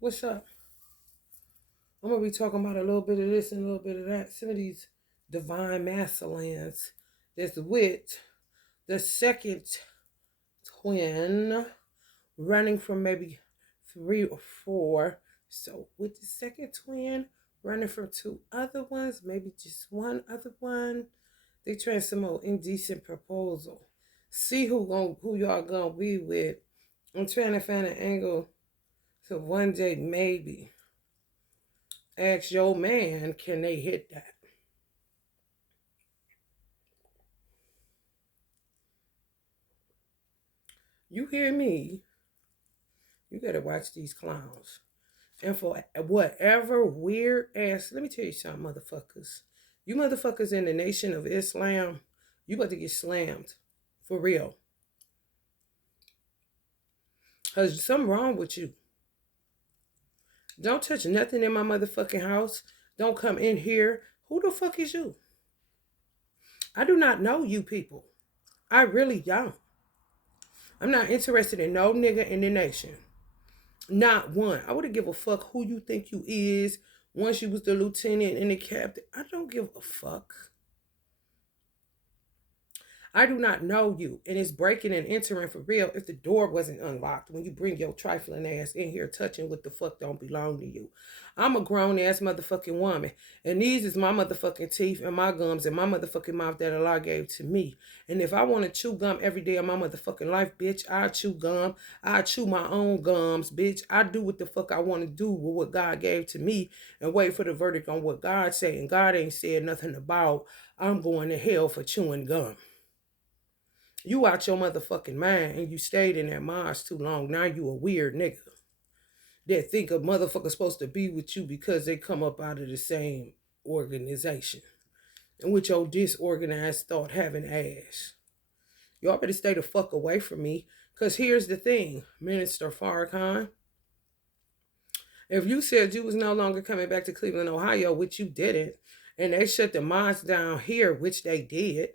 What's up? I'm gonna be talking about a little bit of this and a little bit of that. Some of these divine masculines that's with the second twin running from maybe three or four. So with the second twin running from two other ones, maybe just one other one, they trying some more indecent proposal. See who y'all gonna be with. I'm trying to find an angle so one day maybe ask your man, can they hit that? You hear me? You gotta watch these clowns. And for whatever weird ass, let me tell you something, motherfuckers. You motherfuckers in the Nation of Islam, you about to get slammed. For real. Cause something wrong with you. Don't touch nothing in my motherfucking house. Don't come in here. Who the fuck is you? I do not know you people. I really don't. I'm not interested in no nigga in the nation. Not one. I wouldn't give a fuck who you think you is. Once you was the lieutenant and the captain, I don't give a fuck. I do not know you, and it's breaking and entering for real if the door wasn't unlocked when you bring your trifling ass in here touching what the fuck don't belong to you. I'm a grown ass motherfucking woman, and these is my motherfucking teeth and my gums and my motherfucking mouth that Allah gave to me. And if I want to chew gum every day of my motherfucking life, bitch, I chew gum. I chew my own gums, bitch. I do what the fuck I want to do with what God gave to me and wait for the verdict on what God said. And God ain't said nothing about I'm going to hell for chewing gum. You out your motherfucking mind and you stayed in that mosque too long. Now you a weird nigga that think a motherfucker supposed to be with you because they come up out of the same organization. And with your disorganized thought having ass. Y'all better stay the fuck away from me. Cause here's the thing, Minister Farrakhan. If you said you was no longer coming back to Cleveland, Ohio, which you didn't, and they shut the mosque down here, which they did,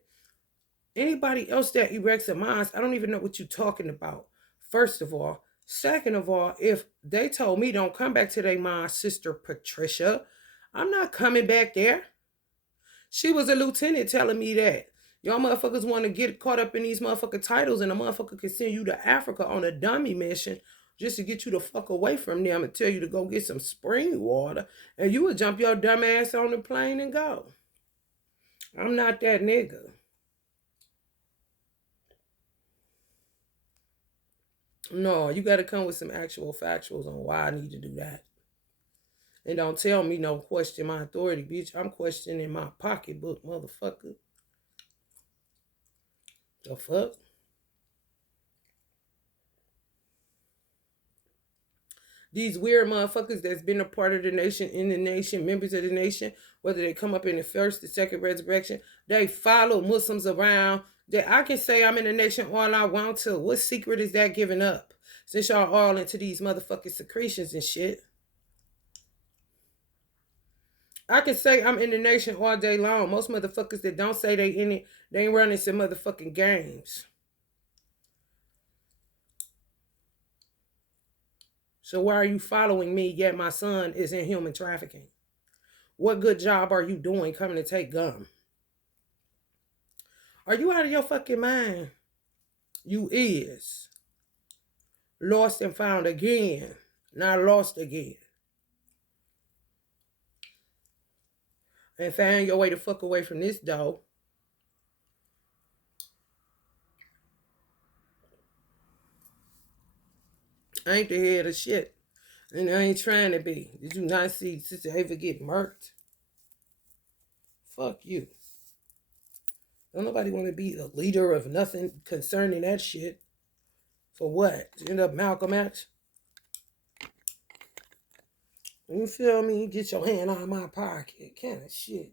anybody else that erects a mosque, I don't even know what you're talking about. First of all. Second of all, if they told me don't come back to their mosque, Sister Patricia, I'm not coming back there. She was a lieutenant telling me that. Y'all motherfuckers want to get caught up in these motherfucking titles and a motherfucker can send you to Africa on a dummy mission just to get you the fuck away from them and tell you to go get some spring water and you would jump your dumb ass on the plane and go. I'm not that nigga. No, you got to come with some actual factuals on why I need to do that. And don't tell me no question my authority, bitch. I'm questioning my pocketbook, motherfucker. The fuck? These weird motherfuckers that's been a part of the nation, in the nation, members of the nation, whether they come up in the first, the second resurrection, they follow Muslims around. That I can say I'm in the nation all I want to. What secret is that giving up? Since y'all all into these motherfucking secretions and shit. I can say I'm in the nation all day long. Most motherfuckers that don't say they in it, they ain't running some motherfucking games. So why are you following me yet my son is in human trafficking? What good job are you doing coming to take gum? Are you out of your fucking mind? You is. Lost and found again. Not lost again. And find your way to fuck away from this dog. I ain't the head of shit. And I ain't trying to be. Did you not see Sister Ava get murked? Fuck you. Don't nobody want to be the leader of nothing concerning that shit. For what? To end up Malcolm X? You feel me? Get your hand out of my pocket. Kind of shit.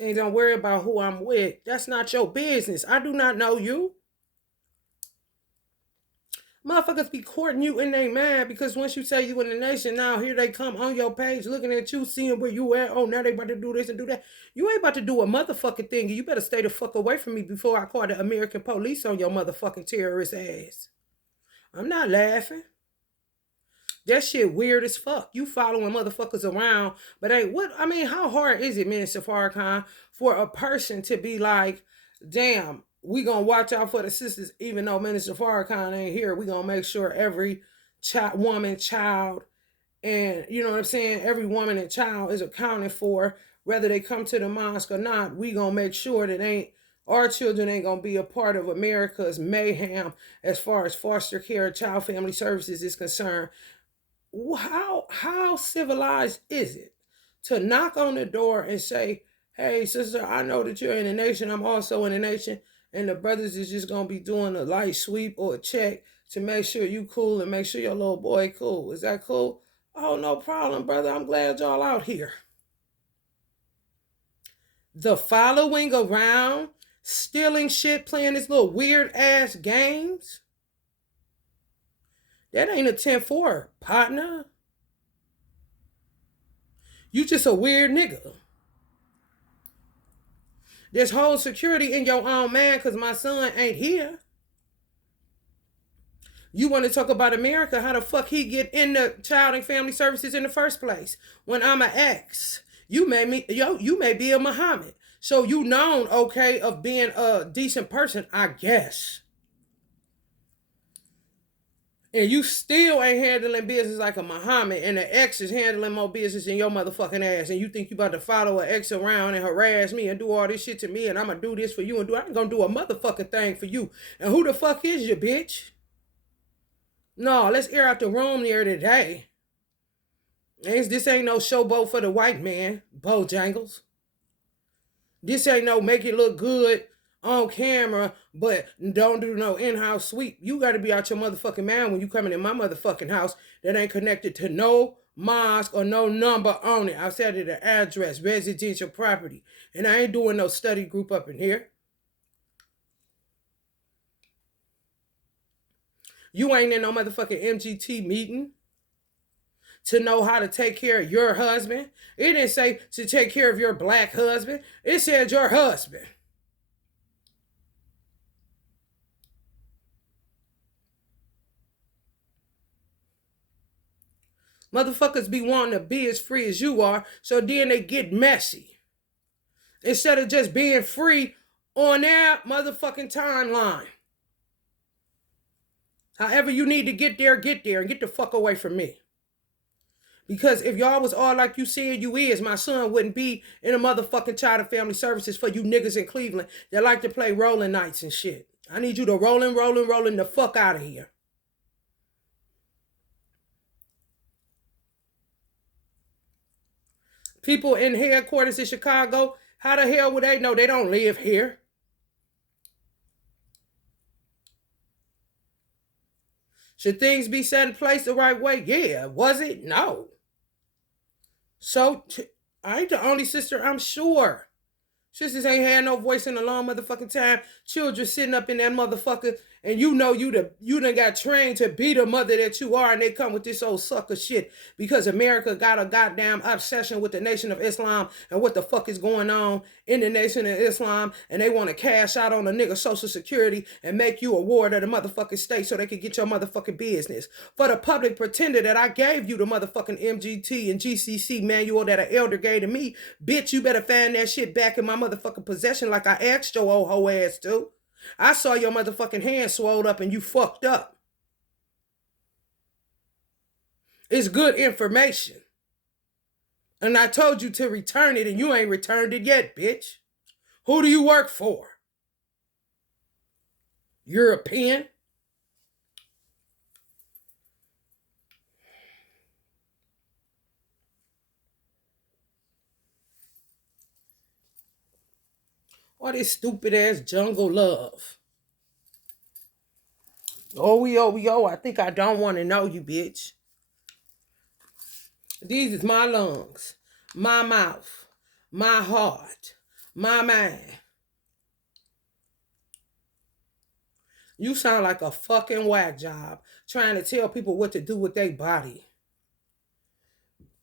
And don't worry about who I'm with. That's not your business. I do not know you. Motherfuckers be courting you in their mind because once you say you in the nation, now here they come on your page looking at you, seeing where you at. Oh, now they about to do this and do that. You ain't about to do a motherfucking thing. You better stay the fuck away from me before I call the American police on your motherfucking terrorist ass. I'm not laughing. That shit weird as fuck. You following motherfuckers around, but ain't what I mean, how hard is it, Minister Farrakhan, for a person to be like, damn, we gonna watch out for the sisters, even though Minister Farrakhan ain't here. We gonna make sure every woman, child, and you know what I'm saying, every woman and child is accounted for, whether they come to the mosque or not. We gonna make sure that our children ain't gonna be a part of America's mayhem as far as foster care, child family services is concerned. How civilized is it to knock on the door and say, hey sister, I know that you're in the nation, I'm also in the nation, and the brothers is just gonna be doing a light sweep or a check to make sure you cool and make sure your little boy cool. Is that cool? Oh, no problem, brother. I'm glad y'all out here. The following around, stealing shit, playing this little weird ass games, that ain't a 10-4, partner. You just a weird nigga. There's whole security in your own man because my son ain't here. You want to talk about America? How the fuck he get in the child and family services in the first place? When I'm an ex, you may be a Muhammad, so you known, okay, of being a decent person, I guess. And you still ain't handling business like a Muhammad, and the ex is handling more business than your motherfucking ass. And you think you about to follow an ex around and harass me and do all this shit to me, and I'm gonna do this for you, and I ain't gonna do a motherfucking thing for you. And who the fuck is you, bitch? No, let's air out the room there today. This ain't no showboat for the white man, Bojangles. This ain't no make it look good on camera, but don't do no in-house sweep. You got to be out your motherfucking mind when you coming in my motherfucking house that ain't connected to no mosque or no number on it outside of the address, residential property. And I ain't doing no study group up in here. You ain't in no motherfucking MGT meeting to know how to take care of your husband. It didn't say to take care of your black husband. It said your husband. Motherfuckers be wanting to be as free as you are, so then they get messy. Instead of just being free on their motherfucking timeline. However you need to get there, and get the fuck away from me. Because if y'all was all like you said you is, my son wouldn't be in a motherfucking child and family services for you niggas in Cleveland that like to play rolling nights and shit. I need you to rolling the fuck out of here. People in headquarters in Chicago, how the hell would they know? They don't live here. Should things be set in place the right way? Yeah. Was it? No. So, I ain't the only sister, I'm sure. Sisters ain't had no voice in a long motherfucking time. Children sitting up in that motherfucker, and you know you done got trained to be the mother that you are, and they come with this old sucker shit because America got a goddamn obsession with the Nation of Islam and what the fuck is going on in the Nation of Islam, and they want to cash out on a nigga Social Security and make you a ward of the motherfucking state so they can get your motherfucking business. For the public pretender that I gave you the motherfucking MGT and GCC manual that an elder gave to me, bitch, you better find that shit back in my motherfucking possession like I asked your old hoe ass to. I saw your motherfucking hand swelled up and you fucked up. It's good information. And I told you to return it and you ain't returned it yet, bitch. Who do you work for? European? What is stupid ass jungle love? Oh, I think I don't want to know you, bitch. These is my lungs, my mouth, my heart, my mind. You sound like a fucking whack job trying to tell people what to do with their body.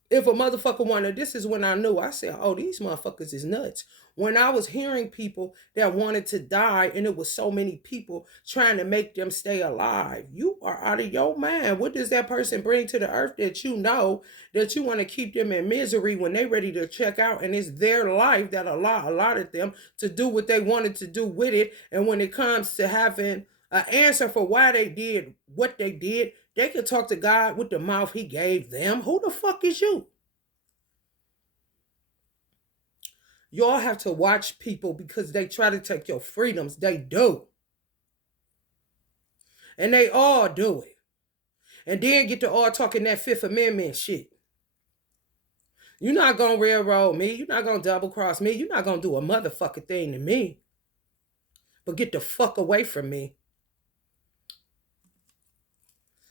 If a motherfucker wanted, this is when I knew. I said, oh, these motherfuckers is nuts. When I was hearing people that wanted to die and it was so many people trying to make them stay alive, you are out of your mind. What does that person bring to the earth that you know that you want to keep them in misery when they ready to check out, and it's their life that Allah allotted them to do what they wanted to do with it. And when it comes to having an answer for why they did what they did, they could talk to God with the mouth he gave them. Who the fuck is you? Y'all have to watch people because they try to take your freedoms. They do. And they all do it. And then get to all talking that Fifth Amendment shit. You're not going to railroad me. You're not going to double cross me. You're not going to do a motherfucking thing to me. But get the fuck away from me.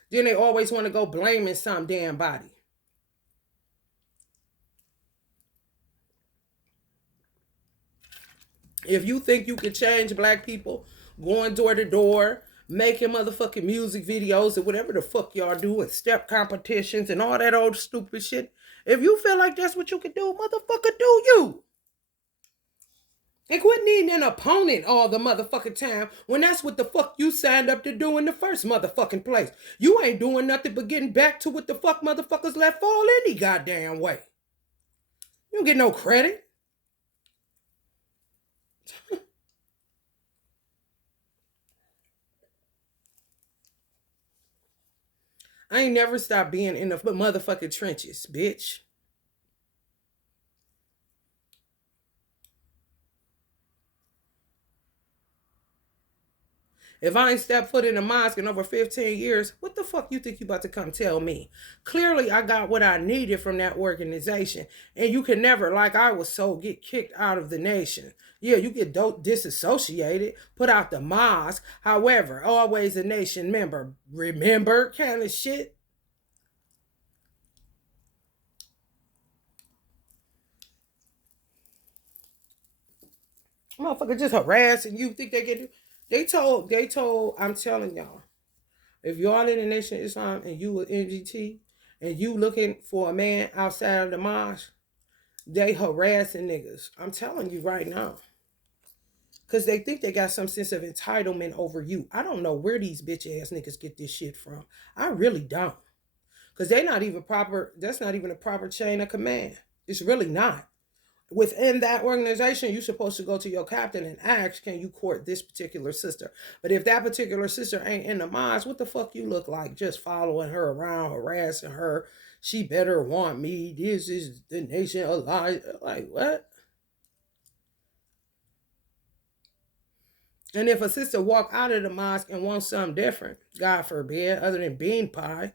Then they always want to go blaming some damn body. If you think you can change black people, going door to door, making motherfucking music videos or whatever the fuck y'all do, and step competitions and all that old stupid shit, if you feel like that's what you can do, motherfucker, do you. And quit needing an opponent all the motherfucking time when that's what the fuck you signed up to do in the first motherfucking place. You ain't doing nothing but getting back to what the fuck motherfuckers let fall any goddamn way. You don't get no credit. I ain't never stopped being in the motherfucking trenches, bitch. If I ain't stepped foot in a mosque in over 15 years, what the fuck you think you about to come tell me? Clearly, I got what I needed from that organization. And you can never, like I was told, get kicked out of the nation. Yeah, you get disassociated, put out the mosque. However, always a nation member. Remember kind of shit? Motherfucker just harassing you. Think they get... They told, I'm telling y'all, if y'all in the Nation of Islam and you with NGT and you looking for a man outside of the mosque, they harassing niggas. I'm telling you right now. Because they think they got some sense of entitlement over you. I don't know where these bitch ass niggas get this shit from. I really don't. Because they not even proper, that's not even a proper chain of command. It's really not. Within that organization, you're supposed to go to your captain and ask, can you court this particular sister? But if that particular sister ain't in the mosque, what the fuck you look like? Just following her around, harassing her. She better want me. This is the nation alive. Like, what? And if a sister walk out of the mosque and wants something different, God forbid, other than bean pie,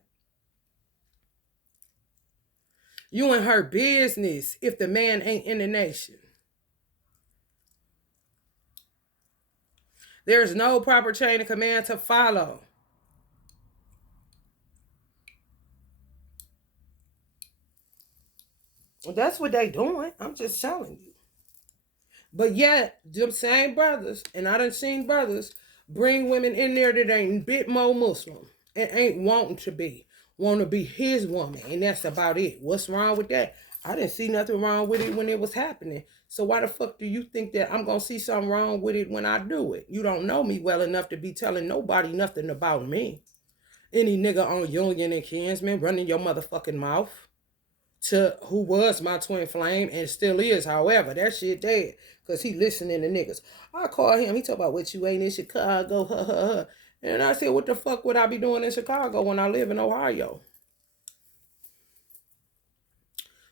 you in her business if the man ain't in the nation. There's no proper chain of command to follow. Well, that's what they doing. I'm just telling you. But yet, them same brothers, and I done seen brothers bring women in there that ain't a bit more Muslim and ain't wanting to be. Want to be his woman, and that's about it. What's wrong with that? I didn't see nothing wrong with it when it was happening. So why the fuck do you think that I'm going to see something wrong with it when I do it? You don't know me well enough to be telling nobody nothing about me. Any nigga on Union and Kinsman running your motherfucking mouth to who was my twin flame and still is, however, that shit dead. Because he listening to niggas. I call him, he talk about what you ain't in Chicago, ha ha ha. And I said, what the fuck would I be doing in Chicago when I live in Ohio?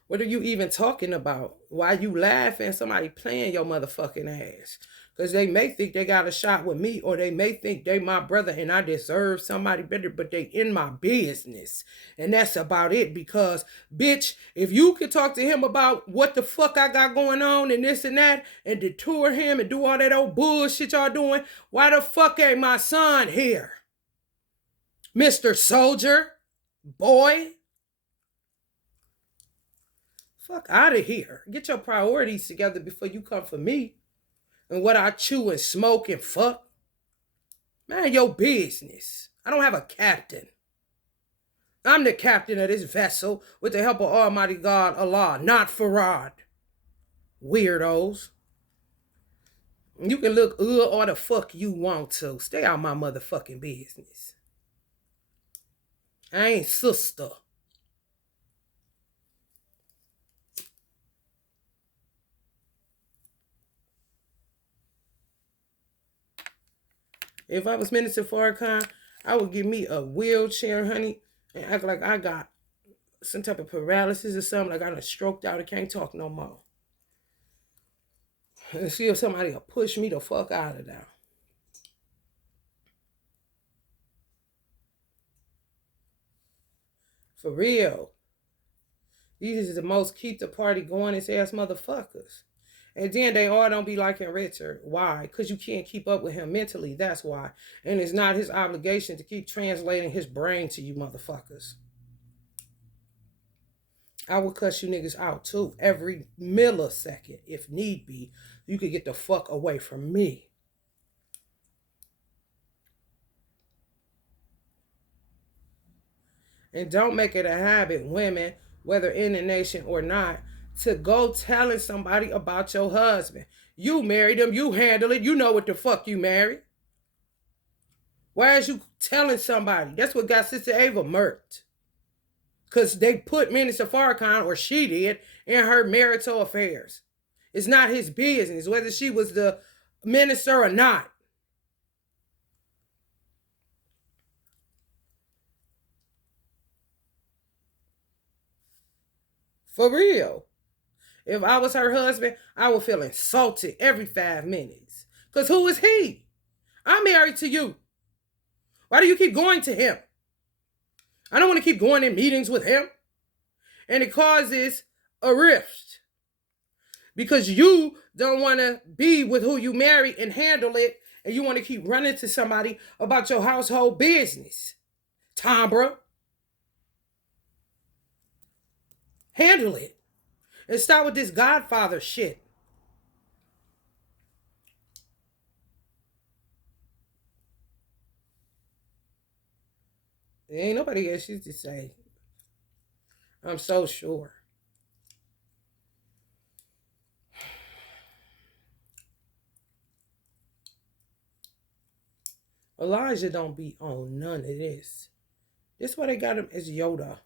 What are you even talking about? Why you laughing? Somebody playing your motherfucking ass. Because they may think they got a shot with me, or they may think they my brother and I deserve somebody better, but they in my business. And that's about it. Because, bitch, if you could talk to him about what the fuck I got going on and this and that, and detour him and do all that old bullshit y'all doing, why the fuck ain't my son here? Mr. Soldier, boy. Fuck out of here. Get your priorities together before you come for me. And what I chew and smoke and fuck. Man, your business. I don't have a captain. I'm the captain of this vessel with the help of Almighty God, Allah, not Farad. Weirdos. You can look or the fuck you want to. Stay out my motherfucking business. I ain't sister. If I was Minister Farrakhan, I would give me a wheelchair, honey, and act like I got some type of paralysis or something, like I done stroked out and can't talk no more. And see if somebody will push me the fuck out of there. For real. These is the most keep the party going ass motherfuckers. And then they all don't be liking Richard. Why? Because you can't keep up with him mentally. That's why. And it's not his obligation to keep translating his brain to you motherfuckers. I will cuss you niggas out too. Every millisecond, if need be. You could get the fuck away from me. And don't make it a habit, women, whether in the nation or not, to go telling somebody about your husband. You married him, you handle it, you know what the fuck you married. Why is you telling somebody? That's what got Sister Ava murked. Because they put Minister Farrakhan, or she did, in her marital affairs. It's not his business, whether she was the minister or not. For real. If I was her husband, I would feel insulted every 5 minutes. Because who is he? I'm married to you. Why do you keep going to him? I don't want to keep going in meetings with him. And it causes a rift. Because you don't want to be with who you marry and handle it. And you want to keep running to somebody about your household business. Tombra. Handle it. And start with this Godfather shit. There ain't nobody else to say. I'm so sure. Elijah don't be on none of this. This is why they got him as Yoda.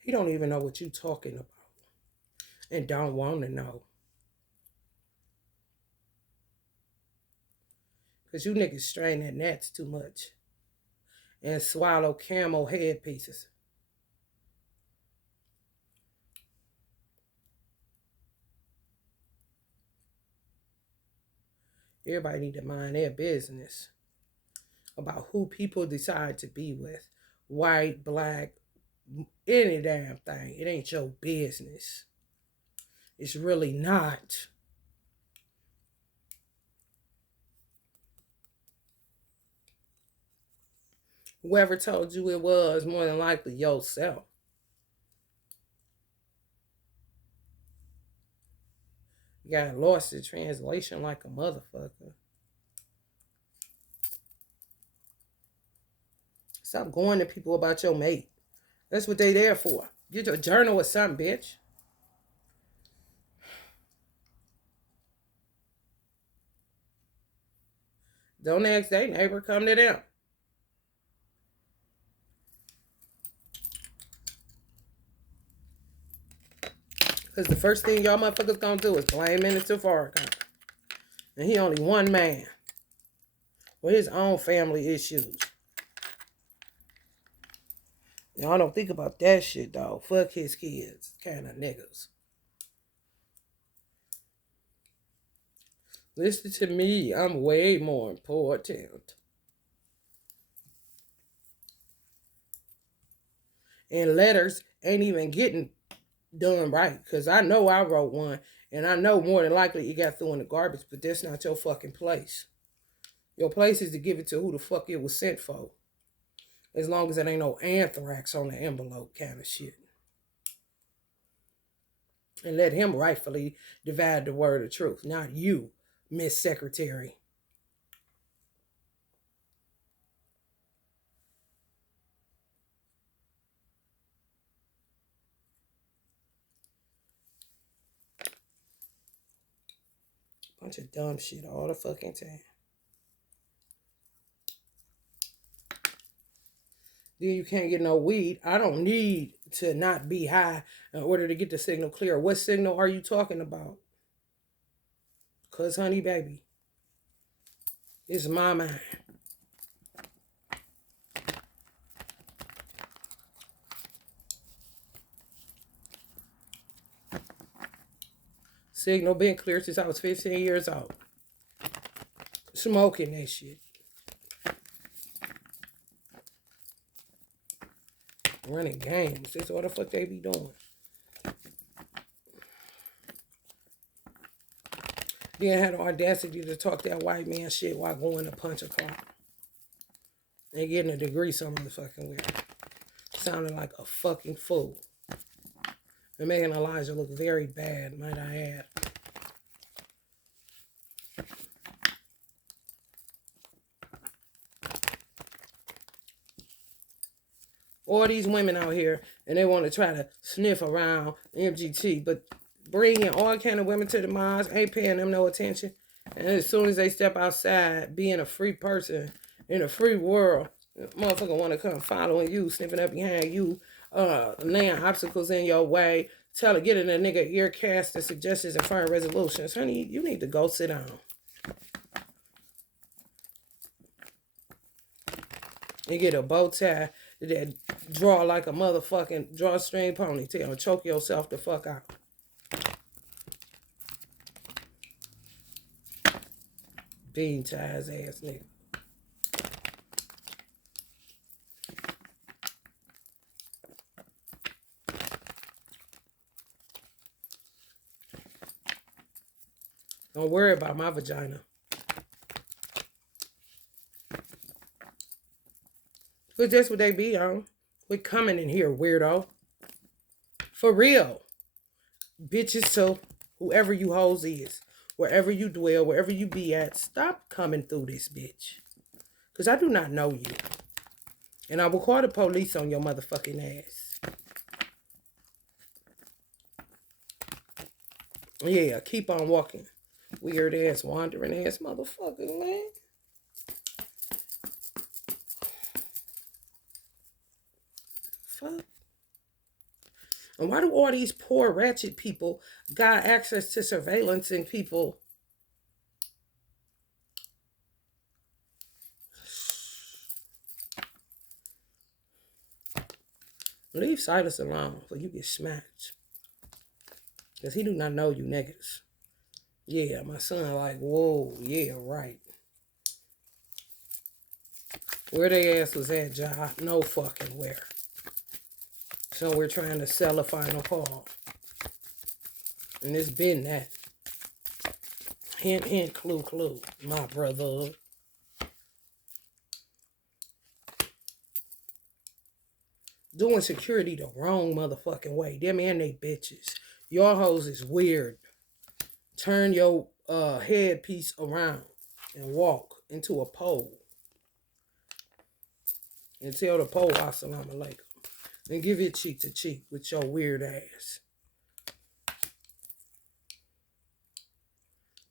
He don't even know what you talking about. And don't want to know. Because you niggas strain at gnats too much. And swallow camel head pieces. Everybody need to mind their business about who people decide to be with. White, black, any damn thing. It ain't your business. It's really not. Whoever told you it was, more than likely yourself. You got lost in translation like a motherfucker. Stop going to people about your mate. That's what they there for. Get a journal or something, bitch. Don't ask their neighbor, come to them. Because the first thing y'all motherfuckers gonna do is blame Minister Farrakhan. And he only one man with his own family issues. Y'all don't think about that shit, dog. Fuck his kids, kind of niggas. Listen to me. I'm way more important. And letters ain't even getting done right. Because I know I wrote one. And I know more than likely it got thrown in the garbage. But that's not your fucking place. Your place is to give it to who the fuck it was sent for. As long as it ain't no anthrax on the envelope kind of shit. And let him rightfully divide the word of truth. Not you, Miss Secretary. Bunch of dumb shit all the fucking time. Then you can't get no weed. I don't need to not be high in order to get the signal clear. What signal are you talking about? Cause honey baby, it's my mind. Signal been clear since I was 15 years old. Smoking that shit. Running games. That's what the fuck they be doing. Then had the audacity to talk that white man shit while going to punch a car. And getting a degree some motherfucking way. Sounding like a fucking fool. And making Elijah look very bad, might I add. All these women out here, and they want to try to sniff around MGT, but bringing all kind of women to the mosque, ain't paying them no attention. And as soon as they step outside, being a free person in a free world, motherfucker want to come following you, sniffing up behind you, laying obstacles in your way, getting a nigga ear casting suggestions and firm resolutions. Honey, you need to go sit down. And get a bow tie that draw like a motherfucking drawstring ponytail and choke yourself the fuck out. Bean ties ass nigga. Don't worry about my vagina. But that's what they be on. We're coming in here, weirdo. For real. Bitches too. Whoever you hoes is. Wherever you dwell, wherever you be at. Stop coming through this bitch. Because I do not know you. And I will call the police on your motherfucking ass. Yeah, keep on walking. Weird ass, wandering ass motherfucker, man. Fuck. And why do all these poor ratchet people got access to surveillance and people? Leave Silas alone or you get smacked. Because he do not know you niggas. Yeah, my son like, whoa, yeah, right. Where they ass was at, Ja? No fucking where. So we're trying to sell a final call. And it's been that. Hint, hint, clue, clue, my brother. Doing security the wrong motherfucking way. Them and they bitches. Y'all hoes is weird. Turn your headpiece around and walk into a pole. And tell the pole, assalamu alaikum. And give it cheek to cheek with your weird ass.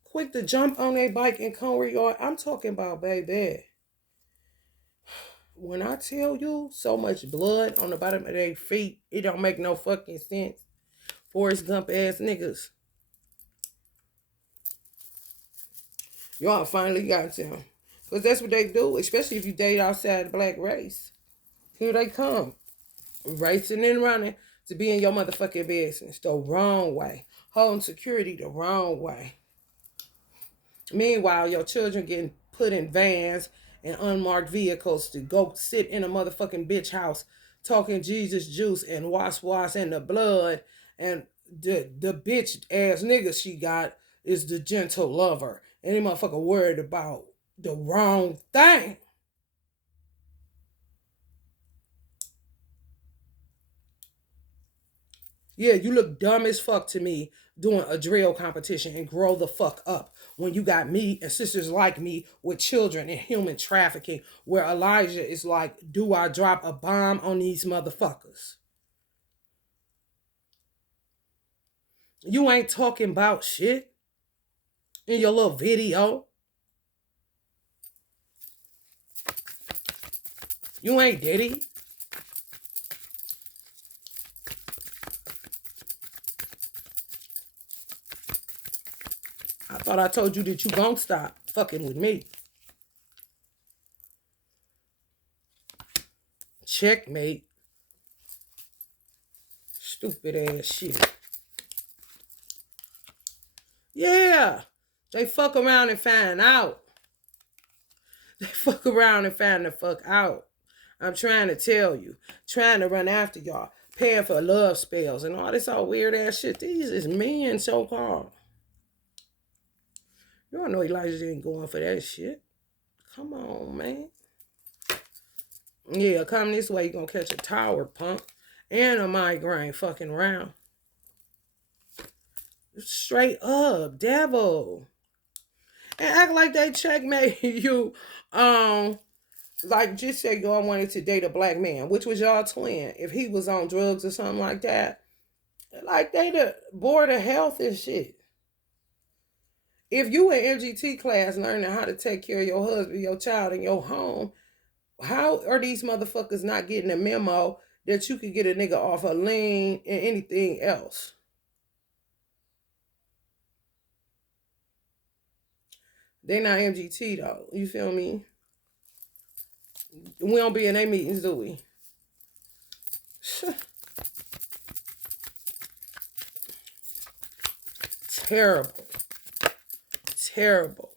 Quick to jump on a bike in Conway Yard. I'm talking about, baby. When I tell you so much blood on the bottom of their feet, it don't make no fucking sense. Forrest Gump ass niggas. Y'all finally got them. Because that's what they do, especially if you date outside the black race. Here they come. Racing and running to be in your motherfucking business the wrong way. Holding security the wrong way. Meanwhile, your children getting put in vans and unmarked vehicles to go sit in a motherfucking bitch house talking Jesus juice and wash and the blood. And the bitch ass nigga she got is the gentle lover. Any motherfucker worried about the wrong thing. Yeah, you look dumb as fuck to me doing a drill competition and grow the fuck up when you got me and sisters like me with children and human trafficking where Elijah is like, do I drop a bomb on these motherfuckers? You ain't talking about shit. in your little video. You ain't Diddy. I thought I told you that you gon' stop fucking with me. Checkmate. Stupid ass shit. Yeah. They fuck around and find out. They fuck around and find the fuck out. I'm trying to tell you. Trying to run after y'all. Paying for love spells and all this all weird ass shit. These is men so called. You don't know Elijah ain't going for that shit. Come on, man. Yeah, come this way, you gonna catch a tower, punk. And a migraine fucking round. Straight up, devil. And act like they checkmate you. Like just say y'all wanted to date a black man, which was y'all twin. If he was on drugs or something like that. Like they the board of health and shit. If you in MGT class learning how to take care of your husband, your child, and your home, how are these motherfuckers not getting a memo that you could get a nigga off a lien and anything else? They not MGT though. You feel me? We don't be in their meetings, do we? Terrible. Terrible.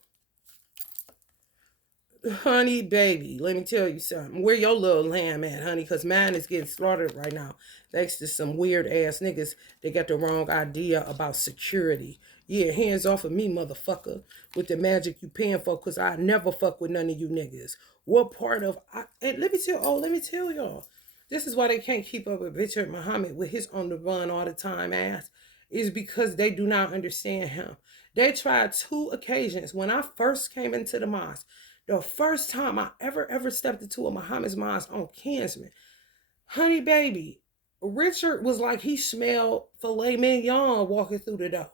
Honey, baby, let me tell you something. Where your little lamb at, honey? Because mine is getting slaughtered right now. Thanks to some weird ass niggas that got the wrong idea about security. Yeah, hands off of me, motherfucker, with the magic you paying for, because I never fuck with none of you niggas. What part of... and let me tell y'all. This is why they can't keep up with Richard Muhammad with his on the run all the time ass. Is because they do not understand him. They tried 2 occasions when I first came into the mosque. The first time I ever stepped into a Muhammad's mosque on Kinsman, honey baby, Richard was like he smelled filet mignon walking through the door.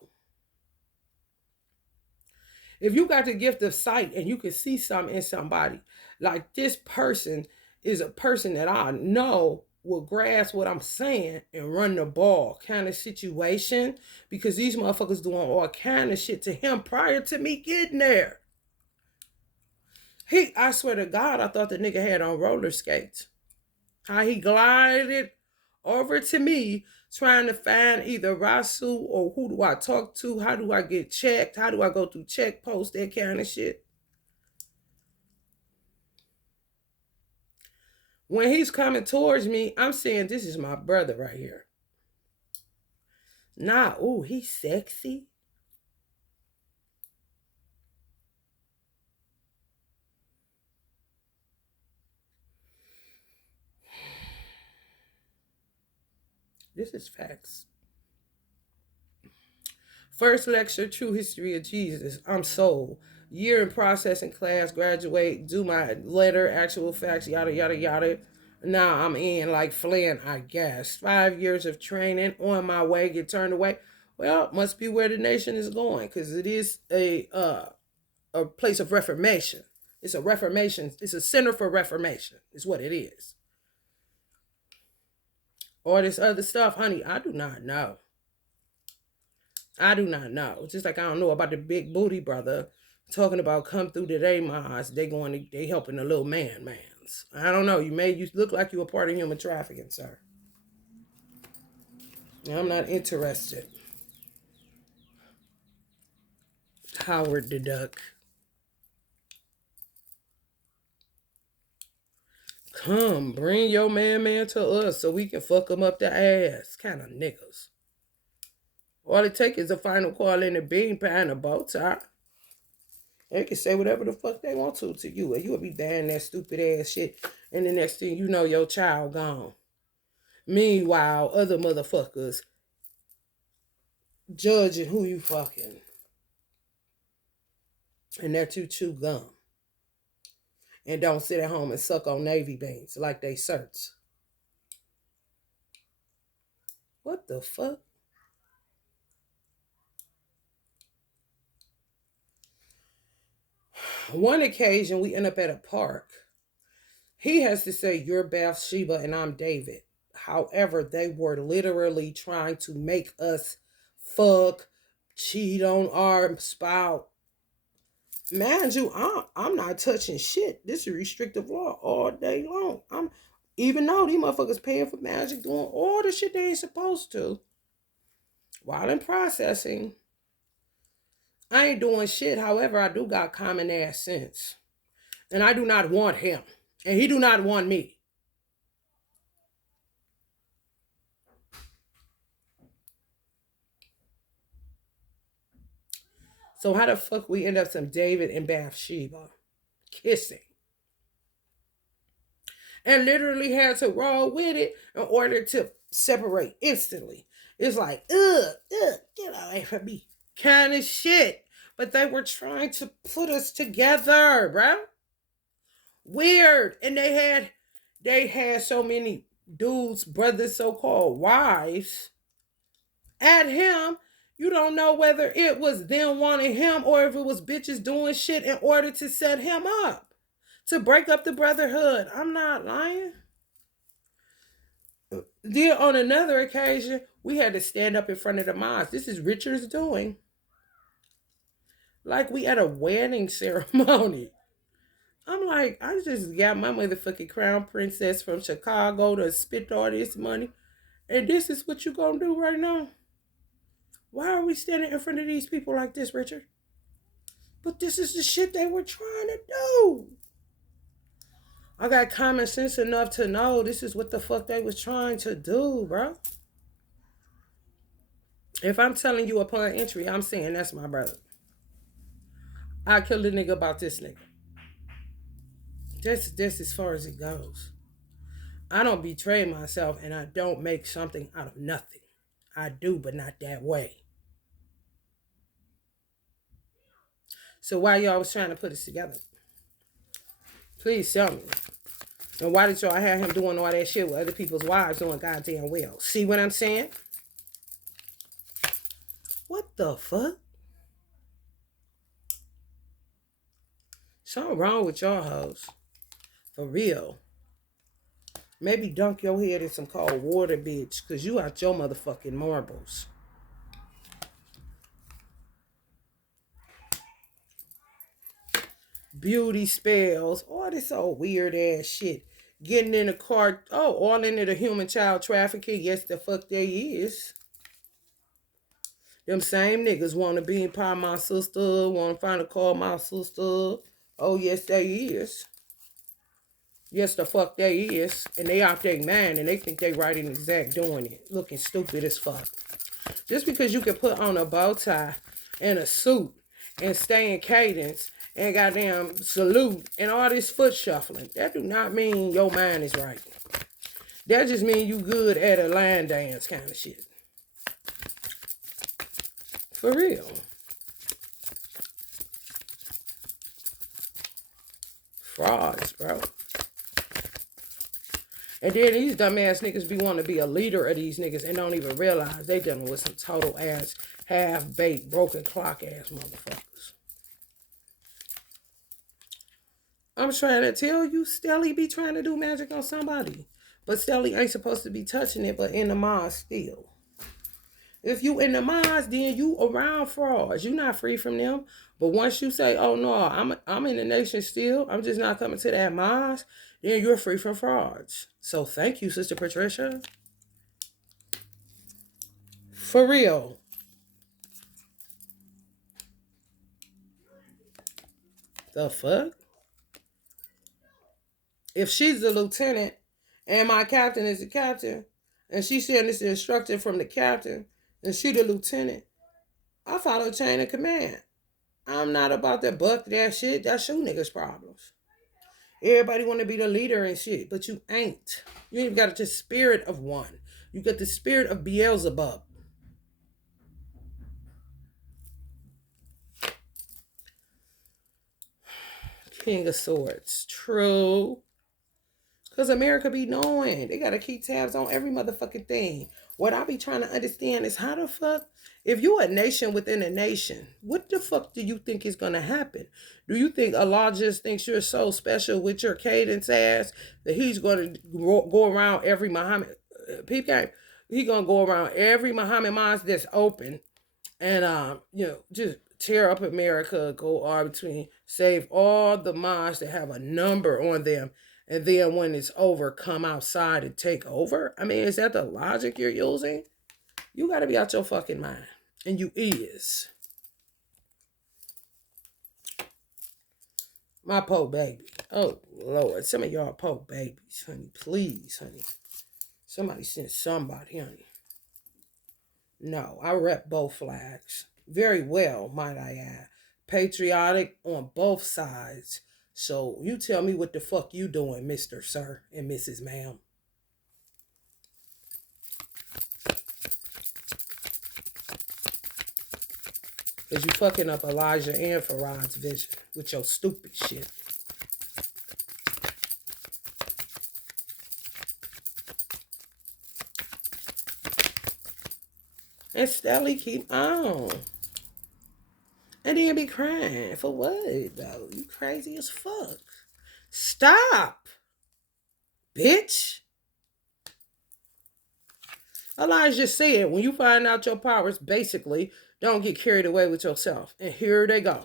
If you got the gift of sight and you can see something in somebody, like this person is a person that I know will grasp what I'm saying and run the ball kind of situation, because these motherfuckers doing all kind of shit to him prior to me getting there. I swear to God, I thought the nigga had on roller skates. How he glided over to me trying to find either Rasu or who do I talk to? How do I get checked? How do I go through check post? That kind of shit. When he's coming towards me, I'm saying this is my brother right here. Nah, ooh, he's sexy. This is facts. First lecture, True History of Jesus. I'm sold. Year in processing class, graduate, do my letter, actual facts, yada, yada, yada. Now I'm in like Flynn, I guess. 5 years of training, on my way, get turned away. Well, must be where the nation is going, because it is a place of reformation. It's a reformation. It's a center for reformation. Is what it is. All this other stuff, honey, I do not know. I do not know. Just like I don't know about the big booty brother talking about come through today, Mars. They helping the little mans. I don't know. You look like you a part of human trafficking, sir. I'm not interested. Howard the Duck. Come, bring your man to us so we can fuck him up the ass. Kind of niggas. All it takes is a final call in a bean pie and a bow tie. They can say whatever the fuck they want to you, and you'll be buying that stupid ass shit. And the next thing you know, your child gone. Meanwhile, other motherfuckers judging who you fucking. And that you chew gum. And don't sit at home and suck on Navy beans like they certs. What the fuck? One occasion, we end up at a park. He has to say, "You're Bathsheba and I'm David." However, they were literally trying to make us fuck, cheat on our spouse. Mind you, I'm not touching shit. This is restrictive law all day long. I'm even though these motherfuckers paying for magic, doing all the shit they ain't supposed to. While in processing, I ain't doing shit. However, I do got common ass sense. And I do not want him. And he do not want me. So how the fuck we end up some David and Bathsheba kissing? And literally had to roll with it in order to separate instantly. It's like, get away from me. Kind of shit. But they were trying to put us together, bro. Weird. And they had so many dudes, brothers, so-called wives at him. You don't know whether it was them wanting him or if it was bitches doing shit in order to set him up, to break up the brotherhood. I'm not lying. Then on another occasion, we had to stand up in front of the mosque. This is Richard's doing. Like we at a wedding ceremony. I'm like, I just got my motherfucking crown princess from Chicago to spit all this money. And this is what you gonna do right now? Why are we standing in front of these people like this, Richard? But this is the shit they were trying to do. I got common sense enough to know this is what the fuck they was trying to do, bro. If I'm telling you upon entry, I'm saying that's my brother. I killed a nigga about this nigga. That's as far as it goes. I don't betray myself and I don't make something out of nothing. I do, but not that way. So why y'all was trying to put us together? Please tell me. And why did y'all have him doing all that shit with other people's wives doing goddamn well? See what I'm saying? What the fuck? Something wrong with y'all hoes. For real. Maybe dunk your head in some cold water, bitch, because you out your motherfucking marbles. Beauty spells, all this old weird ass shit. Getting in the car, all into the human child trafficking. Yes, the fuck they is. Them same niggas want to be in part my sister, want to find a call my sister. Oh, yes, they is. Yes, the fuck they is. And they out their mind and they think they right and exact doing it. Looking stupid as fuck. Just because you can put on a bow tie and a suit and stay in cadence and goddamn salute and all this foot shuffling, that do not mean your mind is right. That just mean you good at a line dance kind of shit. For real. Frauds, bro. And then these dumbass niggas be wanting to be a leader of these niggas and don't even realize they dealing with some total ass, half-baked, broken clock ass motherfuckers. I'm trying to tell you, Stelly be trying to do magic on somebody. But Stelly ain't supposed to be touching it, but in the mosque still. If you in the mosque, then you around frauds. You not free from them. But once you say, oh no, I'm in the nation still, I'm just not coming to that mosque, then you're free from frauds. So thank you, Sister Patricia. For real. The fuck? If she's the lieutenant and my captain is the captain, and she's saying this is instruction from the captain, and she the lieutenant, I follow chain of command. I'm not about to buck that shit. That's you niggas' problems. Everybody want to be the leader and shit, but you ain't. You ain't got the spirit of one. You got the spirit of Beelzebub. King of Swords. True. Because America be knowing. They got to keep tabs on every motherfucking thing. What I be trying to understand is how the fuck, if you a nation within a nation, what the fuck do you think is gonna happen? Do you think Allah just thinks you're so special with your cadence ass that he's gonna go around every Muhammad peep game? He gonna go around every Muhammad mosque that's open and just tear up America, go all between, save all the mosques that have a number on them, and then when it's over, come outside and take over? I mean, is that the logic you're using? You gotta be out your fucking mind. And you is. My poor baby. Oh, Lord. Some of y'all poor babies, honey. Please, honey. Somebody send somebody, honey. No, I rep both flags. Very well, might I add. Patriotic on both sides. So you tell me what the fuck you doing, Mr. Sir and Mrs. Ma'am. Because you fucking up Elijah and Farad's vision with your stupid shit. And steadily keep on. And then be crying. For what, though? You crazy as fuck. Stop. Bitch. Elijah said, when you find out your powers, basically, don't get carried away with yourself. And here they go.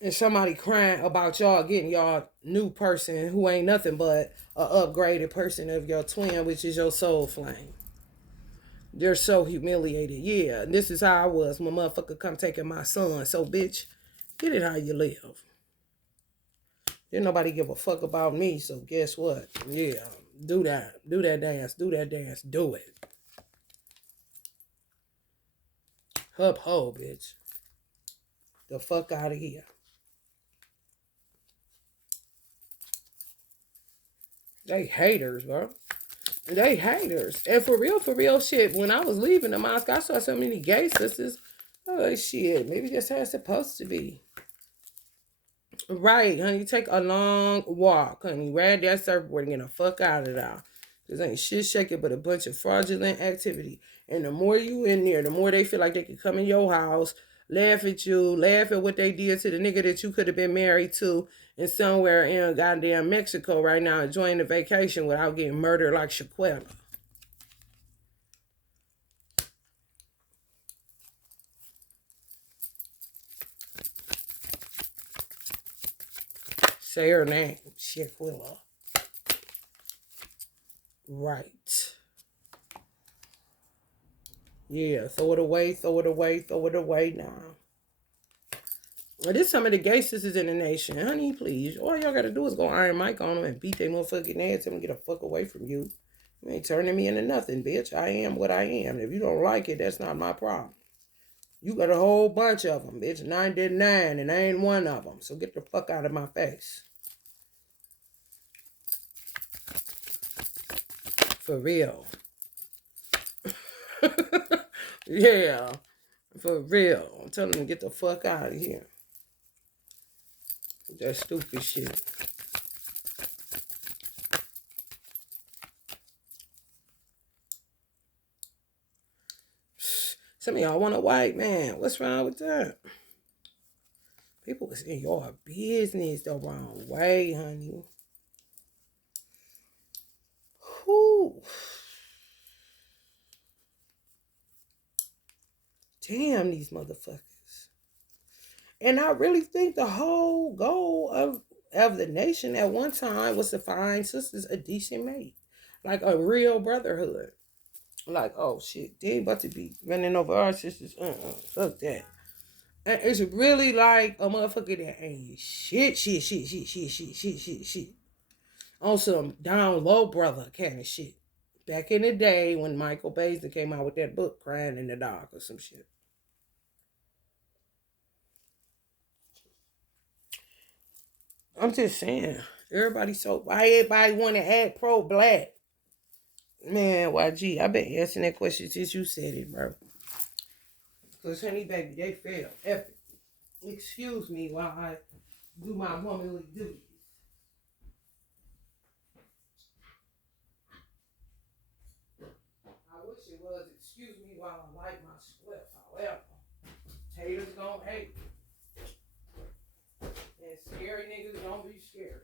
And somebody crying about y'all getting y'all new person who ain't nothing but a upgraded person of your twin, which is your soul flame. They're so humiliated. Yeah, and this is how I was when motherfucker come taking my son. So, bitch, get it how you live. Didn't nobody give a fuck about me, so guess what? Yeah, do that. Do that dance. Do that dance. Do it. Hup ho, bitch. The fuck out of here. They haters, bro. They haters. And for real shit, when I was leaving the mosque, I saw so many gay sisters. Oh, shit. Maybe that's how it's supposed to be. Right, honey. Take a long walk, honey. Ride that surfboard and get the fuck out of there. Because ain't shit shaking but a bunch of fraudulent activity. And the more you in there, the more they feel like they can come in your house, laugh at you, laugh at what they did to the nigga that you could have been married to and somewhere in goddamn Mexico right now enjoying the vacation without getting murdered like Shaquella. Say her name, Shaquilla. Right. Yeah, throw it away, throw it away, throw it away now. Well, this some of the gay sisters in the nation. Honey, please. All y'all gotta do is go Iron Mike on them and beat their motherfucking ass and get a fuck away from you. You ain't turning me into nothing, bitch. I am what I am. If you don't like it, that's not my problem. You got a whole bunch of them, bitch. 99, and I ain't one of them. So get the fuck out of my face. For real. Yeah. For real. I'm telling them to get the fuck out of here. That stupid shit. Some of y'all want a white man. What's wrong with that? People was in your business the wrong way, honey. Whew. Damn these motherfuckers. And I really think the whole goal of the nation at one time was to find sisters a decent mate. Like a real brotherhood. Like, oh shit, they ain't about to be running over our sisters. Fuck that. And it's really like a motherfucker that ain't shit. On some down low brother kind of shit. Back in the day when Michael Baisden came out with that book, Crying in the Dark or some shit. I'm just saying, why everybody want to act pro-black? Man, YG, I've been asking that question since you said it, bro. Because, honey, baby, they fail. Epic. Excuse me while I do my womanly duties. was, excuse me while I light my spliff. However, haters don't hate. And scary niggas don't be scary.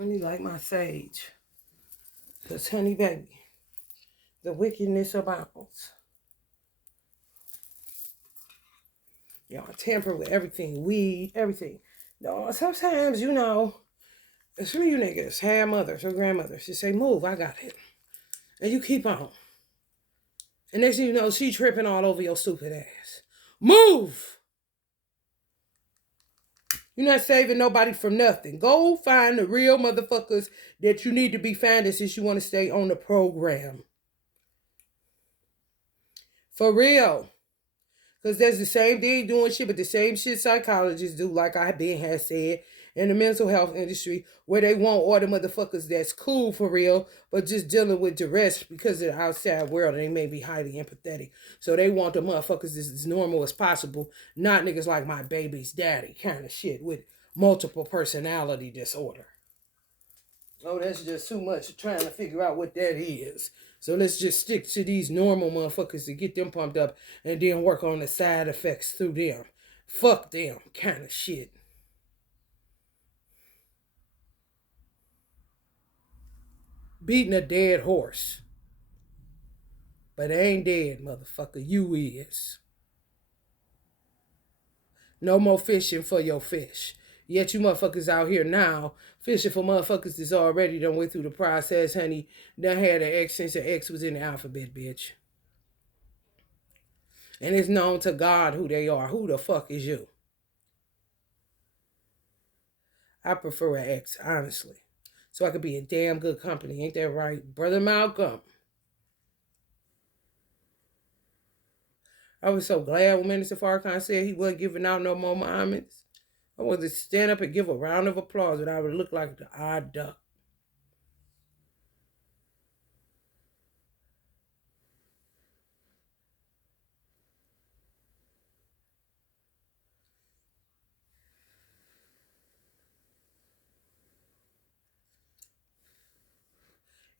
Honey, like my sage. Because, honey, baby, the wickedness abounds. Y'all tamper with everything, weed, everything. No, sometimes, you know, some of you niggas have mothers or grandmothers just say, move, I got it. And you keep on. And next thing you know, she tripping all over your stupid ass. Move! You're not saving nobody from nothing. Go find the real motherfuckers that you need to be finding since you want to stay on the program. For real. Because there's the same thing doing shit, but the same shit psychologists do, like I has said, in the mental health industry, where they want all the motherfuckers that's cool for real, but just dealing with duress because of the outside world, and they may be highly empathetic. So they want the motherfuckers that's as normal as possible, not niggas like my baby's daddy kind of shit with multiple personality disorder. Oh, that's just too much trying to figure out what that is. So let's just stick to these normal motherfuckers to get them pumped up and then work on the side effects through them. Fuck them kind of shit. Beating a dead horse. But it ain't dead, motherfucker. You is. No more fishing for your fish. Yet you motherfuckers out here now fishing for motherfuckers that's already done went through the process, honey. Done had an X since the X was in the alphabet, bitch. And it's known to God who they are. Who the fuck is you? I prefer an X, honestly. So I could be in damn good company. Ain't that right? Brother Malcolm. I was so glad when Minister Farrakhan said he wasn't giving out no more moments. I wanted to stand up and give a round of applause, but I would look like the odd duck.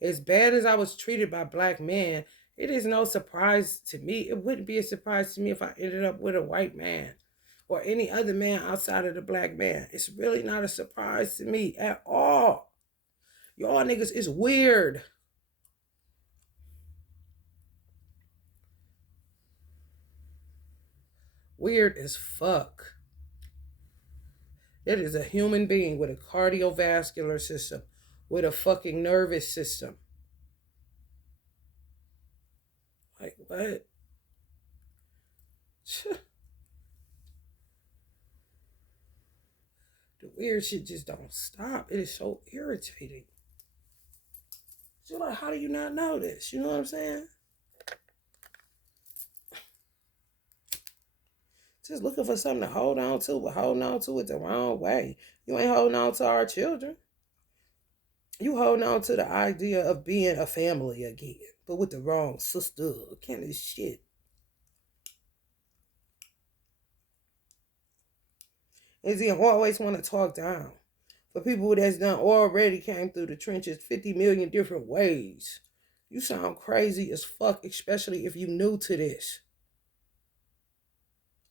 As bad as I was treated by black men, it is no surprise to me. It wouldn't be a surprise to me if I ended up with a white man or any other man outside of the black man. It's really not a surprise to me at all. Y'all niggas is weird. Weird as fuck. That is a human being with a cardiovascular system, with a fucking nervous system. Like, what? The weird shit just don't stop. It is so irritating. So like, how do you not know this? You know what I'm saying? Just looking for something to hold on to, but holding on to it the wrong way. You ain't holding on to our children. You holding on to the idea of being a family again, but with the wrong sister. Kind of shit. Is he always want to talk down? For people that's done already came through the trenches 50 million different ways. You sound crazy as fuck, especially if you new to this.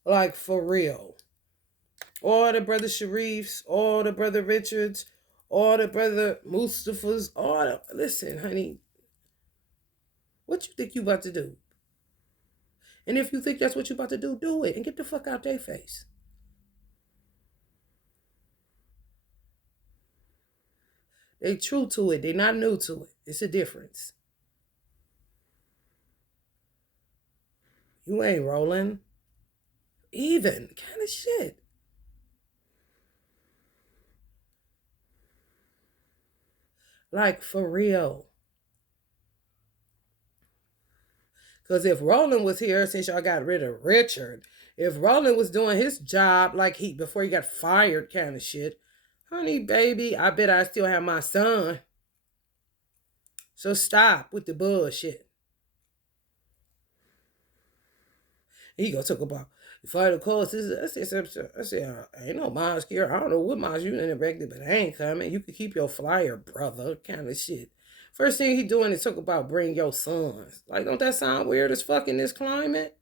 Like, for real. All the brother Sharifs, all the brother Richards, all the brother Mustafas, all the... Listen, honey. What you think you about to do? And if you think that's what you about to do it. And get the fuck out their face. They true to it. They not new to it. It's a difference. You ain't rolling. Even kind of shit. Like, for real. Because if Roland was here, since y'all got rid of Richard, if Roland was doing his job like before he got fired kind of shit, honey, baby, I bet I still have my son. So stop with the bullshit. He gonna talk about the final course. I said, ain't no miles here. I don't know what miles you interacted, but I ain't coming. You can keep your flyer, brother, kind of shit. First thing he doing is talk about bring your sons. Like, don't that sound weird as fuck in this climate?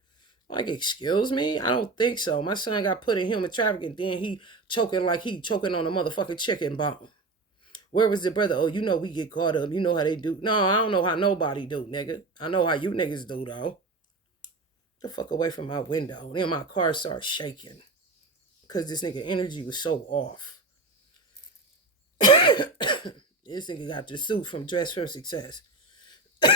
Like, excuse me? I don't think so. My son got put in human trafficking, then he choking like he choking on a motherfucking chicken bone. Where was the brother? Oh, you know we get caught up. You know how they do. No, I don't know how nobody do, nigga. I know how you niggas do, though. Get the fuck away from my window. Then my car starts shaking. Because this nigga energy was so off. This nigga got the suit from Dress for Success. And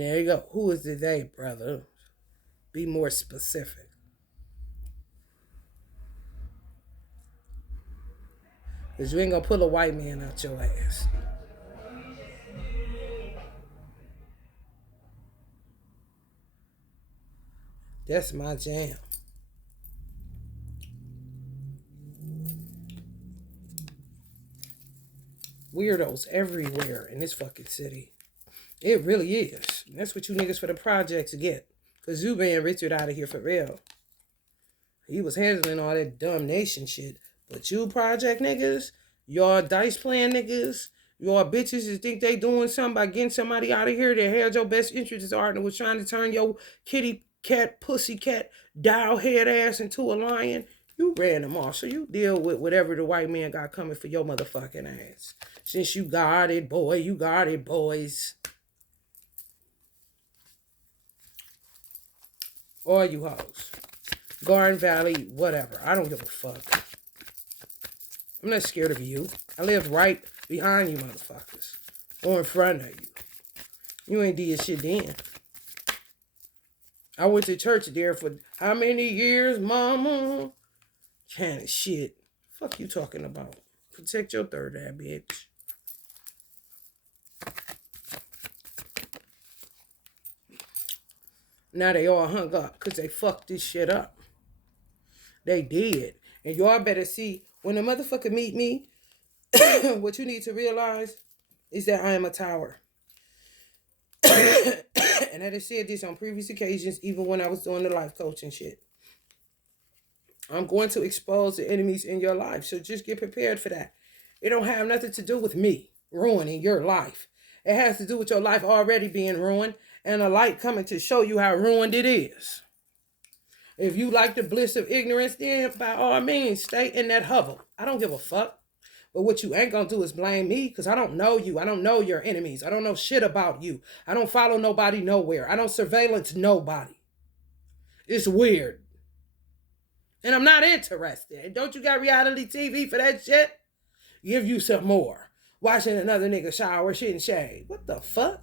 there you go. Who is the they, brother? Be more specific. Because you ain't going to pull a white man out your ass. That's my jam. Weirdos everywhere in this fucking city. It really is. That's what you niggas for the projects get. Because you ran Richard out of here for real. He was handling all that dumb nation shit. But you project niggas, y'all dice playing niggas, y'all bitches that think they doing something by getting somebody out of here that had your best interests at and was trying to turn your kitty cat, pussy cat, dial head ass into a lion. You ran them off. So you deal with whatever the white man got coming for your motherfucking ass. Since you got it, boy, you got it, boys. All you hoes. Garden Valley, whatever. I don't give a fuck. I'm not scared of you. I live right behind you motherfuckers. Or in front of you. You ain't did shit then. I went to church there for how many years, mama? Kind of shit. Fuck you talking about? Protect your third eye, bitch. Now they all hung up because they fucked this shit up. They did. And y'all better see, when a motherfucker meet me, what you need to realize is that I am a tower. And I just said this on previous occasions, even when I was doing the life coaching shit. I'm going to expose the enemies in your life. So just get prepared for that. It don't have nothing to do with me ruining your life. It has to do with your life already being ruined and a light coming to show you how ruined it is. If you like the bliss of ignorance, then by all means, stay in that hovel. I don't give a fuck. But what you ain't gonna do is blame me, because I don't know you. I don't know your enemies. I don't know shit about you. I don't follow nobody nowhere. I don't surveillance nobody. It's weird. And I'm not interested. And don't you got reality TV for that shit? Give you some more. Watching another nigga shower, shit and shade. What the fuck?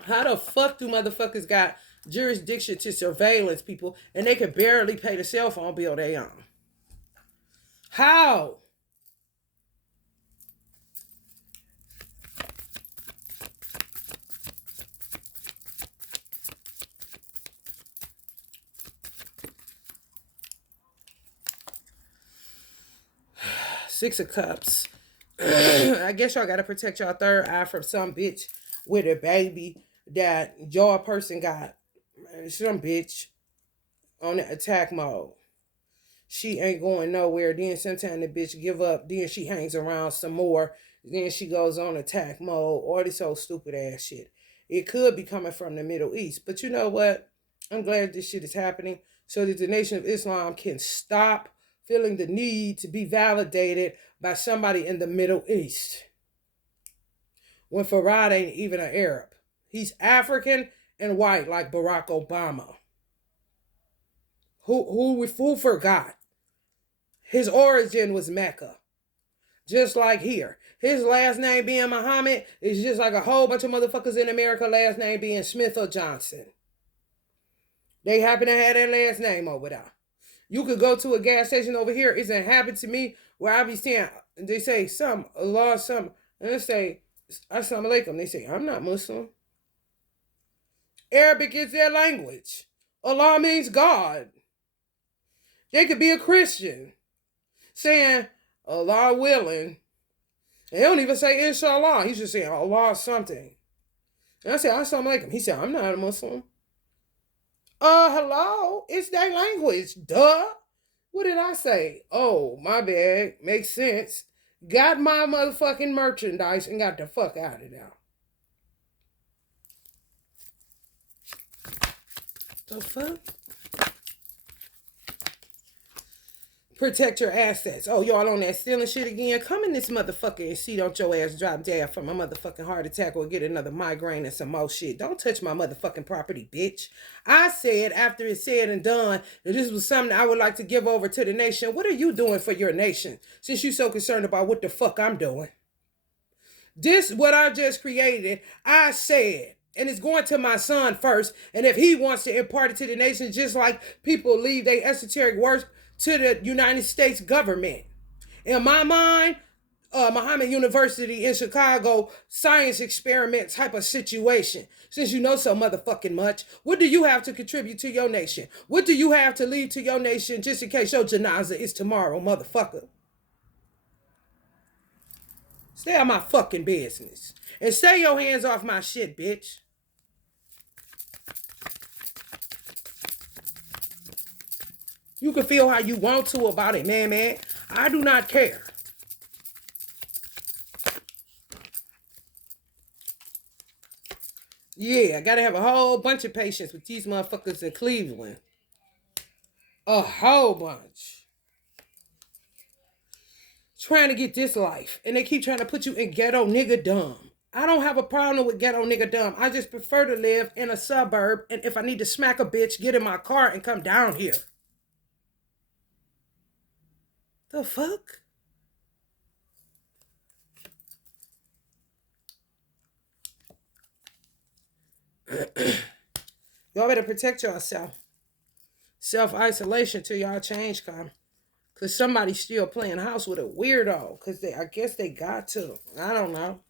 How the fuck do motherfuckers got jurisdiction to surveillance people and they can barely pay the cell phone bill they own? How? Six of Cups. I guess y'all gotta protect y'all third eye from some bitch with a baby that your person got. Some bitch on the attack mode. She ain't going nowhere. Then sometimes the bitch give up. Then she hangs around some more. Then she goes on attack mode. Or this old stupid ass shit. It could be coming from the Middle East. But you know what? I'm glad this shit is happening so that the Nation of Islam can stop feeling the need to be validated by somebody in the Middle East. When Farad ain't even an Arab. He's African and white like Barack Obama. Who forgot? His origin was Mecca. Just like here. His last name being Muhammad is just like a whole bunch of motherfuckers in America last name being Smith or Johnson. They happen to have their last name over there. You could go to a gas station over here. It's happened to me where I be saying, they say some, Allah, some, and they say, Assalamu alaikum. They say, I'm not Muslim. Arabic is their language. Allah means God. They could be a Christian saying, Allah willing. They don't even say inshallah. He's just saying Allah something. And I said, Assalamu alaikum. He said, I'm not a Muslim. Hello? It's their language. Duh. What did I say? Oh, my bad. Makes sense. Got my motherfucking merchandise and got the fuck out of there. The fuck? Protect your assets. Oh, y'all on that stealing shit again? Come in this motherfucker and see don't your ass drop dead from a motherfucking heart attack or get another migraine and some more shit. Don't touch my motherfucking property, bitch. I said after it's said and done that this was something I would like to give over to the nation. What are you doing for your nation since you're so concerned about what the fuck I'm doing? This, what I just created, I said. And it's going to my son first. And if he wants to impart it to the nation, just like people leave their esoteric work to the United States government. In my mind, Muhammad University in Chicago, science experiment type of situation. Since you know so motherfucking much, what do you have to contribute to your nation? What do you have to leave to your nation just in case your janaza is tomorrow, motherfucker? Stay out my fucking business. And stay your hands off my shit, bitch. You can feel how you want to about it, man. I do not care. Yeah, I gotta have a whole bunch of patience with these motherfuckers in Cleveland. A whole bunch. Trying to get this life. And they keep trying to put you in ghetto nigga dumb. I don't have a problem with ghetto nigga dumb. I just prefer to live in a suburb. And if I need to smack a bitch, get in my car and come down here. The fuck? Y'all better protect yourself. Self-isolation till y'all change come. Because somebody's still playing house with a weirdo. Because I guess they got to. I don't know.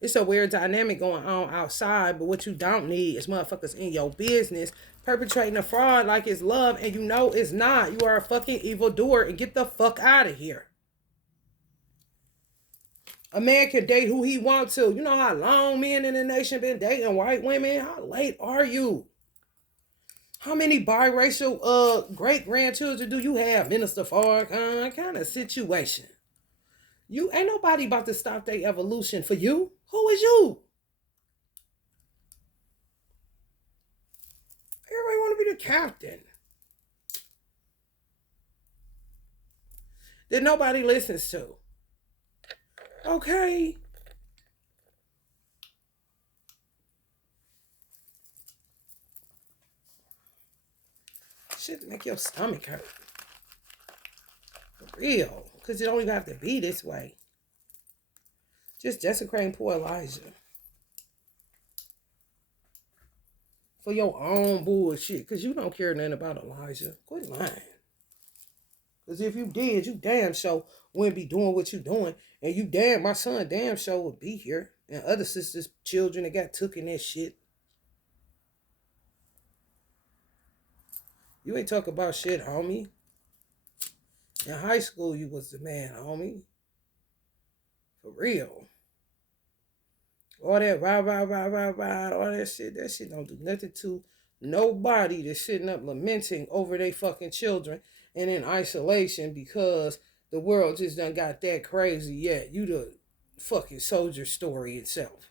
It's a weird dynamic going on outside. But what you don't need is motherfuckers in your business perpetrating a fraud like it's love. And you know it's not. You are a fucking evildoer. And get the fuck out of here. A man can date who he wants to. You know how long men in the nation been dating white women? How late are you? How many biracial great-grandchildren do you have, Minister Farrakhan? Kind of situation. You ain't nobody about to stop their evolution for you. Who is you? Everybody want to be the captain. That nobody listens to. Okay. Shit make your stomach hurt. For real. Because you don't even have to be this way. Just desecrating poor Elijah. For your own bullshit. Because you don't care nothing about Elijah. Quit lying. Because if you did, you damn sure wouldn't be doing what you doing. And you damn, my son damn sure would be here. And other sisters' children that got took in that shit. You ain't talk about shit, homie. In high school, you was the man, homie. For real. All that rah, all that shit don't do nothing to nobody that's sitting up lamenting over their fucking children and in isolation because the world just done got that crazy yet. You the fucking soldier story itself.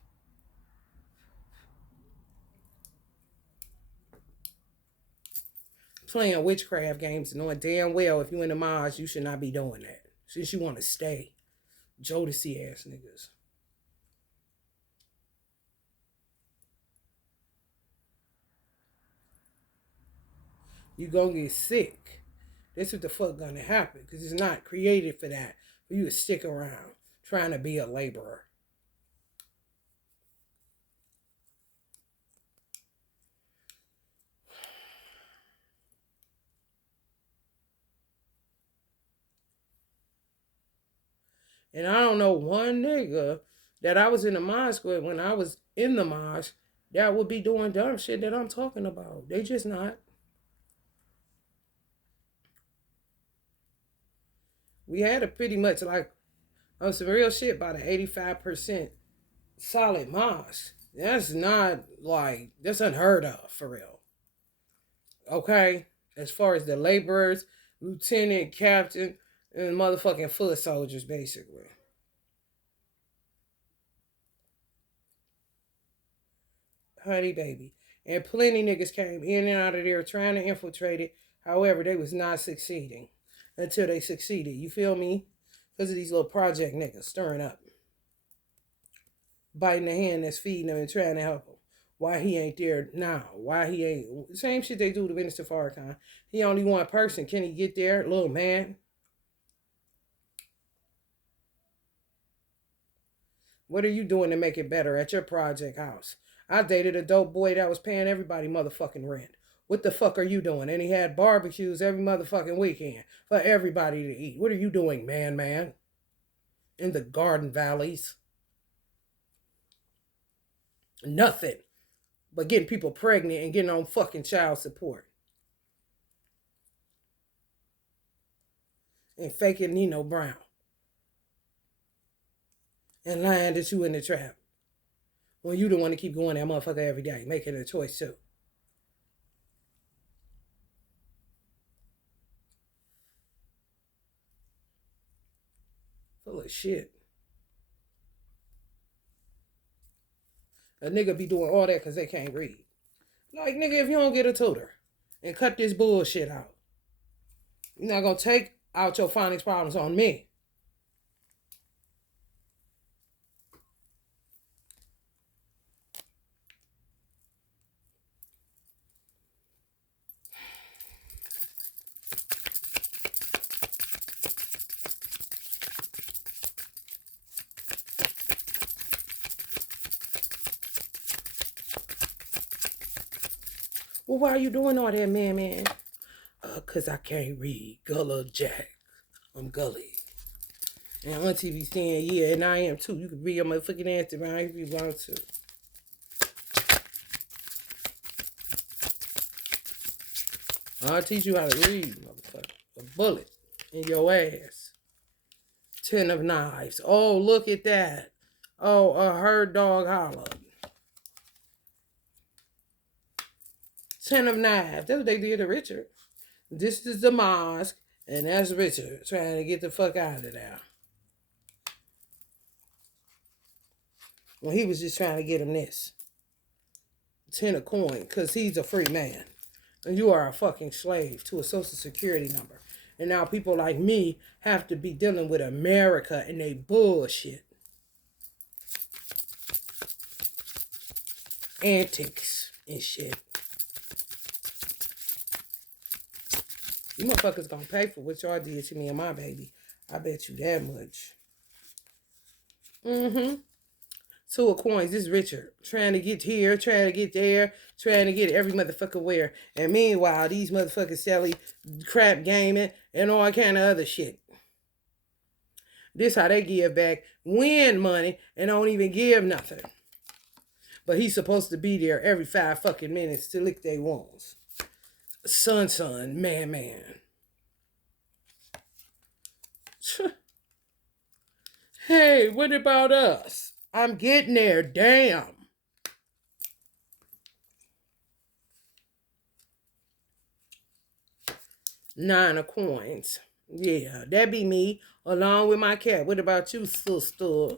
Playing witchcraft games and knowing damn well if you in the Maj, you should not be doing that. Since you want to stay. Jodeci ass niggas. You gonna get sick. That's what the fuck gonna happen. Because it's not created for that. For you to stick around trying to be a laborer. And I don't know one nigga that I was in the mosque with when I was in the mosque that would be doing dumb shit that I'm talking about. They just not. We had a pretty much like some real shit about an 85% solid mosque. That's not like, that's unheard of for real. Okay? As far as the laborers, lieutenant, captain, and motherfucking foot soldiers, basically. Honey baby. And plenty niggas came in and out of there trying to infiltrate it. However, they was not succeeding until they succeeded. You feel me? Because of these little project niggas stirring up. Biting the hand that's feeding them and trying to help them. Why he ain't there now? Why he ain't... Same shit they do to Minister Farrakhan. He only one person. Can he get there? Little man. What are you doing to make it better at your project house? I dated a dope boy that was paying everybody motherfucking rent. What the fuck are you doing? And he had barbecues every motherfucking weekend for everybody to eat. What are you doing, man? In the Garden Valleys? Nothing but getting people pregnant and getting on fucking child support. And faking Nino Brown. And lying that you in the trap. When you the one to keep going that motherfucker every day, making a choice too. Full of shit. A nigga be doing all that because they can't read. Like, nigga, if you don't get a tutor and cut this bullshit out, you're not gonna take out your phonics problems on me. Well, why are you doing all that, man? Cause I can't read. Gullah Jack. I'm gully. And Auntie be saying, yeah, and I am too. You can read your motherfucking ass around if you want to. I'll teach you how to read, motherfucker. A bullet in your ass. 10 of knives. Oh, look at that. Oh, a herd dog hollow. 10 of knives. That's what they did to Richard. This is the mosque, and that's Richard trying to get the fuck out of there. Well, he was just trying to get him this. 10 a coin, because he's a free man. And you are a fucking slave to a social security number. And now people like me have to be dealing with America and they bullshit. Antics and shit. You motherfuckers gonna pay for what y'all did to me and my baby. I bet you that much. Mm-hmm. 2 of coins. This Richard trying to get here, trying to get there, trying to get every motherfucker where. And meanwhile, these motherfuckers selling crap gaming and all kind of other shit. This how they give back, win money, and don't even give nothing. But he's supposed to be there every 5 fucking minutes to lick their wounds. Son, man. Hey, what about us? I'm getting there, damn. Nine of coins. Yeah, that be me, along with my cat. What about you, sister?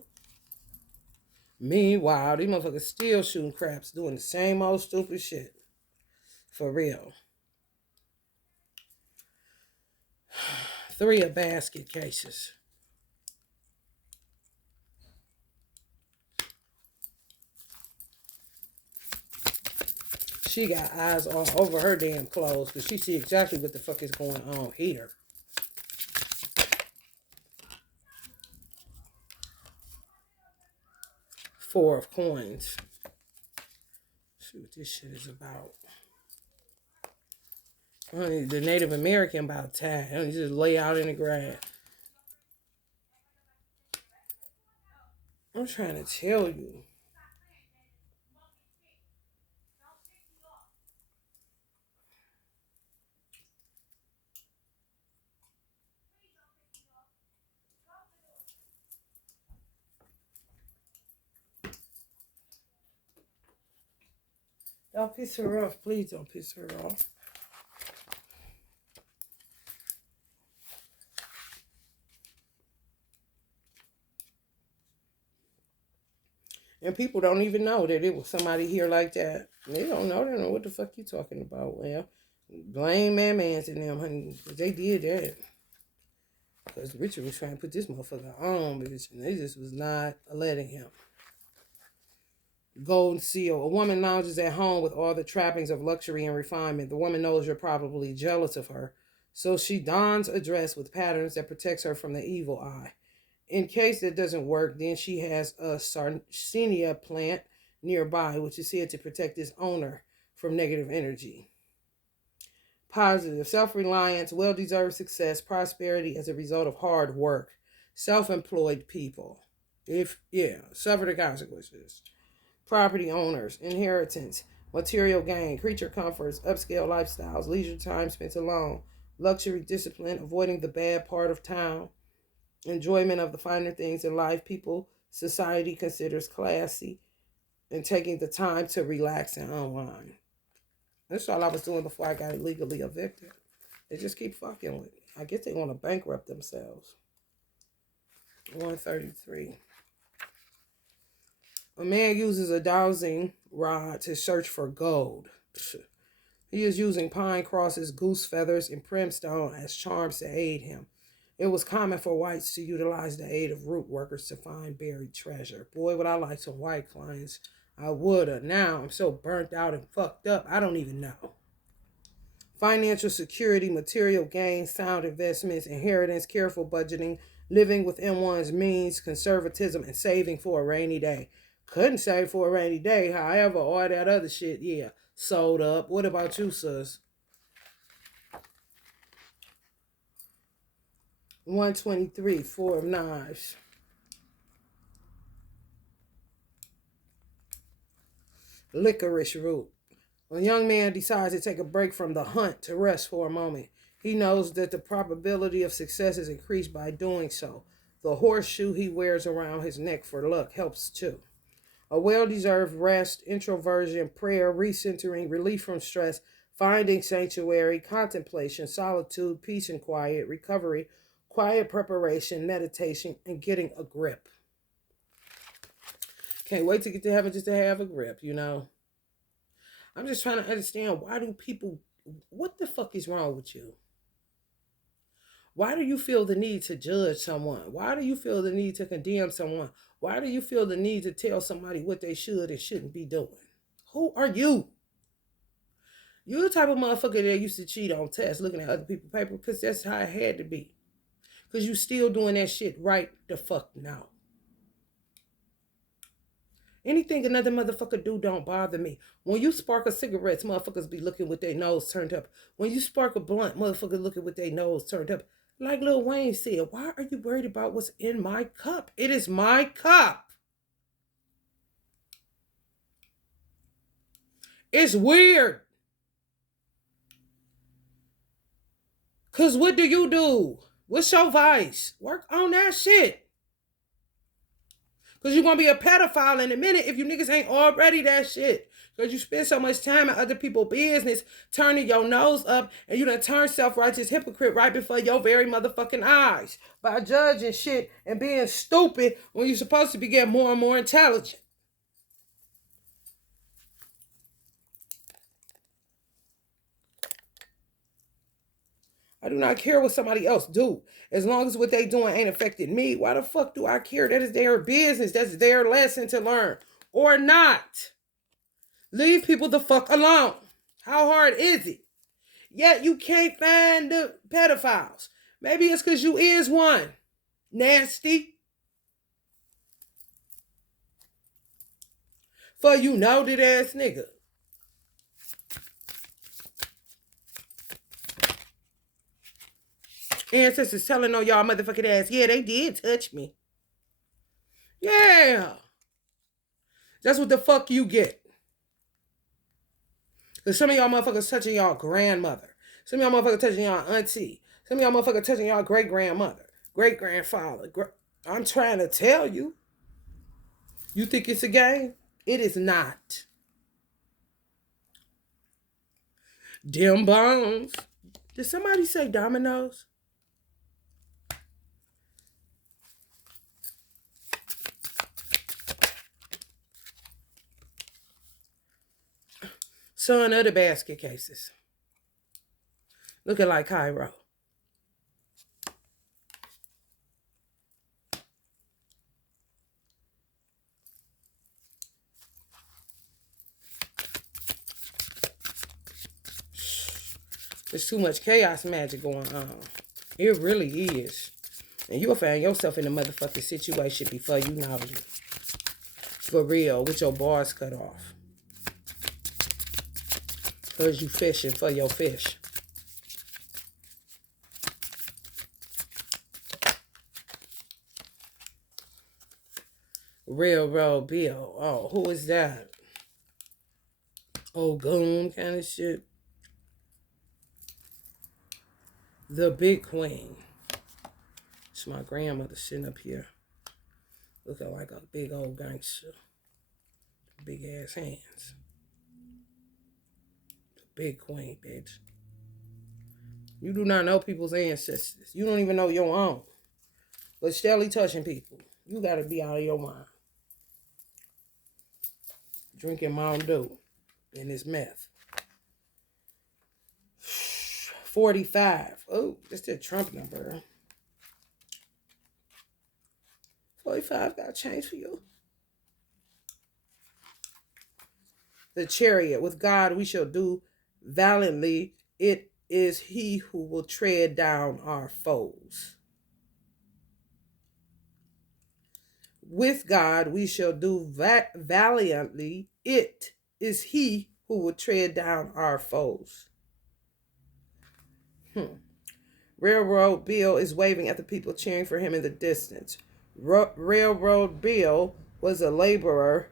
Meanwhile, these motherfuckers still shooting craps, doing the same old stupid shit. For real. Three of basket cases. She got eyes all over her damn clothes because she see exactly what the fuck is going on here. Four of coins. See what this shit is about. Honey, the Native American about time. Honey, just lay out in the grass. I'm trying to tell you. Don't piss her off. Please don't piss her off. And people don't even know that it was somebody here like that. They don't know. They don't know what the fuck you talking about. Well, blame man's in them, honey. They did that. Because Richard was trying to put this motherfucker on, bitch. And they just was not letting him. Golden seal. A woman lounges at home with all the trappings of luxury and refinement. The woman knows you're probably jealous of her. So she dons a dress with patterns that protects her from the evil eye. In case that doesn't work, then she has a Sardinia plant nearby, which is here to protect its owner from negative energy. Positive, self-reliance, well-deserved success, prosperity as a result of hard work. Self-employed people, suffer the consequences. Property owners, inheritance, material gain, creature comforts, upscale lifestyles, leisure time spent alone, luxury discipline, avoiding the bad part of town, enjoyment of the finer things in life people society considers classy, and taking the time to relax and unwind. That's all I was doing before I got illegally evicted. They just keep fucking with me. I guess they want to bankrupt themselves. 133. A man uses a dowsing rod to search for gold. He is using pine crosses, goose feathers, and brimstone as charms to aid him. It was common for whites to utilize the aid of root workers to find buried treasure. Boy, would I like some white clients. I woulda. Now I'm so burnt out and fucked up, I don't even know. Financial security, material gains, sound investments, inheritance, careful budgeting, living within one's means, conservatism, and saving for a rainy day. Couldn't save for a rainy day, however, all that other shit, yeah, sold up. What about you, sis? 123, Four of Knives. Licorice root. A young man decides to take a break from the hunt to rest for a moment. He knows that the probability of success is increased by doing so. The horseshoe he wears around his neck for luck helps too. A well-deserved rest, introversion, prayer, recentering, relief from stress, finding sanctuary, contemplation, solitude, peace and quiet, recovery, quiet preparation, meditation, and getting a grip. Can't wait to get to heaven just to have a grip, you know. I'm just trying to understand, why do people, what the fuck is wrong with you? Why do you feel the need to judge someone? Why do you feel the need to condemn someone? Why do you feel the need to tell somebody what they should and shouldn't be doing? Who are you? You're the type of motherfucker that used to cheat on tests looking at other people's paper because that's how it had to be. Because you still doing that shit right the fuck now. Anything another motherfucker do don't bother me. When you spark a cigarette, motherfuckers be looking with their nose turned up. When you spark a blunt, motherfuckers looking with their nose turned up. Like Lil Wayne said, why are you worried about what's in my cup? It is my cup. It's weird. Because what do you do? What's your vice? Work on that shit. Because you're going to be a pedophile in a minute if you niggas ain't already that shit. Because you spend so much time in other people's business, turning your nose up, and you done turn self-righteous hypocrite right before your very motherfucking eyes by judging shit and being stupid when you're supposed to be getting more and more intelligent. I do not care what somebody else do. As long as what they doing ain't affecting me, why the fuck do I care? That is their business. That's their lesson to learn. Or not. Leave people the fuck alone. How hard is it? Yet you can't find the pedophiles. Maybe it's because you is one. Nasty. For you noted ass nigga. Ancestors telling on y'all motherfucking ass, yeah, they did touch me. Yeah. That's what the fuck you get. Because some of y'all motherfuckers touching y'all grandmother. Some of y'all motherfuckers touching y'all auntie. Some of y'all motherfuckers touching y'all great-grandmother, great-grandfather. I'm trying to tell you. You think it's a game? It is not. Dim bones. Did somebody say dominoes? Son of the basket cases. Looking like Cairo. There's too much chaos magic going on. It really is. And you'll find yourself in a motherfucking situation before you know it. For real, with your bars cut off. Because you fishing for your fish. Railroad Bill. Oh, who is that? Old goon kind of shit. The Big Queen. It's my grandmother sitting up here. Looking like a big old gangster. Big ass hands. The Big Queen, bitch. You do not know people's ancestors. You don't even know your own. But steadily touching people. You gotta be out of your mind. Drinking Mountain Dew and this meth. 45. Oh, that's the Trump number. 45 got change for you. The Chariot. With God we shall do valiantly. It is he who will tread down our foes. With God we shall do valiantly. It is he who will tread down our foes. Railroad Bill is waving at the people cheering for him in the distance. Railroad Bill was a laborer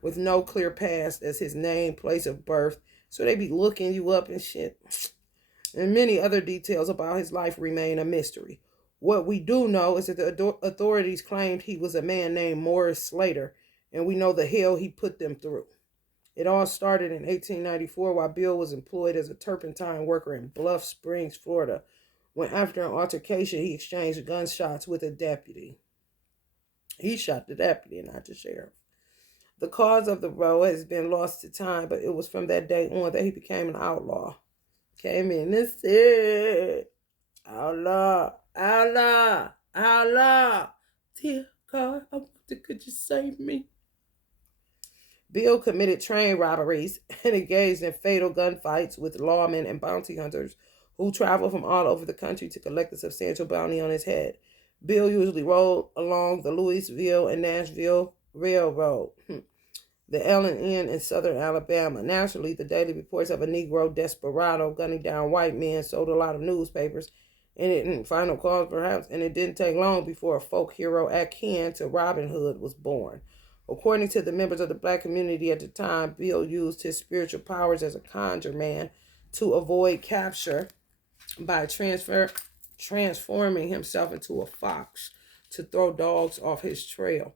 with no clear past as his name, place of birth. So they be looking you up and shit. And many other details about his life remain a mystery. What we do know is that the authorities claimed he was a man named Morris Slater, and we know the hell he put them through. It all started in 1894 while Bill was employed as a turpentine worker in Bluff Springs, Florida, when after an altercation he exchanged gunshots with a deputy. He shot the deputy and not the sheriff. The cause of the row has been lost to time, but it was from that day on that he became an outlaw. Came in and said, outlaw, outlaw, outlaw. Dear God, could you save me? Bill committed train robberies and engaged in fatal gunfights with lawmen and bounty hunters who traveled from all over the country to collect a substantial bounty on his head. Bill usually rode along the Louisville and Nashville Railroad, the L&N in southern Alabama. Naturally, the daily reports of a Negro desperado gunning down white men sold a lot of newspapers, and it final cause perhaps, and it didn't take long before a folk hero akin to Robin Hood was born. According to the members of the black community at the time, Bill used his spiritual powers as a conjure man to avoid capture by transforming himself into a fox to throw dogs off his trail.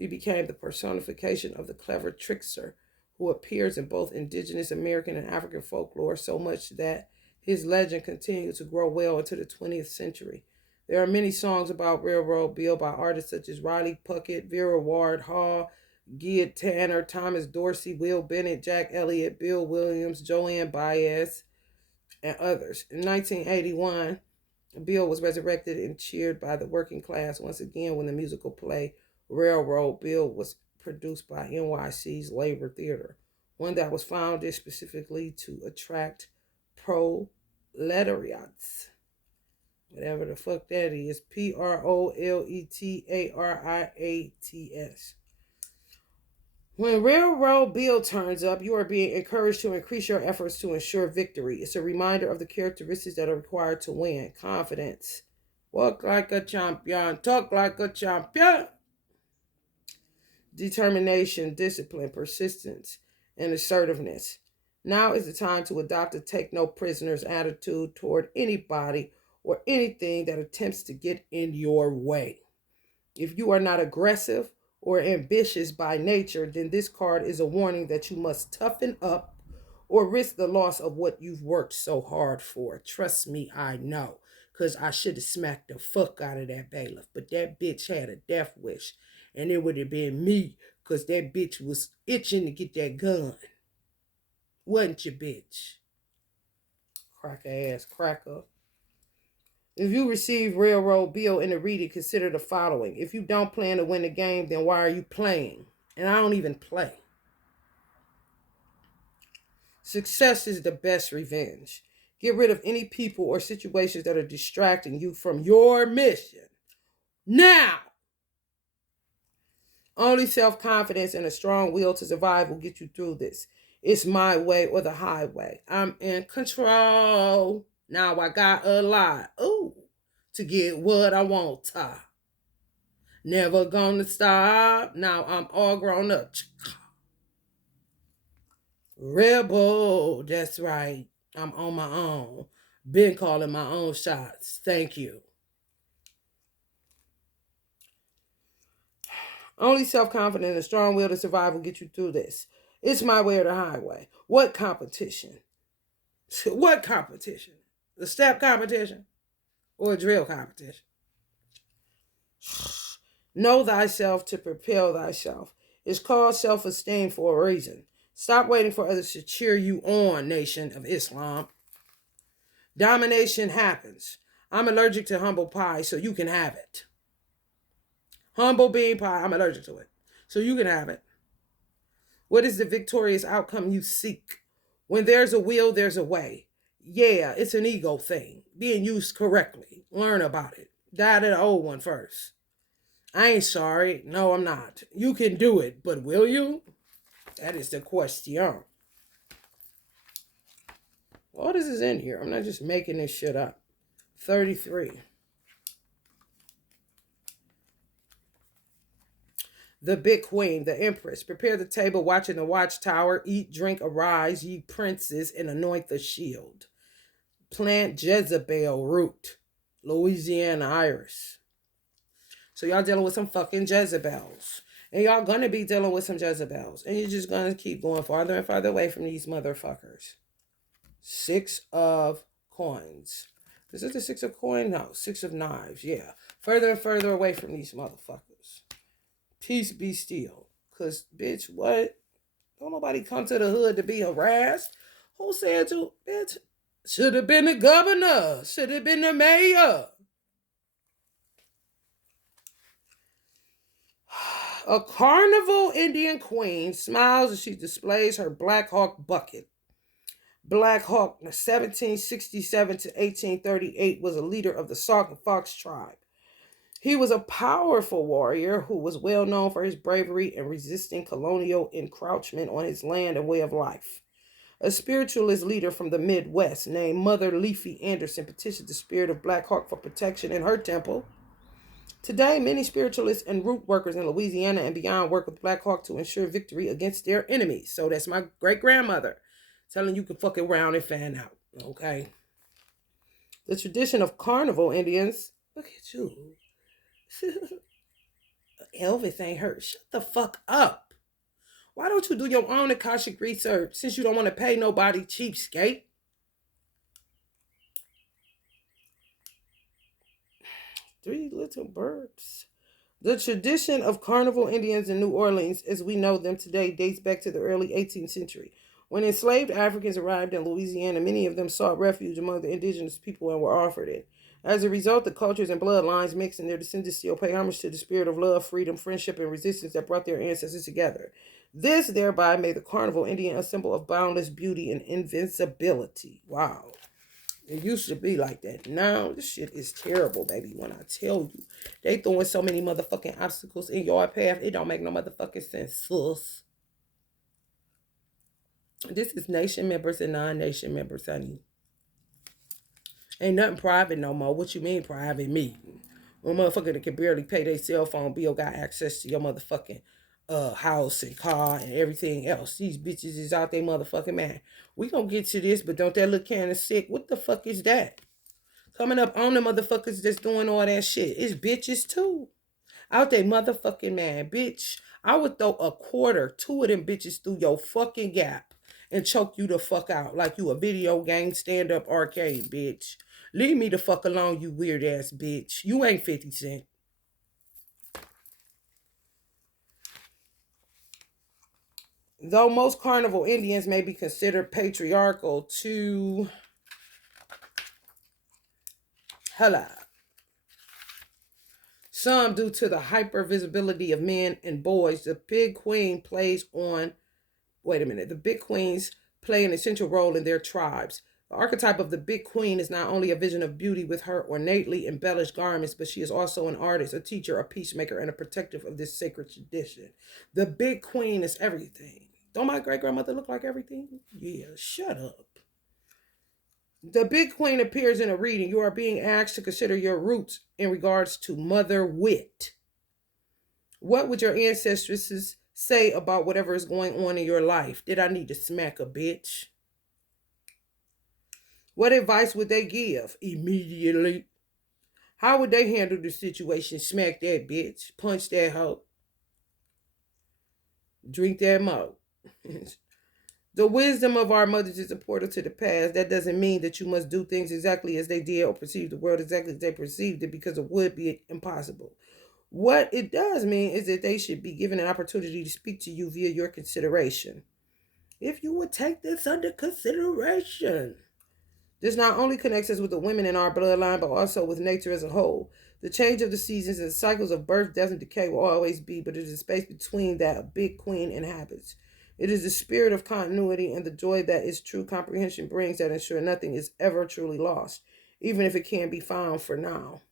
He became the personification of the clever trickster who appears in both indigenous American and African folklore, so much that his legend continued to grow well into the 20th century. There are many songs about Railroad Bill by artists such as Riley Puckett, Vera Ward Hall, Gid Tanner, Thomas Dorsey, Will Bennett, Jack Elliott, Bill Williams, Joanne Baez, and others. In 1981, Bill was resurrected and cheered by the working class once again when the musical play Railroad Bill was produced by NYC's Labor Theater, one that was founded specifically to attract proletariats. Whatever the fuck that is. Proletariats. When Railroad Bill turns up, you are being encouraged to increase your efforts to ensure victory. It's a reminder of the characteristics that are required to win. Confidence. Walk like a champion. Talk like a champion. Determination, discipline, persistence, and assertiveness. Now is the time to adopt a take no prisoners attitude toward anybody or anything that attempts to get in your way. If you are not aggressive or ambitious by nature, then this card is a warning that you must toughen up or risk the loss of what you've worked so hard for. Trust me, I know, because I should have smacked the fuck out of that bailiff, but that bitch had a death wish, and it would have been me, because that bitch was itching to get that gun. Wasn't you, bitch? Cracker ass cracker. If you receive Railroad Bill in a reading, consider the following. If you don't plan to win the game, then why are you playing? And I don't even play. Success is the best revenge. Get rid of any people or situations that are distracting you from your mission. Now! Only self-confidence and a strong will to survive will get you through this. It's my way or the highway. I'm in control. Now I got a lot. Ooh, to get what I want. Never gonna stop. Now I'm all grown up. Rebel. That's right. I'm on my own. Been calling my own shots. Thank you. Only self-confidence and a strong will to survive will get you through this. It's my way or the highway. What competition? What competition? The step competition or a drill competition? Know thyself to propel thyself. It's called self-esteem for a reason. Stop waiting for others to cheer you on, Nation of Islam. Domination happens. I'm allergic to humble pie, so you can have it. Humble bean pie, I'm allergic to it, so you can have it. What is the victorious outcome you seek? When there's a will, there's a way. Yeah, it's an ego thing, being used correctly. Learn about it. Die to the old one first. I ain't sorry. No, I'm not. You can do it, but will you? That is the question. All this is in here. I'm not just making this shit up. 33. The big queen, the empress. Prepare the table, watching the watchtower. Eat, drink, arise, ye princes, and anoint the shield. Plant Jezebel root. Louisiana iris. So y'all dealing with some fucking Jezebels. And y'all gonna be dealing with some Jezebels. And you're just gonna keep going farther and farther away from these motherfuckers. 6 of coins. Is it the 6 of coins? No, 6 of knives. Yeah. Further and further away from these motherfuckers. Peace be still. Because, bitch, what? Don't nobody come to the hood to be harassed. Who said you, bitch? Should have been the governor. Should have been the mayor. A carnival Indian queen smiles as she displays her Black Hawk bucket. Black Hawk, 1767 to 1838, was a leader of the Sauk and Fox tribe. He was a powerful warrior who was well known for his bravery in resisting colonial encroachment on his land and way of life. A spiritualist leader from the Midwest named Mother Leafy Anderson petitioned the spirit of Black Hawk for protection in her temple. Today, many spiritualists and root workers in Louisiana and beyond work with Black Hawk to ensure victory against their enemies. So that's my great-grandmother telling you can fuck around and fan out, okay? The tradition of carnival Indians, look at you. Elvis ain't hurt. Shut the fuck up. Why don't you do your own Akashic research since you don't want to pay nobody, cheapskate? Three little birds. The tradition of carnival Indians in New Orleans, as we know them today, dates back to the early 18th century. When enslaved Africans arrived in Louisiana, many of them sought refuge among the indigenous people and were offered it. As a result, the cultures and bloodlines mix, and their descendants still pay homage to the spirit of love, freedom, friendship, and resistance that brought their ancestors together. This thereby made the carnival Indian a symbol of boundless beauty and invincibility. Wow. It used to be like that. Now, this shit is terrible, baby. When I tell you, they throwing so many motherfucking obstacles in your path, it don't make no motherfucking sense, sus. This is nation members and non-nation members, honey. Ain't nothing private no more. What you mean private? Me. One motherfucker that can barely pay their cell phone bill got access to your motherfucking house and car and everything else. These bitches is out there motherfucking man. We gonna get to this, but don't that look kind of sick? What the fuck is that? Coming up on the motherfuckers that's doing all that shit. It's bitches too. Out there motherfucking man. Bitch, I would throw a quarter, two of them bitches through your fucking gap and choke you the fuck out like you a video game stand-up arcade, bitch. Leave me the fuck alone, you weird ass bitch. You ain't 50 Cent. Though most carnival Indians may be considered patriarchal to Hela, some due to the hyper visibility of men and boys, the big queen plays on. Wait a minute. The big queens play an essential role in their tribes. The archetype of the big queen is not only a vision of beauty with her ornately embellished garments, but she is also an artist, a teacher, a peacemaker, and a protective of this sacred tradition. The big queen is everything. Don't my great grandmother look like everything? Yeah, shut up. The big queen appears in a reading. You are being asked to consider your roots in regards to mother wit. What would your ancestresses say about whatever is going on in your life? Did I need to smack a bitch? What advice would they give? Immediately. How would they handle the situation? Smack that bitch. Punch that hoe. Drink that mo. The wisdom of our mothers is a portal to the past. That doesn't mean that you must do things exactly as they did or perceive the world exactly as they perceived it, because it would be impossible. What it does mean is that they should be given an opportunity to speak to you via your consideration. If you would take this under consideration. This not only connects us with the women in our bloodline, but also with nature as a whole. The change of the seasons and cycles of birth, death, and decay will always be, but it is the space between that a big queen inhabits. It is the spirit of continuity and the joy that its true comprehension brings that ensure nothing is ever truly lost, even if it can be found for now.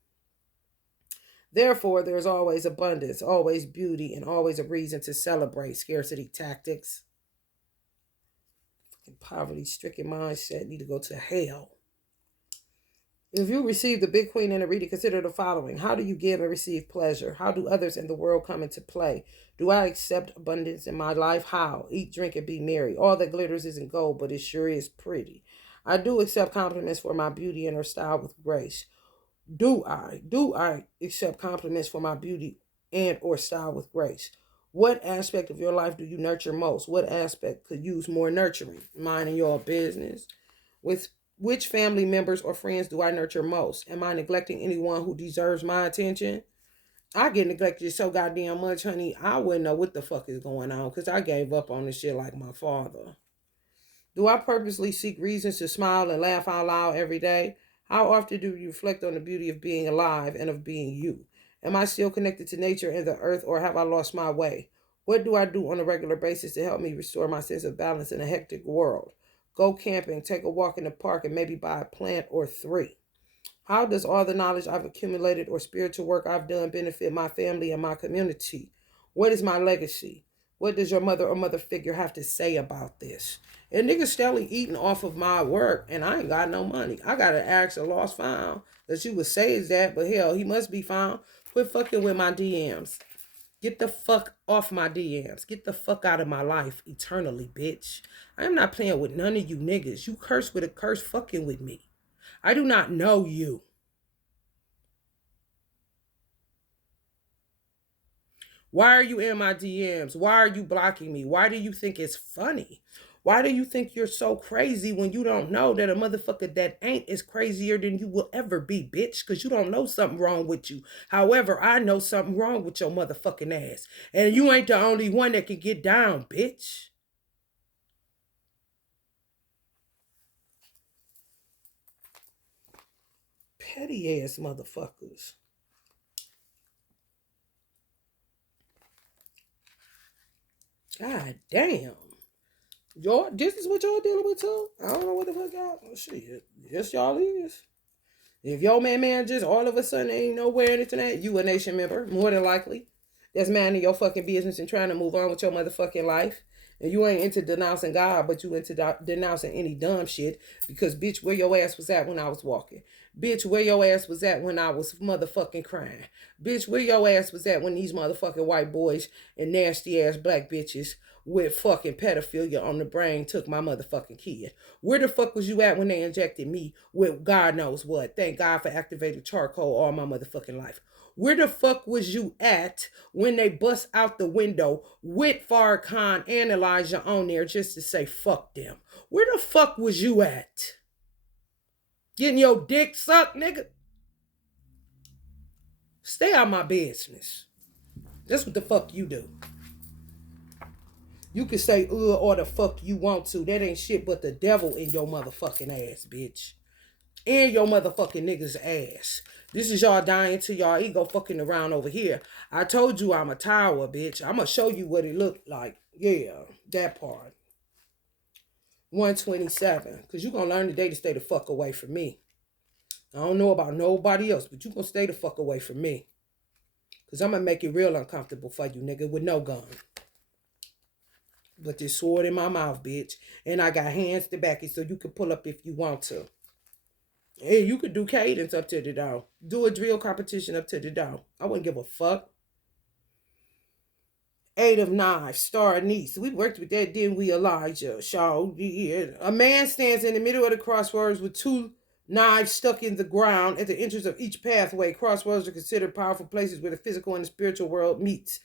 Therefore, there is always abundance, always beauty, and always a reason to celebrate. Scarcity tactics. Poverty-stricken mindset need to go to hell. If you receive the big queen in a reading, consider the following. How do you give and receive pleasure? How do others in the world come into play? Do I accept abundance in my life? How? Eat, drink, and be merry. All that glitters isn't gold, but it sure is pretty. I do accept compliments for my beauty and her style with grace. Do I accept compliments for my beauty and or style with grace? What aspect of your life do you nurture most? What aspect could use more nurturing? Mine and your business. With which family members or friends do I nurture most? Am I neglecting anyone who deserves my attention? I get neglected so goddamn much, honey. I wouldn't know what the fuck is going on because I gave up on this shit like my father. Do I purposely seek reasons to smile and laugh out loud every day? How often do you reflect on the beauty of being alive and of being you? Am I still connected to nature and the earth, or have I lost my way? What do I do on a regular basis to help me restore my sense of balance in a hectic world? Go camping, take a walk in the park, and maybe buy a plant or three. How does all the knowledge I've accumulated or spiritual work I've done benefit my family and my community? What is my legacy? What does your mother or mother figure have to say about this? And niggas steadily eating off of my work, and I ain't got no money. I gotta ask a lost found that you would say is that, but hell, he must be found. Quit fucking with my DMs. Get the fuck off my DMs. Get the fuck out of my life eternally, bitch. I am not playing with none of you niggas. You curse with a curse fucking with me. I do not know you. Why are you in my DMs? Why are you blocking me? Why do you think it's funny? Why do you think you're so crazy when you don't know that a motherfucker that ain't is crazier than you will ever be, bitch? Because you don't know something wrong with you. However, I know something wrong with your motherfucking ass. And you ain't the only one that can get down, bitch. Petty ass motherfuckers. God damn. Y'all, this is what y'all dealing with too? I don't know what the fuck y'all. Oh, shit. Yes, y'all is. If your man just all of a sudden ain't nowhere in the internet, you a nation member, more than likely. That's minding your fucking business and trying to move on with your motherfucking life. And you ain't into denouncing God, but you into denouncing any dumb shit. Because, bitch, where your ass was at when I was walking? Bitch, where your ass was at when I was motherfucking crying? Bitch, where your ass was at when these motherfucking white boys and nasty ass black bitches with fucking pedophilia on the brain took my motherfucking kid? Where the fuck was you at when they injected me with God knows what? Thank God for activated charcoal all my motherfucking life. Where the fuck was you at when they bust out the window with Farrakhan and Elijah on there just to say fuck them? Where the fuck was you at? Getting your dick sucked, nigga? Stay out my business. That's what the fuck you do. You can say or the fuck you want to. That ain't shit but the devil in your motherfucking ass, bitch. In your motherfucking niggas' ass. This is y'all dying to y'all ego fucking around over here. I told you I'm a tower, bitch. I'm gonna show you what it looked like. Yeah, that part. 127. Because you gonna learn today to stay the fuck away from me. I don't know about nobody else, but you gonna stay the fuck away from me. Because I'm gonna make it real uncomfortable for you, nigga, with no gun. But this sword in my mouth, bitch. And I got hands to back it so you can pull up if you want to. Hey, you could do cadence up to the door. Do a drill competition up to the door. I wouldn't give a fuck. 8 of Knives, Star Niece. We worked with that, didn't we, Elijah? Shaw. Yeah. A man stands in the middle of the crossroads with 2 knives stuck in the ground at the entrance of each pathway. Crossroads are considered powerful places where the physical and the spiritual world meets.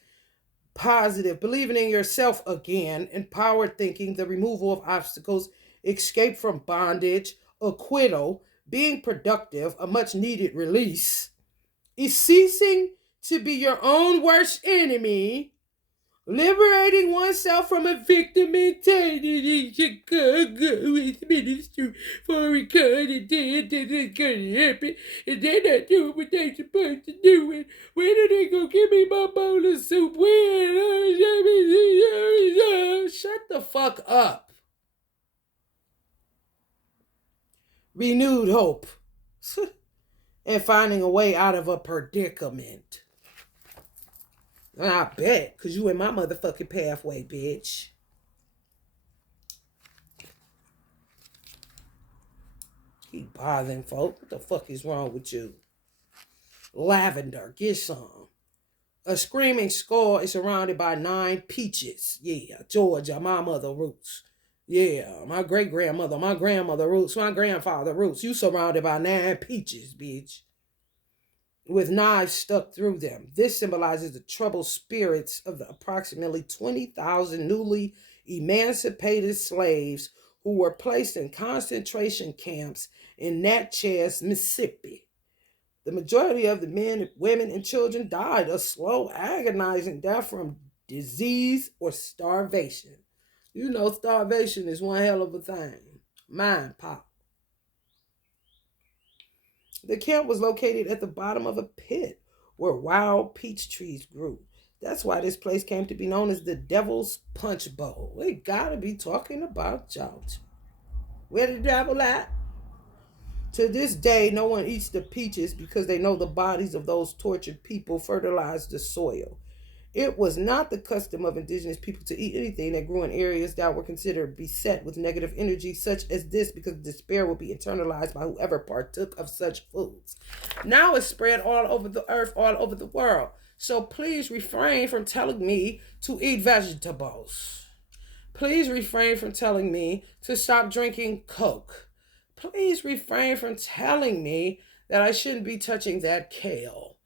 Positive, believing in yourself again, empowered thinking, the removal of obstacles, escape from bondage, acquittal, being productive, a much needed release, is ceasing to be your own worst enemy, liberating oneself from a victim mentality. Chicago is ministry for recording that it's gonna happen, and they're not doing what they're supposed to do. And when are they gonna give me my bowl of soup? Shut the fuck up. Renewed hope. And finding a way out of a predicament. And I bet, because you in my motherfucking pathway, bitch. Keep bothering folk. What the fuck is wrong with you? Lavender, get some. A screaming skull is surrounded by 9 peaches. Yeah, Georgia, my mother roots. Yeah, my great-grandmother, my grandmother roots, my grandfather roots. You surrounded by 9 peaches, bitch. With knives stuck through them. This symbolizes the troubled spirits of the approximately 20,000 newly emancipated slaves who were placed in concentration camps in Natchez, Mississippi. The majority of the men, women, and children died a slow, agonizing death from disease or starvation. You know, starvation is one hell of a thing. Mind pop. The camp was located at the bottom of a pit where wild peach trees grew. That's why this place came to be known as the Devil's Punch Bowl. We gotta be talking about y'all. Where the devil at? To this day, no one eats the peaches because they know the bodies of those tortured people fertilized the soil. It was not the custom of indigenous people to eat anything that grew in areas that were considered beset with negative energy, such as this, because despair would be internalized by whoever partook of such foods. Now it's spread all over the earth, all over the world. So please refrain from telling me to eat vegetables. Please refrain from telling me to stop drinking Coke. Please refrain from telling me that I shouldn't be touching that kale.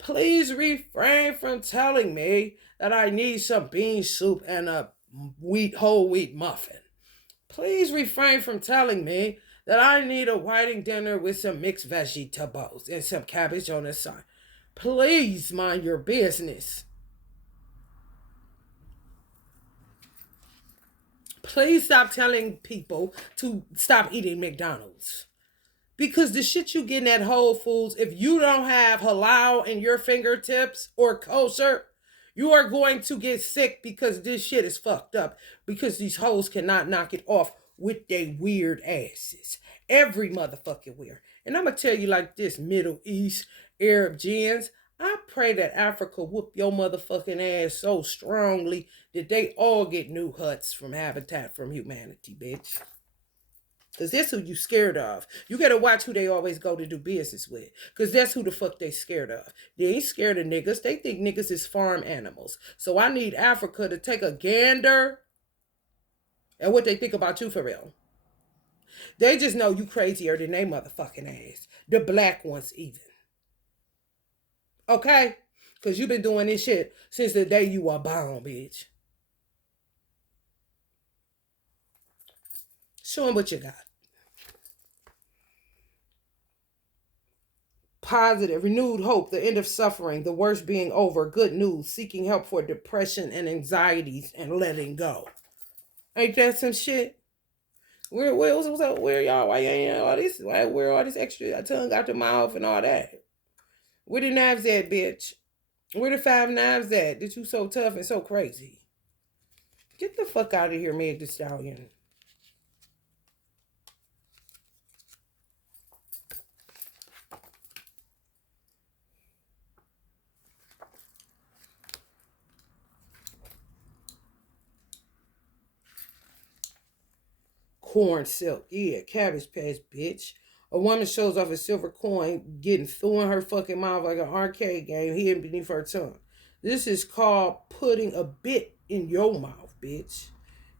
Please refrain from telling me that I need some bean soup and a whole wheat muffin. Please refrain from telling me that I need a whiting dinner with some mixed vegetables and some cabbage on the side. Please mind your business. Please stop telling people to stop eating McDonald's. Because the shit you get at Whole Foods, if you don't have halal in your fingertips or kosher, you are going to get sick because this shit is fucked up. Because these hoes cannot knock it off with their weird asses. Every motherfucking weird. And I'm going to tell you like this, Middle East, Arab gens, I pray that Africa whoop your motherfucking ass so strongly that they all get new huts from Habitat from Humanity, bitch. Because that's who you scared of. You got to watch who they always go to do business with. Because that's who the fuck they scared of. They ain't scared of niggas. They think niggas is farm animals. So I need Africa to take a gander at what they think about you for real. They just know you crazier than they motherfucking ass. The black ones even. Okay? Because you've been doing this shit since the day you were born, bitch. Show them what you got. Positive, renewed hope, the end of suffering, the worst being over, good news, seeking help for depression and anxieties, and letting go. Ain't that some shit? What's up? Where y'all? Why you ain't all this? Where all this extra tongue out the mouth and all that? Where the knives at, bitch? Where the 5 knives at that you so tough and so crazy? Get the fuck out of here, Meg Thee Stallion. Corn silk. Yeah, Cabbage Patch, bitch. A woman shows off a silver coin getting through in her fucking mouth like an arcade game hidden beneath her tongue. This is called putting a bit in your mouth, bitch.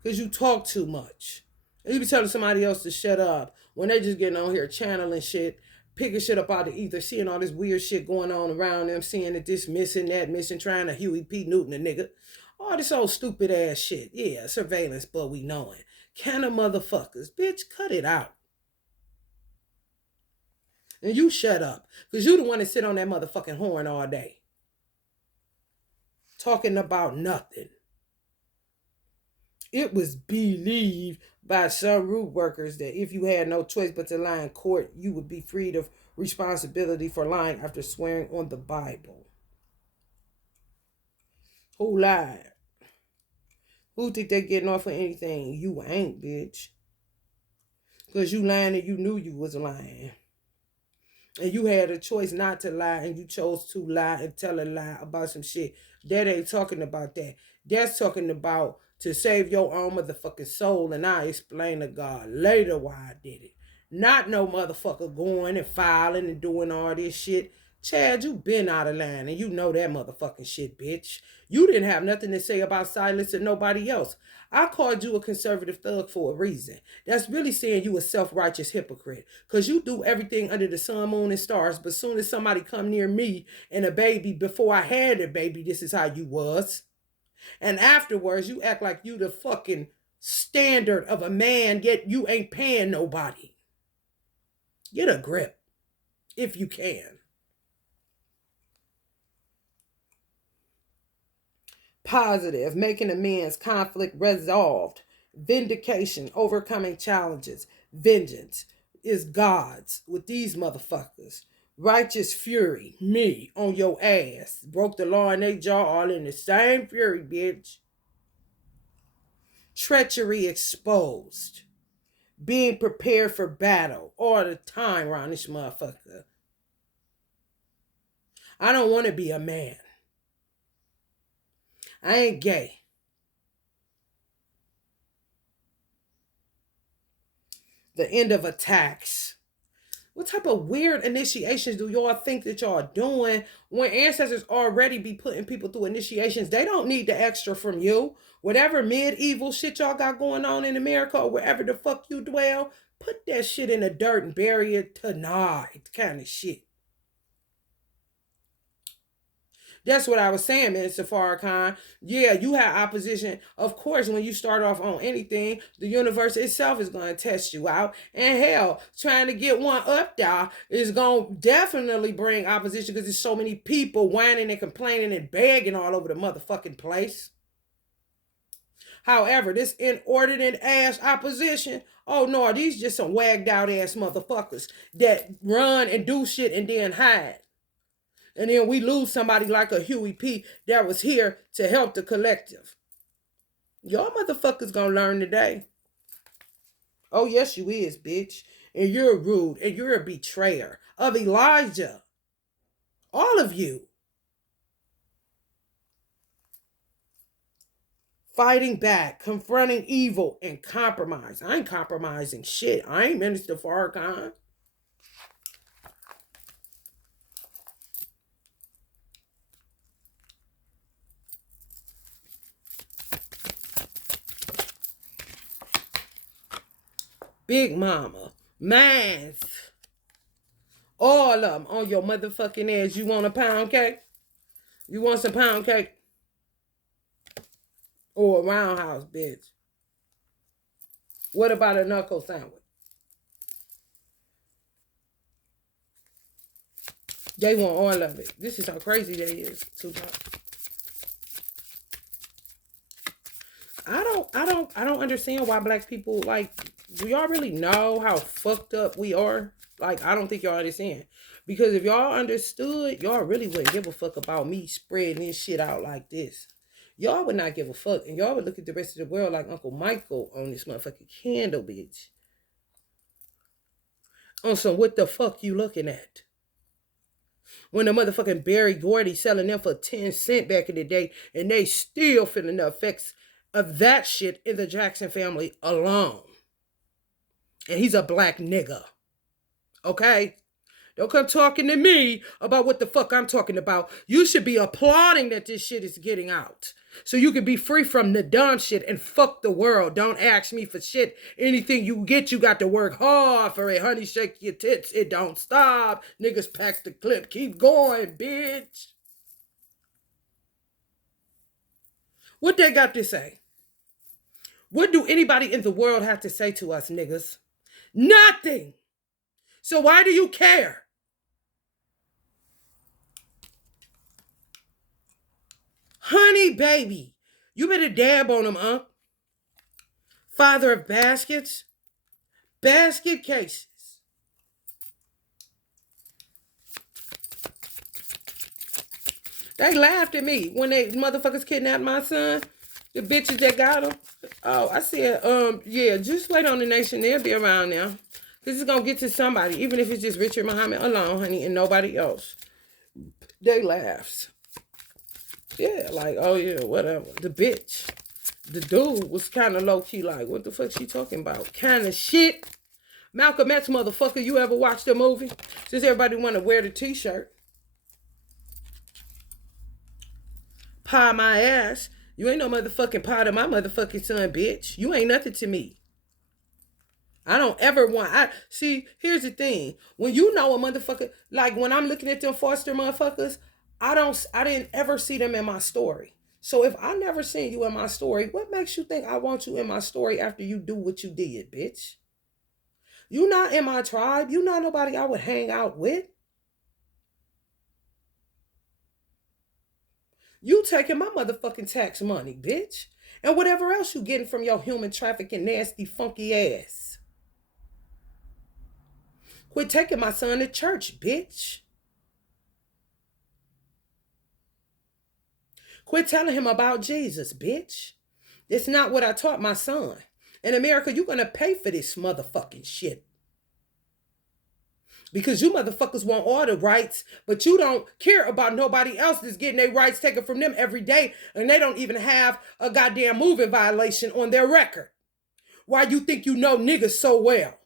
Because you talk too much. And you be telling somebody else to shut up when they just getting on here channeling shit, picking shit up out of ether, seeing all this weird shit going on around them, seeing that this missing, that missing, trying to Huey P. Newton a nigga. All this old stupid ass shit. Yeah, surveillance, but we know it. Can of motherfuckers. Bitch, cut it out. And you shut up. Because you the one that sit on that motherfucking horn all day. Talking about nothing. It was believed by some root workers that if you had no choice but to lie in court, you would be freed of responsibility for lying after swearing on the Bible. Who lied? Who think they getting off of anything? You ain't, bitch. Because you lying and you knew you was lying. And you had a choice not to lie and you chose to lie and tell a lie about some shit. That ain't talking about that. That's talking about to save your own motherfucking soul, and I explain to God later why I did it. Not no motherfucker going and filing and doing all this shit. Chad, you been out of line and you know that motherfucking shit, bitch. You didn't have nothing to say about silence and nobody else. I called you a conservative thug for a reason. That's really saying you a self-righteous hypocrite. Because you do everything under the sun, moon, and stars, but soon as somebody come near me and a baby, before I had a baby, this is how you was. And afterwards, you act like you the fucking standard of a man, yet you ain't paying nobody. Get a grip, if you can. Positive, making amends, conflict resolved, vindication, overcoming challenges, vengeance is God's with these motherfuckers. Righteous fury, me on your ass. Broke the law in they jaw all in the same fury, bitch. Treachery exposed. Being prepared for battle all the time around this motherfucker. I don't want to be a man. I ain't gay. The end of attacks. What type of weird initiations do y'all think that y'all doing when ancestors already be putting people through initiations? They don't need the extra from you. Whatever medieval shit y'all got going on in America or wherever the fuck you dwell, put that shit in the dirt and bury it tonight kind of shit. That's what I was saying, Minister Farrakhan. Yeah, you have opposition. Of course, when you start off on anything, the universe itself is going to test you out. And hell, trying to get one up there is going to definitely bring opposition because there's so many people whining and complaining and begging all over the motherfucking place. However, this inordinate ass opposition, oh no, these just some wagged out ass motherfuckers that run and do shit and then hide. And then we lose somebody like a Huey P that was here to help the collective. Y'all motherfuckers gonna learn today. Oh, yes, you is, bitch. And you're rude. And you're a betrayer of Elijah. All of you. Fighting back, confronting evil, and compromise. I ain't compromising shit. I ain't Minister Farrakhan. Big Mama, Mans, all of them on your motherfucking ass. You want a pound cake? You want some pound cake? Or a roundhouse, bitch? What about a knuckle sandwich? They want all of it. This is how crazy they is, Tupac. I don't understand why black people, like, do y'all really know how fucked up we are? Like, I don't think y'all understand. Because if y'all understood, y'all really wouldn't give a fuck about me spreading this shit out like this. Y'all would not give a fuck. And y'all would look at the rest of the world like Uncle Michael on this motherfucking candle, bitch. On some what the fuck you looking at? When the motherfucking Berry Gordy selling them for 10 cents back in the day, and they still feeling the effects of that shit in the Jackson family alone. And he's a black nigga. Okay? Don't come talking to me about what the fuck I'm talking about. You should be applauding that this shit is getting out. So you can be free from the dumb shit and fuck the world. Don't ask me for shit. Anything you get, you got to work hard for it. Honey, shake your tits. It don't stop. Niggas pack the clip. Keep going, bitch. What they got to say? What do anybody in the world have to say to us, niggas? Nothing. So why do you care? Honey, baby, you better dab on them, huh? Father of baskets, basket cases. They laughed at me when they motherfuckers kidnapped my son. The bitches that got him. Oh, I said, yeah, just wait on the nation. They'll be around now. This is going to get to somebody, even if it's just Richard Muhammad alone, honey, and nobody else. They laughs. Yeah, like, oh yeah, whatever. The bitch. The dude was kind of low-key like, what the fuck she talking about? Kind of shit. Malcolm X, motherfucker, you ever watched the movie? Since everybody want to wear the t-shirt. Pie my ass. You ain't no motherfucking part of my motherfucking son, bitch. You ain't nothing to me. I don't ever want. See, here's the thing. When you know a motherfucker, like when I'm looking at them Foster motherfuckers, I didn't ever see them in my story. So if I never seen you in my story, what makes you think I want you in my story after you do what you did, bitch? You not in my tribe. You not nobody I would hang out with. You taking my motherfucking tax money, bitch. And whatever else you getting from your human trafficking, nasty, funky ass. Quit taking my son to church, bitch. Quit telling him about Jesus, bitch. It's not what I taught my son. In America, you're going to pay for this motherfucking shit. Because you motherfuckers want all the rights, but you don't care about nobody else that's getting their rights taken from them every day, and they don't even have a goddamn moving violation on their record. Why you think you know niggas so well?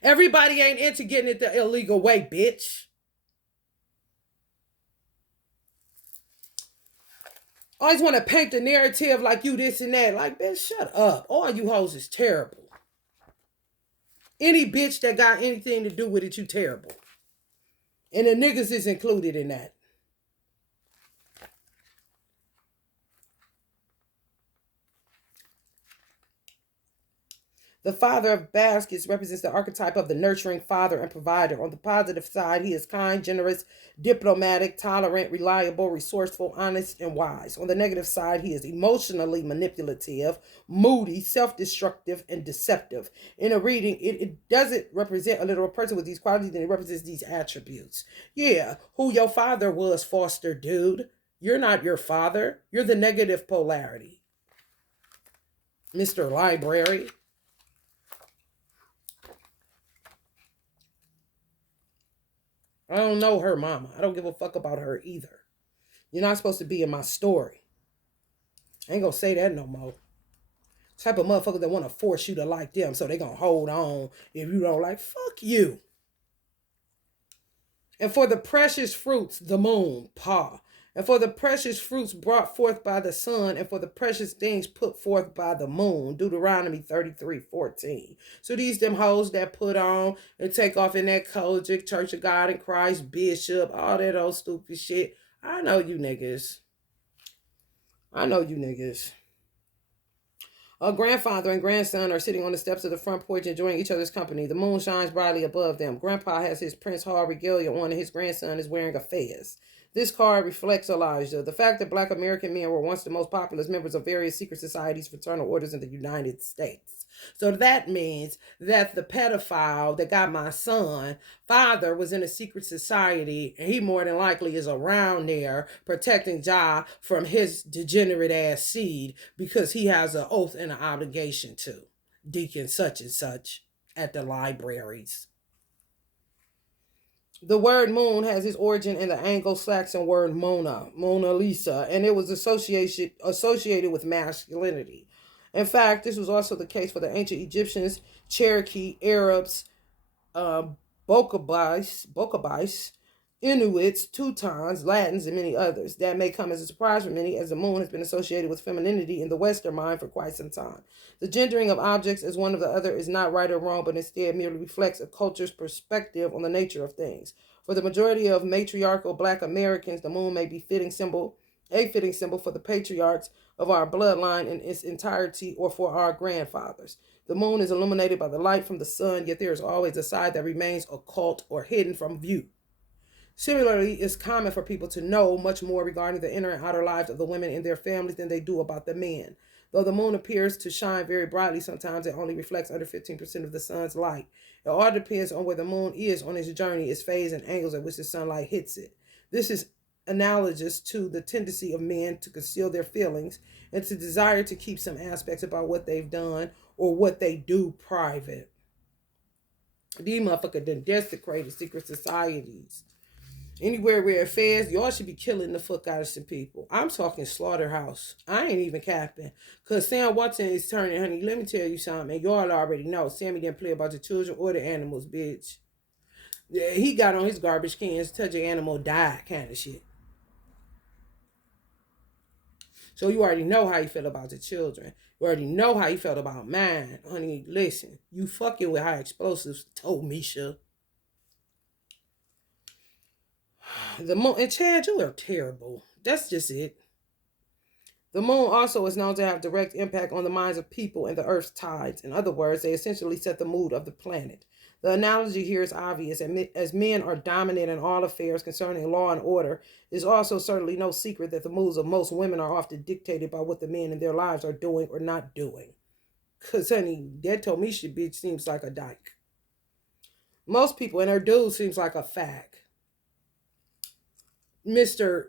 Everybody ain't into getting it the illegal way, bitch. Always want to paint the narrative like you this and that. Like, bitch, shut up. All you hoes is terrible. Any bitch that got anything to do with it, you terrible. And the niggas is included in that. The father of baskets represents the archetype of the nurturing father and provider. On the positive side, he is kind, generous, diplomatic, tolerant, reliable, resourceful, honest, and wise. On the negative side, he is emotionally manipulative, moody, self destructive, and deceptive. In a reading, it doesn't represent a literal person with these qualities, and it represents these attributes. Yeah, who your father was, Foster, dude. You're not your father. You're the negative polarity, Mr. Library. I don't know her mama. I don't give a fuck about her either. You're not supposed to be in my story. I ain't gonna say that no more. Type of motherfuckers that want to force you to like them, so they gonna hold on if you don't like. Fuck you. And for the precious fruits, the moon, Pa. And for the precious fruits brought forth by the sun, and for the precious things put forth by the moon, Deuteronomy 33:14. So these them hoes that put on and take off in that Kojic, Church of God in Christ, Bishop, all that old stupid shit. I know you niggas. I know you niggas. A grandfather and grandson are sitting on the steps of the front porch enjoying each other's company. The moon shines brightly above them. Grandpa has his Prince Hall regalia on, and his grandson is wearing a fez. This card reflects Elijah. The fact that Black American men were once the most populous members of various secret societies, fraternal orders in the United States. So that means that the pedophile that got my son, father, was in a secret society, and he more than likely is around there protecting Ja from his degenerate ass seed because he has an oath and an obligation to Deacon such and such at the libraries. The word moon has its origin in the Anglo-Saxon word Mona, Mona Lisa, and it was associated with masculinity. In fact, this was also the case for the ancient Egyptians, Cherokee, Arabs, uh, Bokabais, Inuits, Teutons, Latins, and many others. That may come as a surprise for many, as the moon has been associated with femininity in the Western mind for quite some time. The gendering of objects as one of the other is not right or wrong, but instead merely reflects a culture's perspective on the nature of things. For the majority of matriarchal Black Americans, the moon may be a fitting symbol for the patriarchs of our bloodline in its entirety or for our grandfathers. The moon is illuminated by the light from the sun, yet there is always a side that remains occult or hidden from view. Similarly, it's common for people to know much more regarding the inner and outer lives of the women in their families than they do about the men. Though the moon appears to shine very brightly, sometimes it only reflects under 15% of the sun's light. It all depends on where the moon is on its journey, its phase, and angles at which the sunlight hits it. This is analogous to the tendency of men to conceal their feelings and to desire to keep some aspects about what they've done or what they do private. These motherfuckers done desecrated secret societies. Anywhere where it fails, y'all should be killing the fuck out of some people. I'm talking slaughterhouse. I ain't even capping. Because Sam Watson is turning, honey, let me tell you something. And y'all already know. Sammy didn't play about the children or the animals, bitch. Yeah, he got on his garbage cans, touch an animal, die kind of shit. So you already know how you feel about the children. You already know how you felt about mine. Honey, listen. You fucking with high explosives, told Misha. The moon, and Chad, you are terrible. That's just it. The moon also is known to have direct impact on the minds of people and the earth's tides. In other words, they essentially set the mood of the planet. The analogy here is obvious. As men are dominant in all affairs concerning law and order, it is also certainly no secret that the moods of most women are often dictated by what the men in their lives are doing or not doing. Because, honey, that Tomisha bitch seems like a dyke. Most people, and her dude seems like a fag. Mr.,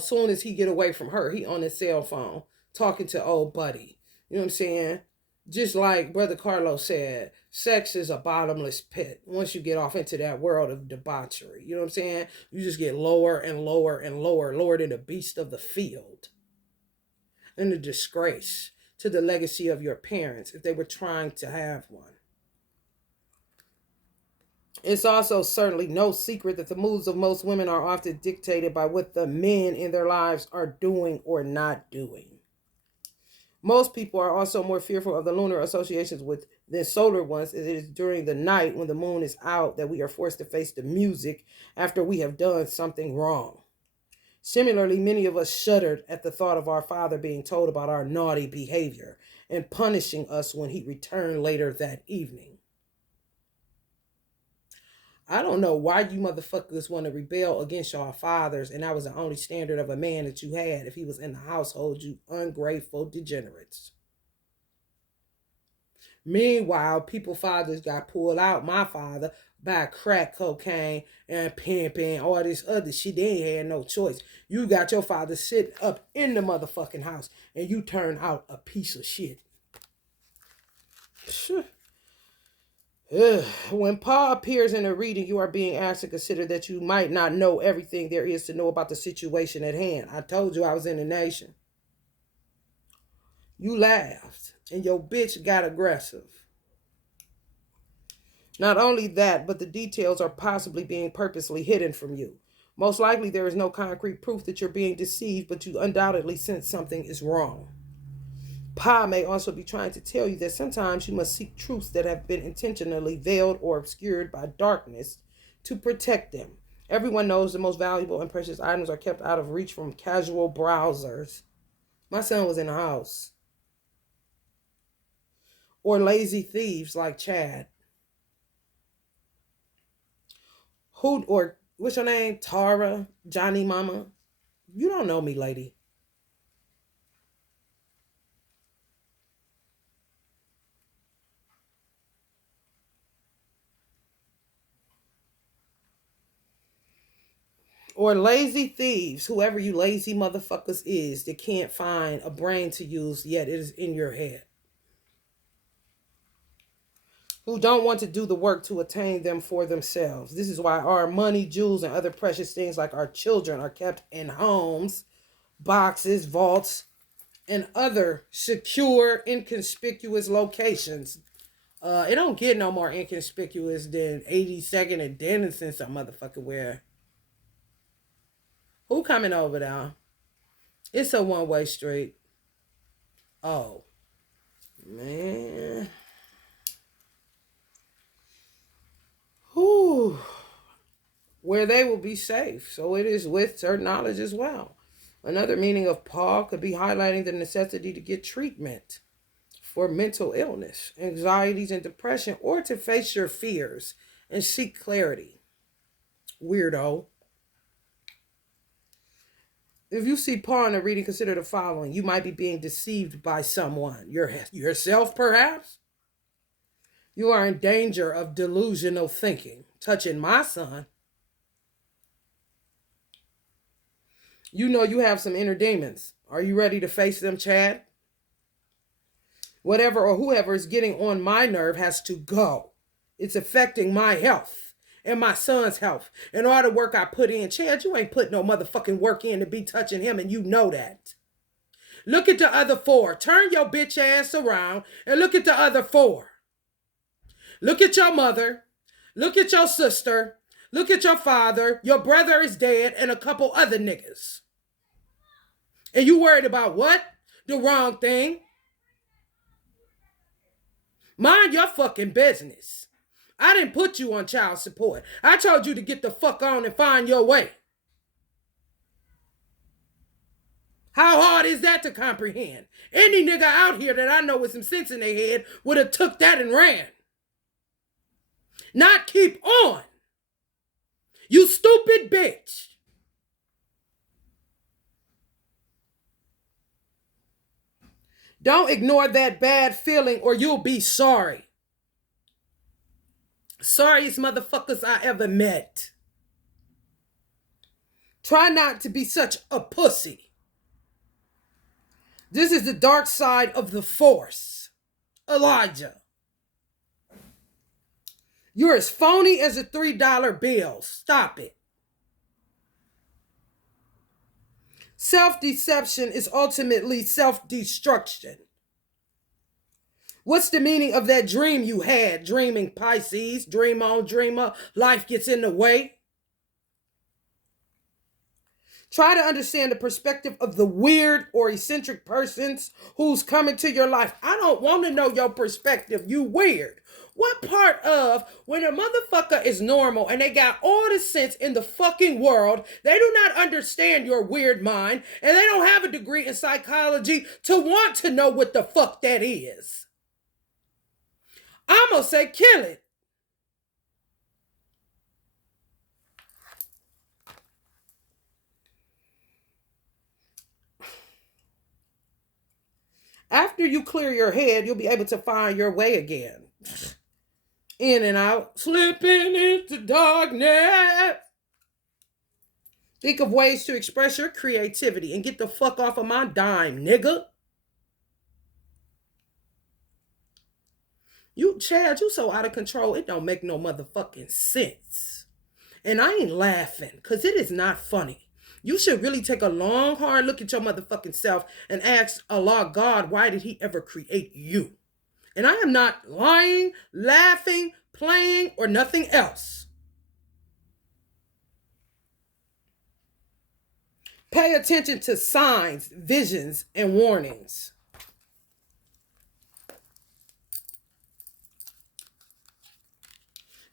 soon as he get away from her, he on his cell phone talking to old buddy. You know what I'm saying? Just like Brother Carlos said, sex is a bottomless pit. Once you get off into that world of debauchery, you know what I'm saying? You just get lower and lower and lower, lower than the beast of the field. And the disgrace to the legacy of your parents if they were trying to have one. It's also certainly no secret that the moods of most women are often dictated by what the men in their lives are doing or not doing. Most people are also more fearful of the lunar associations with than solar ones, as it is during the night when the moon is out that we are forced to face the music after we have done something wrong. Similarly, many of us shuddered at the thought of our father being told about our naughty behavior and punishing us when he returned later that evening. I don't know why you motherfuckers want to rebel against your fathers, and that was the only standard of a man that you had if he was in the household, you ungrateful degenerates. Meanwhile, people fathers got pulled out. My father by crack cocaine and pimping, all this other shit. They ain't had no choice. You got your father sitting up in the motherfucking house and you turn out a piece of shit. When Paul appears in a reading, you are being asked to consider that you might not know everything there is to know about the situation at hand. I told you I was in the nation. You laughed and your bitch got aggressive. Not only that, but the details are possibly being purposely hidden from you. Most likely there is no concrete proof that you're being deceived, but you undoubtedly sense something is wrong. Pa may also be trying to tell you that sometimes you must seek truths that have been intentionally veiled or obscured by darkness to protect them. Everyone knows the most valuable and precious items are kept out of reach from casual browsers. My son was in the house. Or lazy thieves like Chad. What's your name? Tara, Johnny Mama. You don't know me, lady. Or lazy thieves, whoever you lazy motherfuckers is that can't find a brain to use, yet it is in your head. Who don't want to do the work to attain them for themselves. This is why our money, jewels, and other precious things like our children are kept in homes, boxes, vaults, and other secure, inconspicuous locations. It don't get no more inconspicuous than 82nd and Dennison some motherfucker where. Who coming over there? It's a one-way street. Oh, man. Whew. Where they will be safe. So it is with certain knowledge as well. Another meaning of Paul could be highlighting the necessity to get treatment for mental illness, anxieties, and depression, or to face your fears and seek clarity. Weirdo. If you see Paul in a reading, consider the following. You might be being deceived by someone. Yourself, perhaps? You are in danger of delusional thinking. Touching my son. You know you have some inner demons. Are you ready to face them, Chad? Whatever or whoever is getting on my nerve has to go. It's affecting my health and my son's health and all the work I put in. Chad, you ain't put no motherfucking work in to be touching him, and you know that. Look at the other four. Turn your bitch ass around and look at the other four. Look at your mother. Look at your sister. Look at your father. Your brother is dead and a couple other niggas. And you worried about what? The wrong thing. Mind your fucking business. I didn't put you on child support. I told you to get the fuck on and find your way. How hard is that to comprehend? Any nigga out here that I know with some sense in their head would have took that and ran. Not keep on. You stupid bitch. Don't ignore that bad feeling or you'll be sorry. Sorriest motherfuckers I ever met. Try not to be such a pussy. This is the dark side of the force. Elijah. You're as phony as a $3 bill. Stop it. Self-deception is ultimately self-destruction. What's the meaning of that dream you had? Dreaming, Pisces. Dream on, dreamer. Life gets in the way. Try to understand the perspective of the weird or eccentric persons who's coming to your life. I don't want to know your perspective. You weird. What part of when a motherfucker is normal and they got all the sense in the fucking world, they do not understand your weird mind and they don't have a degree in psychology to want to know what the fuck that is? I'm gonna say kill it. After you clear your head, you'll be able to find your way again. In and out, slipping into darkness. Think of ways to express your creativity and get the fuck off of my dime, nigga. You, Chad, you so out of control, it don't make no motherfucking sense. And I ain't laughing, because it is not funny. You should really take a long, hard look at your motherfucking self and ask Allah, God, why did he ever create you? And I am not lying, laughing, playing, or nothing else. Pay attention to signs, visions, and warnings.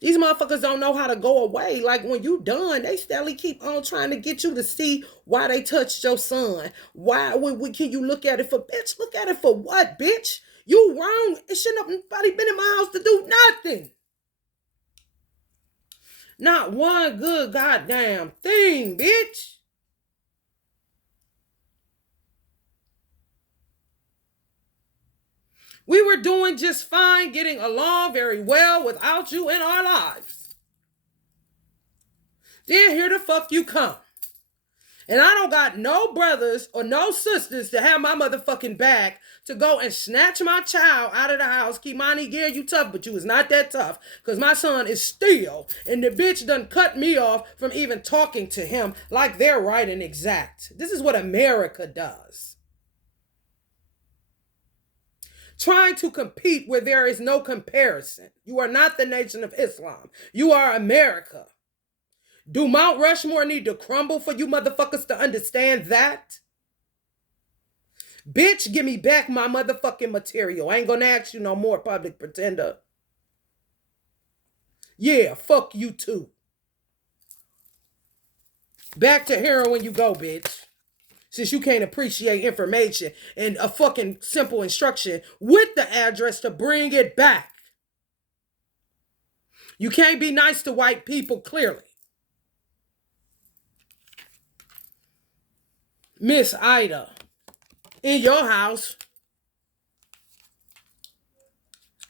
These motherfuckers don't know how to go away. Like when you done, they steadily keep on trying to get you to see why they touched your son. Why can you look at it for, bitch? Look at it for what, bitch? You wrong. It shouldn't have nobody been in my house to do nothing. Not one good goddamn thing, bitch. We were doing just fine, getting along very well without you in our lives. Then here the fuck you come. And I don't got no brothers or no sisters to have my motherfucking back to go and snatch my child out of the house. Kimani, yeah, you tough, but you was not that tough. Because my son is still, and the bitch done cut me off from even talking to him like they're right and exact. This is what America does. Trying to compete where there is no comparison. You are not the Nation of Islam. You are America. Do Mount Rushmore need to crumble for you motherfuckers to understand that? Bitch, give me back my motherfucking material. I ain't gonna ask you no more, public pretender. Yeah, fuck you too. Back to heroin you go, bitch. Since you can't appreciate information and a fucking simple instruction with the address to bring it back. You can't be nice to white people, clearly. Miss Ida, in your house,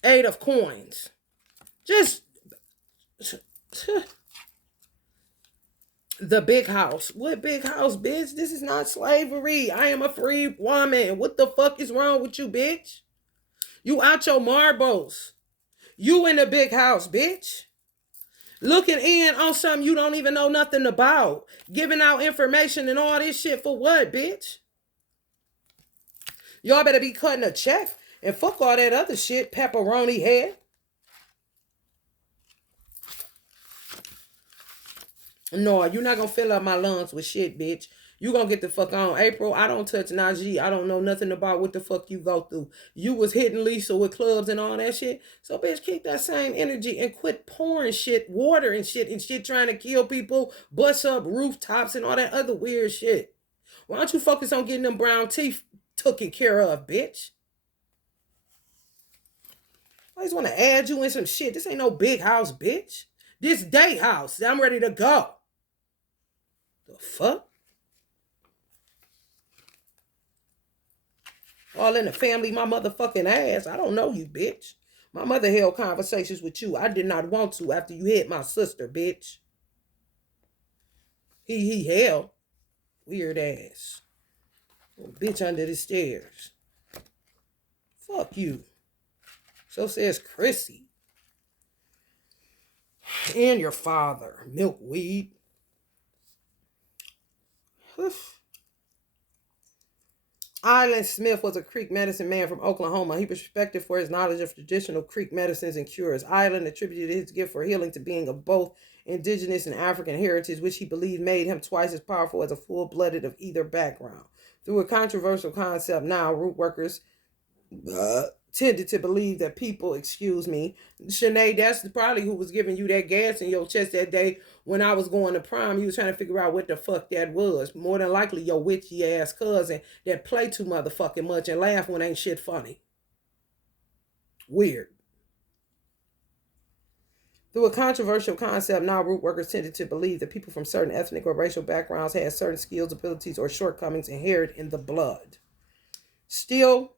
8 of coins. Just the big house. What big house, bitch? This is not slavery. I am a free woman. What the fuck is wrong with you, bitch? You out your marbles. You in the big house, bitch. Looking in on something you don't even know nothing about. Giving out information and all this shit for what, bitch? Y'all better be cutting a check and fuck all that other shit, pepperoni head. No, you're not gonna fill up my lungs with shit, bitch. You gonna get the fuck on. April, I don't touch Najee. I don't know nothing about what the fuck you go through. You was hitting Lisa with clubs and all that shit. So, bitch, keep that same energy and quit pouring shit, water and shit trying to kill people, bust up rooftops and all that other weird shit. Why don't you focus on getting them brown teeth taken care of, bitch? I just want to add you in some shit. This ain't no big house, bitch. This day house. I'm ready to go. The fuck? All in the family, my motherfucking ass. I don't know you, bitch. My mother held conversations with you. I did not want to after you hit my sister, bitch. He hell. Weird ass. Oh, bitch under the stairs. Fuck you. So says Chrissy. And your father. Milkweed. Island Smith was a Creek medicine man from Oklahoma. He was respected for his knowledge of traditional Creek medicines and cures. Island attributed his gift for healing to being of both indigenous and African heritage, which he believed made him twice as powerful as a full-blooded of either background. Through a controversial concept now, root workers tended to believe that people, Sinead, that's probably who was giving you that gas in your chest that day when I was going to prom. You was trying to figure out what the fuck that was. More than likely your witchy ass cousin that play too motherfucking much and laugh when ain't shit funny. Weird. Through a controversial concept, now root workers tended to believe that people from certain ethnic or racial backgrounds had certain skills, abilities, or shortcomings inherent in the blood. Skill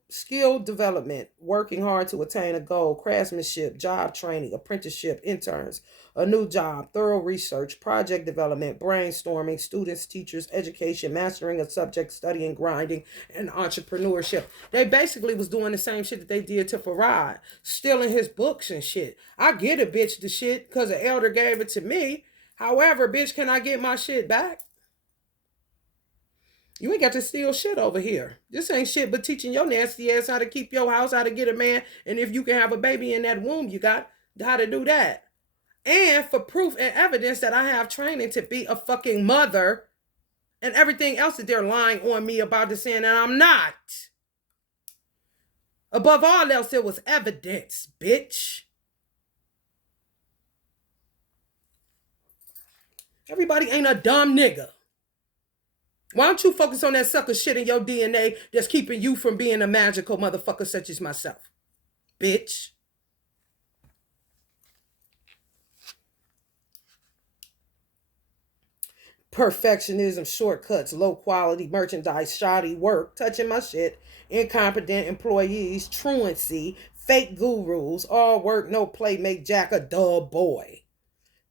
development, working hard to attain a goal, craftsmanship, job training, apprenticeship, interns, a new job, thorough research, project development, brainstorming, students, teachers, education, mastering a subject, studying, grinding, and entrepreneurship. They basically was doing the same shit that they did to Farad, stealing his books and shit. I get it, bitch, the shit, because the elder gave it to me. However, bitch, can I get my shit back? You ain't got to steal shit over here. This ain't shit but teaching your nasty ass how to keep your house, how to get a man, and if you can have a baby in that womb, you got how to do that. And for proof and evidence that I have training to be a fucking mother and everything else that they're lying on me about to saying that I'm not. Above all else, there was evidence, bitch. Everybody ain't a dumb nigga. Why don't you focus on that sucker shit in your DNA that's keeping you from being a magical motherfucker such as myself? Bitch. Perfectionism, shortcuts, low quality merchandise, shoddy work, touching my shit, incompetent employees, truancy, fake gurus, all work, no play, make Jack a dull boy.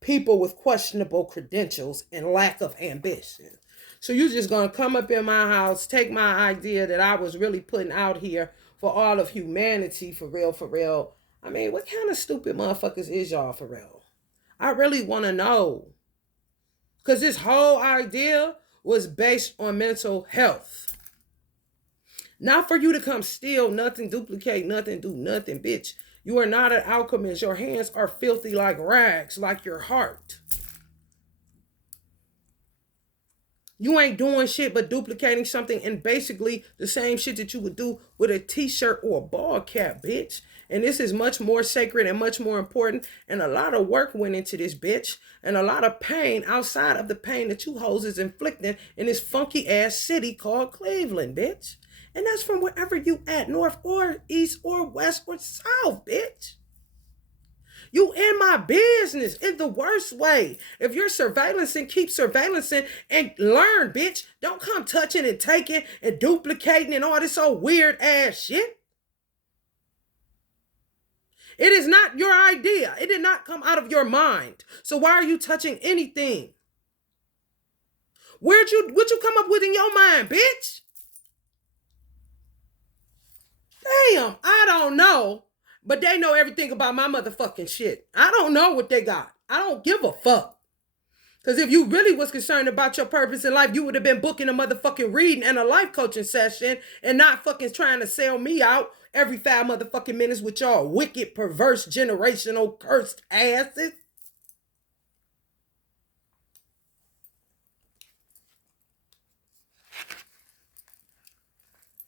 People with questionable credentials and lack of ambition. So you just gonna come up in my house, take my idea that I was really putting out here for all of humanity, for real, for real. I mean, what kind of stupid motherfuckers is y'all, for real? I really want to know. Because this whole idea was based on mental health. Not for you to come steal nothing, duplicate nothing, do nothing, bitch. You are not an alchemist. Your hands are filthy like rags, like your heart. You ain't doing shit but duplicating something and basically the same shit that you would do with a t-shirt or a ball cap, bitch. And this is much more sacred and much more important. And a lot of work went into this, bitch. And a lot of pain outside of the pain that you hoes is inflicting in this funky ass city called Cleveland, bitch. And that's from wherever you at, north or east or west or south, bitch. You in my business in the worst way. If you're surveillancing, keep surveillancing and learn, bitch. Don't come touching and taking and duplicating and all this old weird ass shit. It is not your idea. It did not come out of your mind. So why are you touching anything? What you come up with in your mind, bitch? Damn, I don't know. But they know everything about my motherfucking shit. I don't know what they got. I don't give a fuck. Because if you really was concerned about your purpose in life, you would have been booking a motherfucking reading and a life coaching session and not fucking trying to sell me out every 5 motherfucking minutes with y'all wicked, perverse, generational, cursed asses.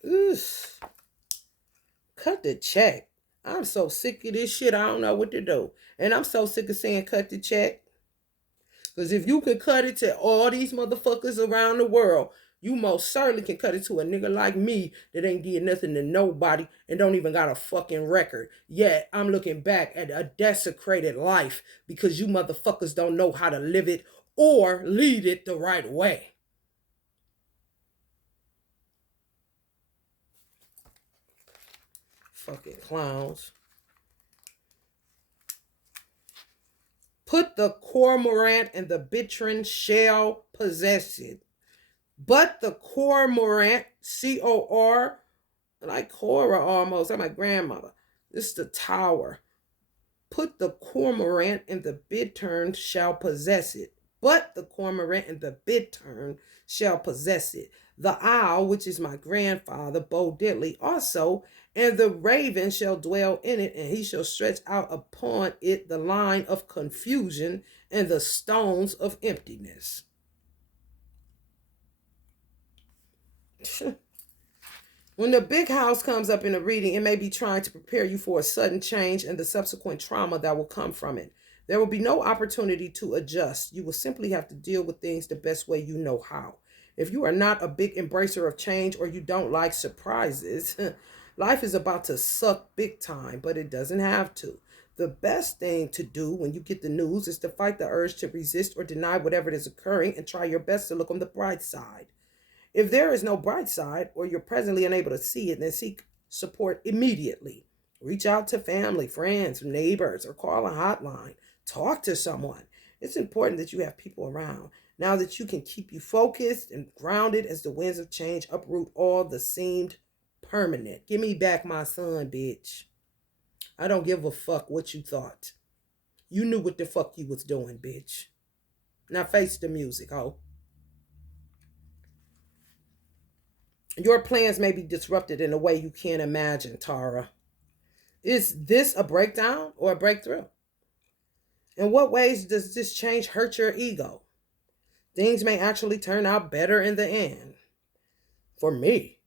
Oof. Cut the check. I'm so sick of this shit, I don't know what to do. And I'm so sick of saying cut the check. Because if you can cut it to all these motherfuckers around the world, you most certainly can cut it to a nigga like me that ain't did nothing to nobody and don't even got a fucking record. Yet I'm looking back at a desecrated life because you motherfuckers don't know how to live it or lead it the right way. Fucking clowns. Put the cormorant and the bittern shall possess it. But the cormorant, C-O-R, like Cora almost, I'm my grandmother. This is the tower. Put the cormorant and the bittern shall possess it. But the cormorant and the bittern shall possess it. The owl, which is my grandfather, Bo Diddley, also, and the raven shall dwell in it, and he shall stretch out upon it the line of confusion and the stones of emptiness. When the big house comes up in a reading, it may be trying to prepare you for a sudden change and the subsequent trauma that will come from it. There will be no opportunity to adjust. You will simply have to deal with things the best way you know how. If you are not a big embracer of change or you don't like surprises, life is about to suck big time, but it doesn't have to. The best thing to do when you get the news is to fight the urge to resist or deny whatever is occurring and try your best to look on the bright side. If there is no bright side or you're presently unable to see it, then seek support immediately. Reach out to family, friends, neighbors, or call a hotline. Talk to someone. It's important that you have people around now that you can keep you focused and grounded as the winds of change uproot all that seemed permanent. Give me back my son, bitch. I don't give a fuck what you thought. You knew what the fuck you was doing, bitch. Now face the music, ho. Your plans may be disrupted in a way you can't imagine, Tara. Is this a breakdown or a breakthrough? In what ways does this change hurt your ego? Things may actually turn out better in the end. For me,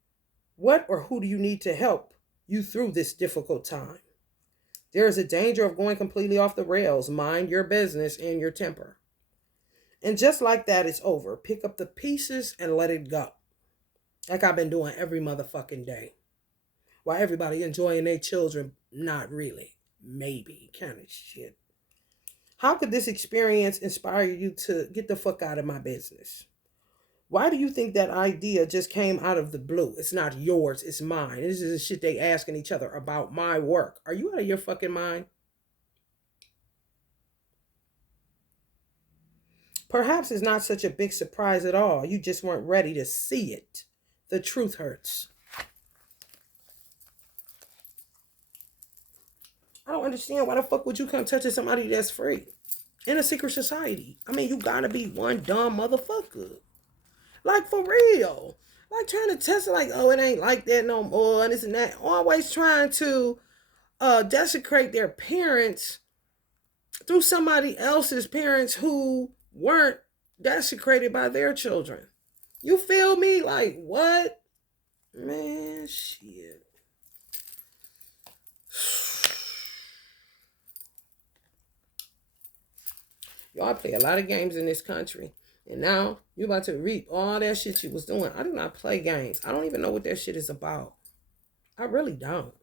what or who do you need to help you through this difficult time? There is a danger of going completely off the rails. Mind your business and your temper. And just like that, it's over. Pick up the pieces and let it go. Like I've been doing every motherfucking day. While everybody enjoying their children, not really. Maybe kind of shit. How could this experience inspire you to get the fuck out of my business? Why do you think that idea just came out of the blue? It's not yours, it's mine. This is the shit they asking each other about my work. Are you out of your fucking mind? Perhaps it's not such a big surprise at all. You just weren't ready to see it. The truth hurts. I don't understand why the fuck would you come touching somebody that's free in a secret society? I mean, you gotta be one dumb motherfucker. Like, for real. Like, trying to test it like, oh, it ain't like that no more, and this and that. Always trying to desecrate their parents through somebody else's parents who weren't desecrated by their children. You feel me? Like, what? Man, shit. Y'all play a lot of games in this country. And now you about to reap all that shit you was doing. I do not play games. I don't even know what that shit is about. I really don't.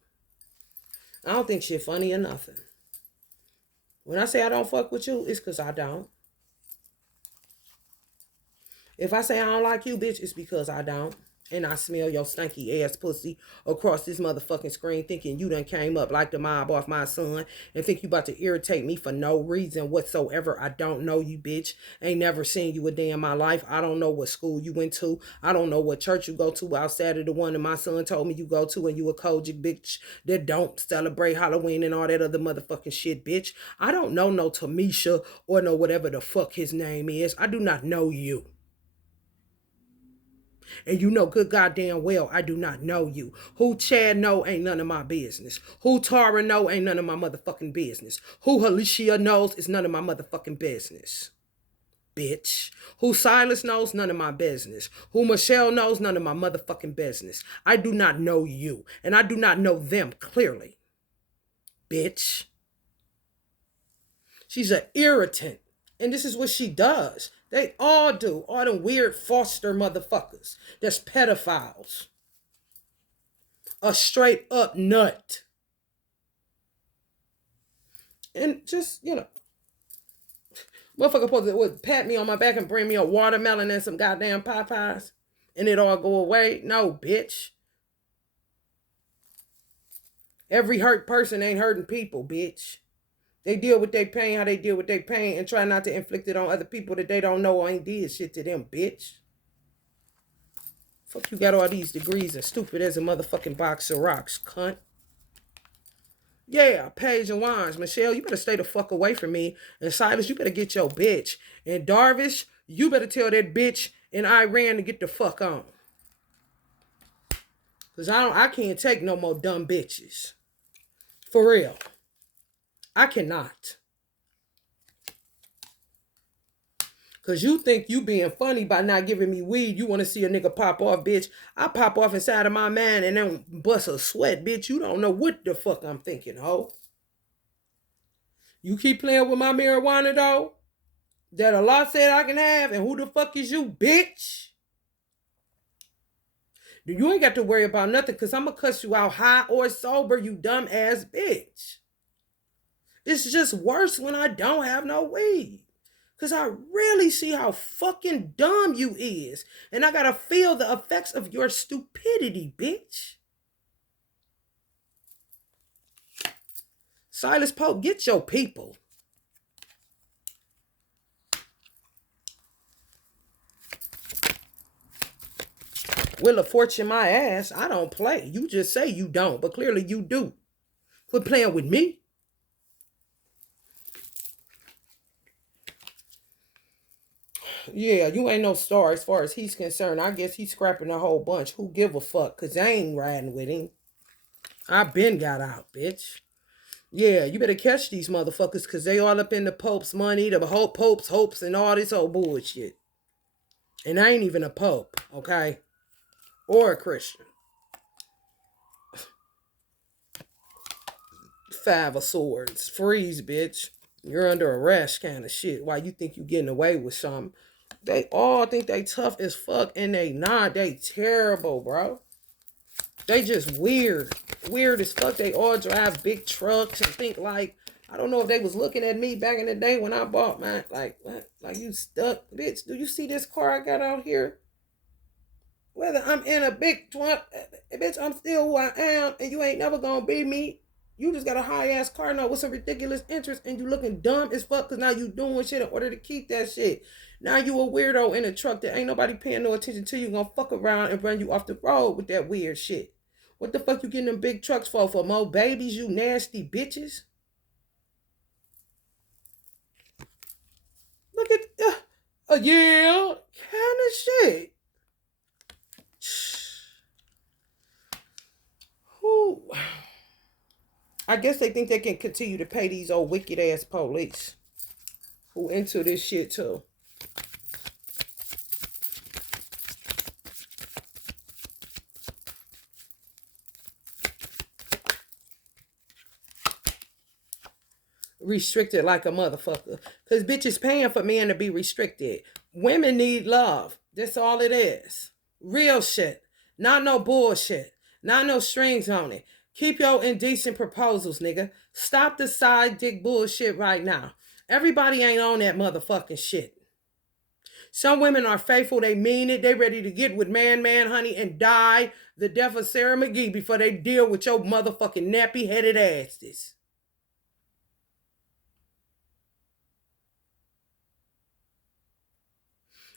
I don't think shit funny or nothing. When I say I don't fuck with you, it's because I don't. If I say I don't like you, bitch, it's because I don't. And I smell your stinky ass pussy across this motherfucking screen thinking you done came up like the mob off my son and think you about to irritate me for no reason whatsoever. I don't know you, bitch. Ain't never seen you a day in my life. I don't know what school you went to. I don't know what church you go to outside of the one that my son told me you go to, and you a Kojic bitch that don't celebrate Halloween and all that other motherfucking shit, bitch. I don't know no Tamisha or no whatever the fuck his name is. I do not know you. And you know good goddamn well I do not know you. Who Chad know ain't none of my business. Who Tara know ain't none of my motherfucking business. Who Alicia knows is none of my motherfucking business. Bitch. Who Silas knows, none of my business. Who Michelle knows, none of my motherfucking business. I do not know you. And I do not know them clearly. Bitch. She's an irritant. And this is what she does. They all do. All them weird foster motherfuckers. That's pedophiles. A straight up nut. And just, you know. Motherfucker supposed to would pat me on my back and bring me a watermelon and some goddamn Popeyes. And it all go away. No, bitch. Every hurt person ain't hurting people, bitch. They deal with their pain how they deal with their pain and try not to inflict it on other people that they don't know or ain't did shit to them, bitch. Fuck you got all these degrees and stupid as a motherfucking box of rocks, cunt. Yeah, Paige and Wines. Michelle, you better stay the fuck away from me. And Silas, you better get your bitch. And Darvish, you better tell that bitch in Iran to get the fuck on. Cause I can't take no more dumb bitches. For real. I cannot. Cause you think you being funny by not giving me weed. You want to see a nigga pop off, bitch. I pop off inside of my man and then bust a sweat, bitch. You don't know what the fuck I'm thinking, ho. You keep playing with my marijuana, though, that Allah said I can have, and who the fuck is you, bitch? You ain't got to worry about nothing, because I'm going to cuss you out high or sober, you dumb ass bitch. It's just worse when I don't have no weed. Because I really see how fucking dumb you is. And I got to feel the effects of your stupidity, bitch. Silas Pope, get your people. Wheel of Fortune my ass. I don't play. You just say you don't, but clearly you do. Quit playing with me. Yeah, you ain't no star as far as he's concerned. I guess he's scrapping a whole bunch. Who give a fuck? Because I ain't riding with him. I been got out, bitch. Yeah, you better catch these motherfuckers because they all up in the Pope's money, the whole Pope's hopes, and all this old bullshit. And I ain't even a Pope, okay? Or a Christian. Five of Swords. Freeze, bitch. You're under arrest kind of shit. Why you think you getting away with something? They all think they tough as fuck, and they not. They terrible, bro. They just weird. Weird as fuck. They all drive big trucks and think like, I don't know if they was looking at me back in the day when I bought mine. Like, what? Like, you stuck, bitch. Do you see this car I got out here? Whether I'm in a big truck, bitch, I'm still who I am, and you ain't never gonna be me. You just got a high-ass car now with some ridiculous interest, and you looking dumb as fuck because now you doing shit in order to keep that shit. Now you a weirdo in a truck that ain't nobody paying no attention to. You gonna fuck around and run you off the road with that weird shit. What the fuck you getting them big trucks for? For more babies, you nasty bitches? Look at, yeah, kind of shit. Whew. I guess they think they can continue to pay these old wicked ass police who into this shit too. Restricted like a motherfucker. Because bitches paying for men to be restricted. Women need love. That's all it is. Real shit. Not no bullshit. Not no strings on it. Keep your indecent proposals, nigga. Stop the side dick bullshit right now. Everybody ain't on that motherfucking shit. Some women are faithful. They mean it. They ready to get with man, honey, and die the death of Sarah McGee before they deal with your motherfucking nappy-headed asses.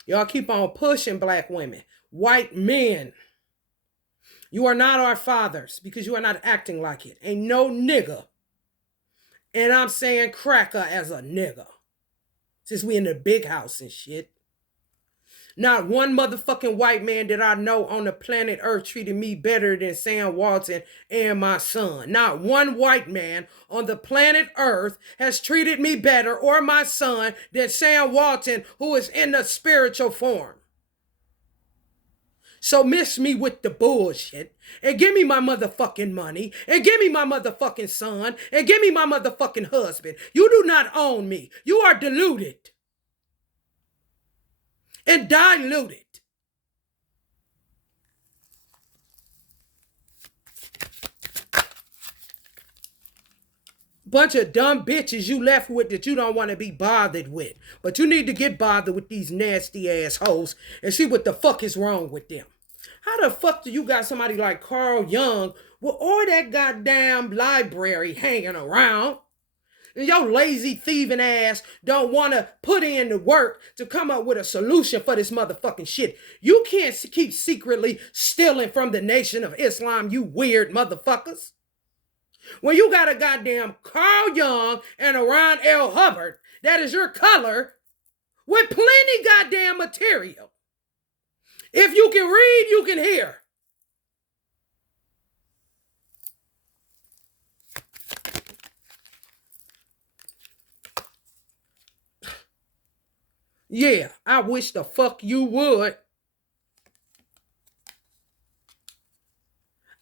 Y'all keep on pushing black women. White men. You are not our fathers because you are not acting like it. Ain't no nigga. And I'm saying cracker as a nigga. Since we in the big house and shit. Not one motherfucking white man that I know on the planet Earth treated me better than Sam Walton and my son. Not one white man on the planet Earth has treated me better or my son than Sam Walton, who is in the spiritual form. So miss me with the bullshit and give me my motherfucking money and give me my motherfucking son and give me my motherfucking husband. You do not own me. You are deluded and diluted. Bunch of dumb bitches you left with that you don't want to be bothered with. But you need to get bothered with these nasty assholes and see what the fuck is wrong with them. How the fuck do you got somebody like Carl Jung with all that goddamn library hanging around? And your lazy thieving ass don't want to put in the work to come up with a solution for this motherfucking shit. You can't keep secretly stealing from the Nation of Islam, you weird motherfuckers. When you got a goddamn Carl Jung and a Ron L. Hubbard that is your color with plenty goddamn material. If you can read, you can hear. Yeah, I wish the fuck you would.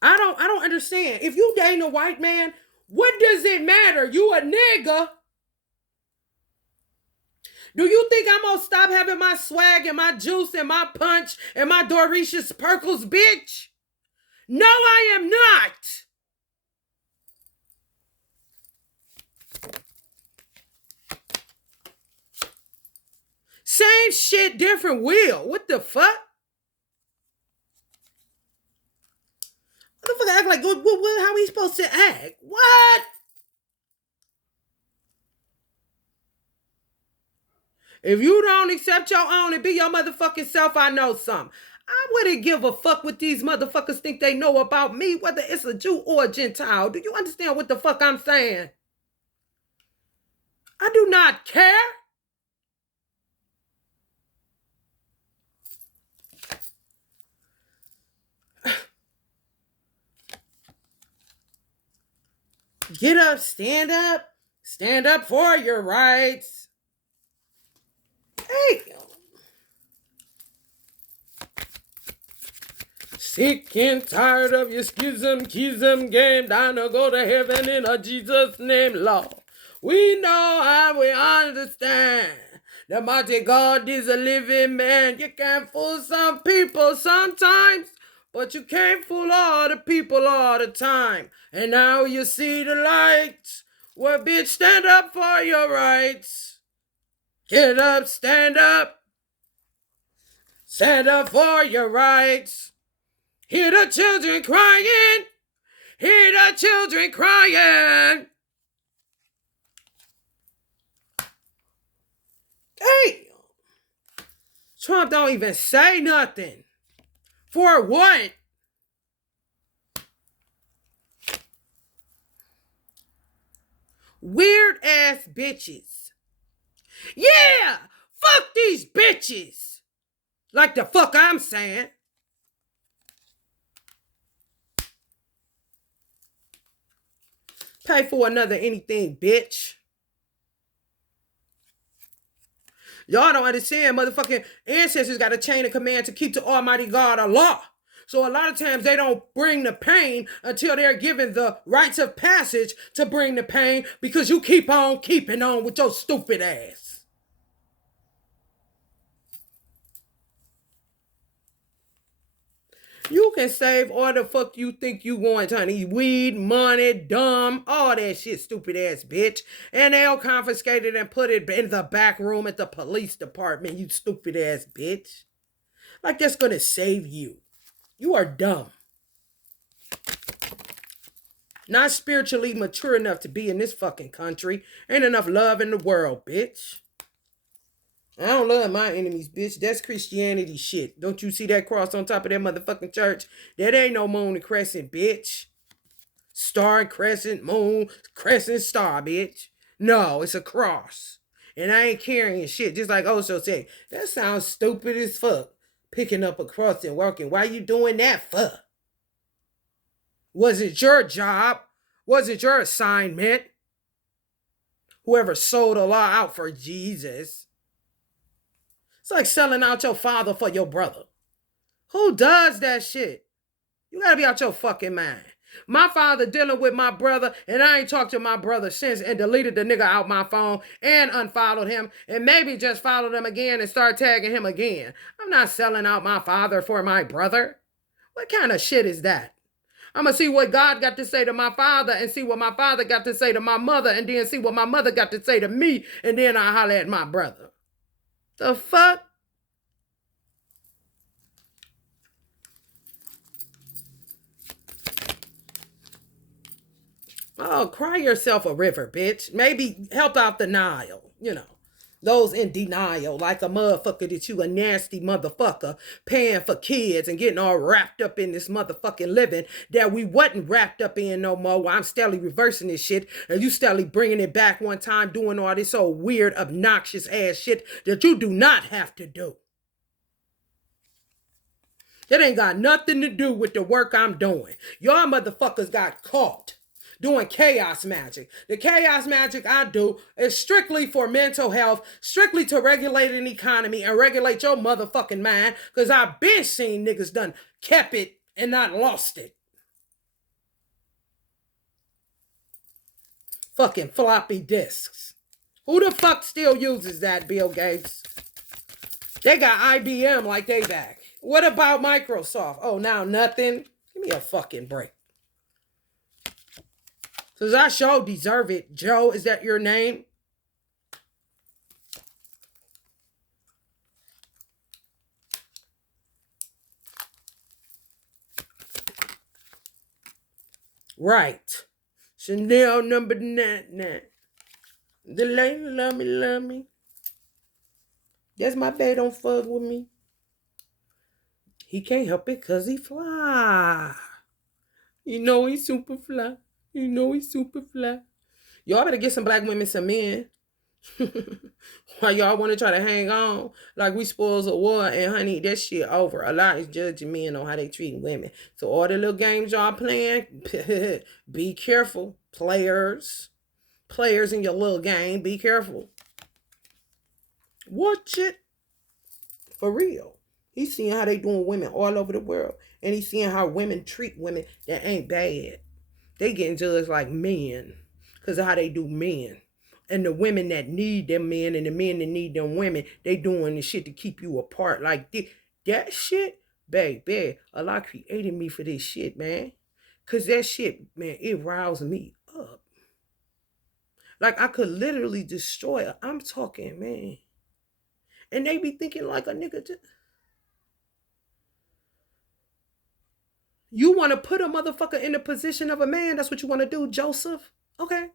I don't understand. If you dating a white man, what does it matter? You a nigga. Do you think I'm gonna stop having my swag and my juice and my punch and my Doricious Perkles, bitch? No, I am not. Same shit, different wheel. What the fuck? Motherfucker act like, how we supposed to act? What? If you don't accept your own and be your motherfucking self, I know something. I wouldn't give a fuck what these motherfuckers think they know about me, whether it's a Jew or a Gentile. Do you understand what the fuck I'm saying? I do not care. Get up, stand up for your rights. Hey, sick and tired of your schism game. Down to go to heaven in a Jesus name, Lord. We know and we understand that mighty God is a living man. You can't fool some people sometimes, but you can't fool all the people all the time. And now you see the light. Well, bitch, stand up for your rights. Get up, stand up. Stand up for your rights. Hear the children crying. Hear the children crying. Hey, Trump don't even say nothing. For what? Weird ass bitches. Yeah, fuck these bitches. Like the fuck I'm saying. Pay for another anything, bitch. Y'all don't understand, motherfucking ancestors got a chain of command to keep the Almighty God a law. So a lot of times they don't bring the pain until they're given the rites of passage to bring the pain, because you keep on keeping on with your stupid ass. You can save all the fuck you think you want, honey. Weed, money, dumb, all that shit, stupid ass bitch. And they'll confiscate it and put it in the back room at the police department, you stupid ass bitch. Like that's gonna save you. You are dumb. Not spiritually mature enough to be in this fucking country. Ain't enough love in the world, bitch. I don't love my enemies, bitch. That's Christianity shit. Don't you see that cross on top of that motherfucking church? That ain't no moon and crescent, bitch. Star and crescent, moon, crescent, star, bitch. No, it's a cross. And I ain't carrying shit. Just like Osho said, that sounds stupid as fuck. Picking up a cross and walking. Why you doing that for? Was it your job? Was it your assignment? Whoever sold the law out for Jesus. It's like selling out your father for your brother. Who does that shit? You gotta be out your fucking mind. My father dealing with my brother, and I ain't talked to my brother since, and deleted the nigga out my phone and unfollowed him, and maybe just followed him again and start tagging him again. I'm not selling out my father for my brother. What kind of shit is that? I'm gonna see what God got to say to my father, and see what my father got to say to my mother, and then see what my mother got to say to me, and then I holler at my brother. The fuck? Oh, cry yourself a river, bitch. Maybe help out the Nile, you know. Those in denial, like a motherfucker that you a nasty motherfucker, paying for kids and getting all wrapped up in this motherfucking living that we wasn't wrapped up in no more. While I'm steadily reversing this shit, and you steadily bringing it back one time, doing all this old weird, obnoxious ass shit that you do not have to do. That ain't got nothing to do with the work I'm doing. Y'all motherfuckers got caught. doing chaos magic. The chaos magic I do is strictly for mental health, strictly to regulate an economy and regulate your motherfucking mind, because I've been seeing niggas done kept it and not lost it. Fucking floppy disks. Who the fuck still uses that, Bill Gates? They got IBM like they back. What about Microsoft? Oh, now nothing? Give me a fucking break. Because I sure deserve it. Joe, is that your name? Right. Chanel number 99. The lady love me, love me. That's my baby, don't fuck with me. He can't help it because he fly. You know he's super fly. You know he's super fly. Y'all better get some black women some men. Why y'all want to try to hang on like we spoils of war, and honey, that shit over. A lot is judging men on how they treat women. So all the little games y'all playing, be careful, players in your little game. Be careful. Watch it. For real. He's seeing how they doing women all over the world, and he's seeing how women treat women that ain't bad. They getting judged like men because of how they do men. And the women that need them men and the men that need them women, they doing the shit to keep you apart. Like that shit, baby, Allah created me for this shit, man. Because that shit, man, it riles me up. Like I could literally destroy her. I'm talking, man. And they be thinking like a nigga. You want to put a motherfucker in the position of a man? That's what you want to do, Joseph? Okay.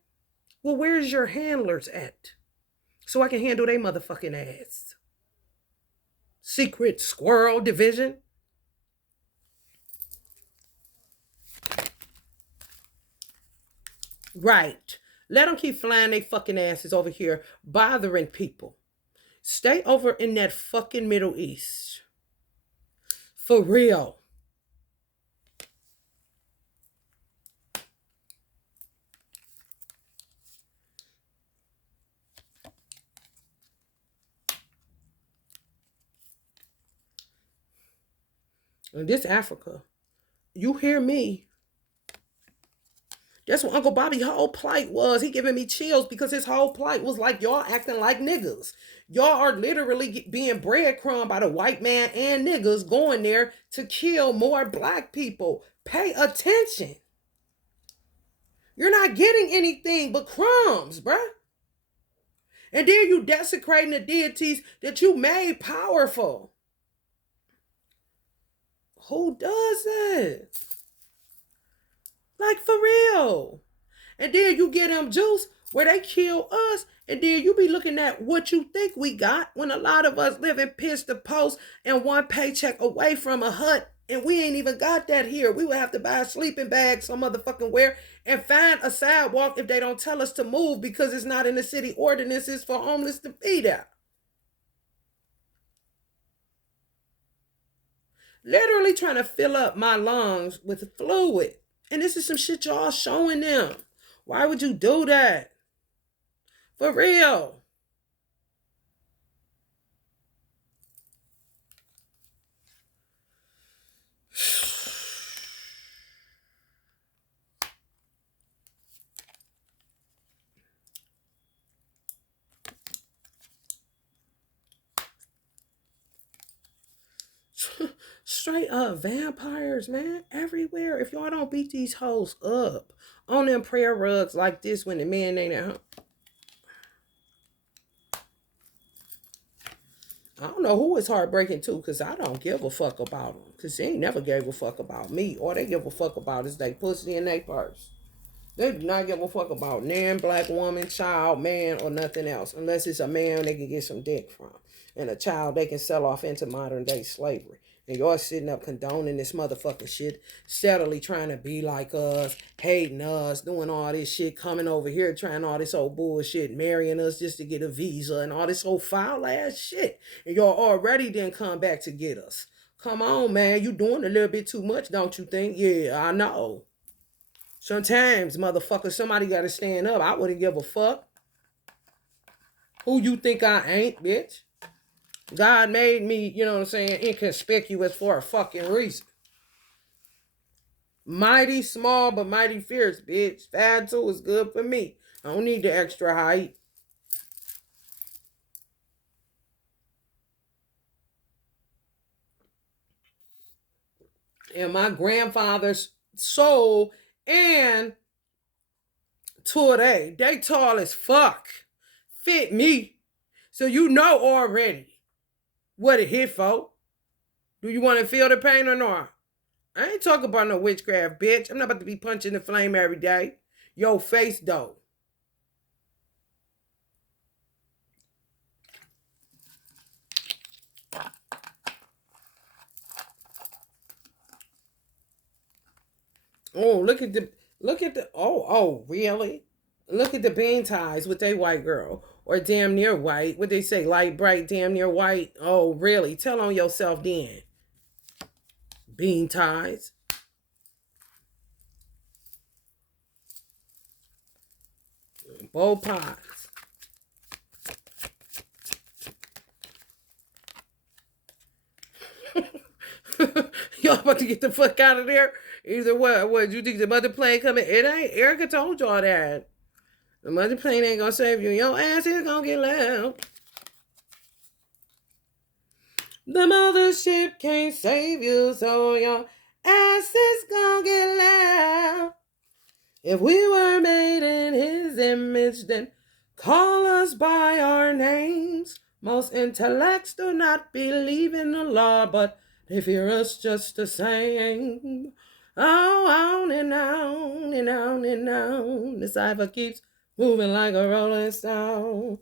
Well, where's your handlers at? So I can handle they motherfucking ass. Secret squirrel division. Right. Let them keep flying they fucking asses over here, bothering people. Stay over in that fucking Middle East. For real. And this Africa, you hear me? That's what Uncle Bobby's whole plight was. He giving me chills because his whole plight was like, y'all acting like niggas. Y'all are literally being breadcrumbed by the white man and niggas going there to kill more black people. Pay attention. You're not getting anything but crumbs, bruh. And then you desecrating the deities that you made powerful. Who does that? Like, for real. And then you get them juice where they kill us, and then you be looking at what you think we got when a lot of us live in piss to post and one paycheck away from a hut, and we ain't even got that here. We would have to buy a sleeping bag some motherfucking where and find a sidewalk if they don't tell us to move because it's not in the city ordinances for homeless to be there. Literally trying to fill up my lungs with fluid. And this is some shit y'all showing them. Why would you do that? For real. Straight up vampires, man, everywhere. If y'all don't beat these hoes up on them prayer rugs like this when the man ain't at home. I don't know who is heartbreaking too, because I don't give a fuck about them. Because they ain't never gave a fuck about me. All they give a fuck about is they pussy and they purse. They do not give a fuck about man, black woman, child, man, or nothing else. Unless it's a man they can get some dick from. And a child they can sell off into modern day slavery. And y'all sitting up condoning this motherfucking shit, steadily trying to be like us, hating us, doing all this shit, coming over here trying all this old bullshit, marrying us just to get a visa and all this old foul ass shit. And y'all already didn't come back to get us. Come on, man, you doing a little bit too much, don't you think? Yeah, I know. Sometimes, motherfucker, somebody got to stand up. I wouldn't give a fuck. Who you think I ain't, bitch? God made me, you know what I'm saying, inconspicuous for a fucking reason. Mighty small, but mighty fierce, bitch. 5'2" is good for me. I don't need the extra height. And my grandfather's soul and today, they tall as fuck. Fit me. So you know already what it hit for. Do you want to feel the pain or not? I ain't talking about no witchcraft, bitch. I'm not about to be punching the flame every day. Your face, though. Oh, oh, really? Look at the bean ties with a white girl. Or damn near white. What they say, light, bright, damn near white. Oh, really? Tell on yourself then. Bean ties. Bow pies. Y'all about to get the fuck out of there? Either what you think the mother plane coming? It ain't. Erica told y'all that. The mother plane ain't gonna save you. Your ass is gonna get left. The mothership can't save you, so your ass is gonna get left. If we were made in his image, then call us by our names. Most intellects do not believe in the law, but they fear us just the same. Oh, on and on and on and on. The cipher keeps moving like a rolling stone.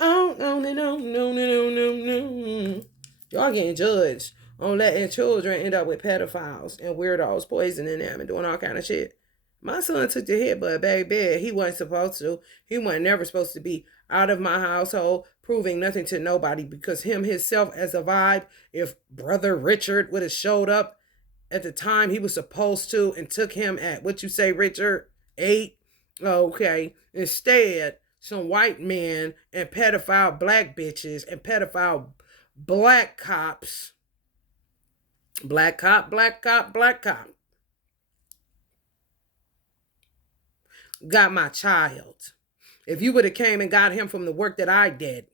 On and on and on and on and on. Y'all getting judged on letting children end up with pedophiles and weirdos poisoning them and doing all kind of shit. My son took the hit, but baby, he wasn't supposed to. He wasn't never supposed to be out of my household, proving nothing to nobody because him himself as a vibe, if Brother Richard would have showed up at the time he was supposed to and took him at, what you say, Richard? 8? Okay. Instead, some white men and pedophile black bitches and pedophile black cops. Black cop, black cop, black cop. Got my child. If you would have came and got him from the work that I did,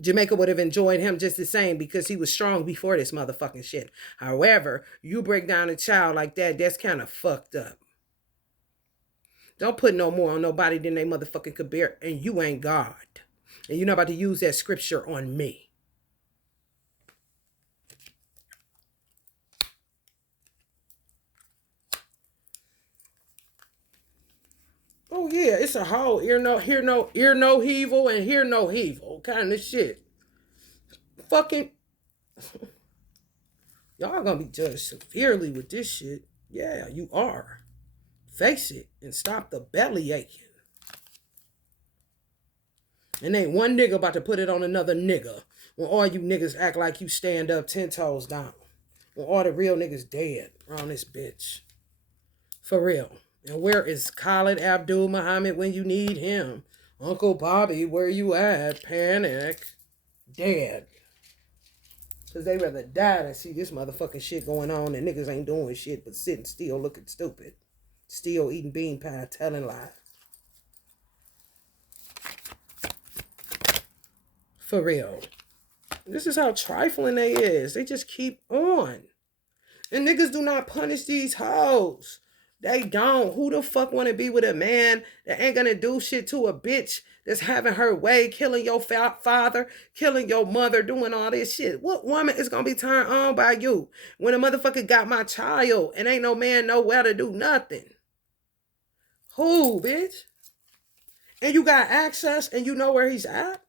Jamaica would have enjoyed him just the same because he was strong before this motherfucking shit. However, you break down a child like that, that's kind of fucked up. Don't put no more on nobody than they motherfucking could bear, and you ain't God. And you're not about to use that scripture on me. Oh yeah, it's a whole ear no evil and hear no evil kind of shit. Fucking y'all gonna be judged severely with this shit. Yeah, you are. Face it and stop the belly aching. And ain't one nigga about to put it on another nigga when all you niggas act like you stand up 10 toes down. When all the real niggas dead around this bitch. For real. And where is Khalid Abdul Muhammad when you need him? Uncle Bobby, where you at? Panic. Dead. Because they rather die than see this motherfucking shit going on and niggas ain't doing shit but sitting still looking stupid. Still eating bean pie, telling lies. For real. This is how trifling they is. They just keep on. And niggas do not punish these hoes. They don't. Who the fuck want to be with a man that ain't gonna do shit to a bitch that's having her way, killing your father, killing your mother, doing all this shit? What woman is gonna be turned on by you when a motherfucker got my child and ain't no man nowhere to do nothing? Who, bitch? And you got access and you know where he's at?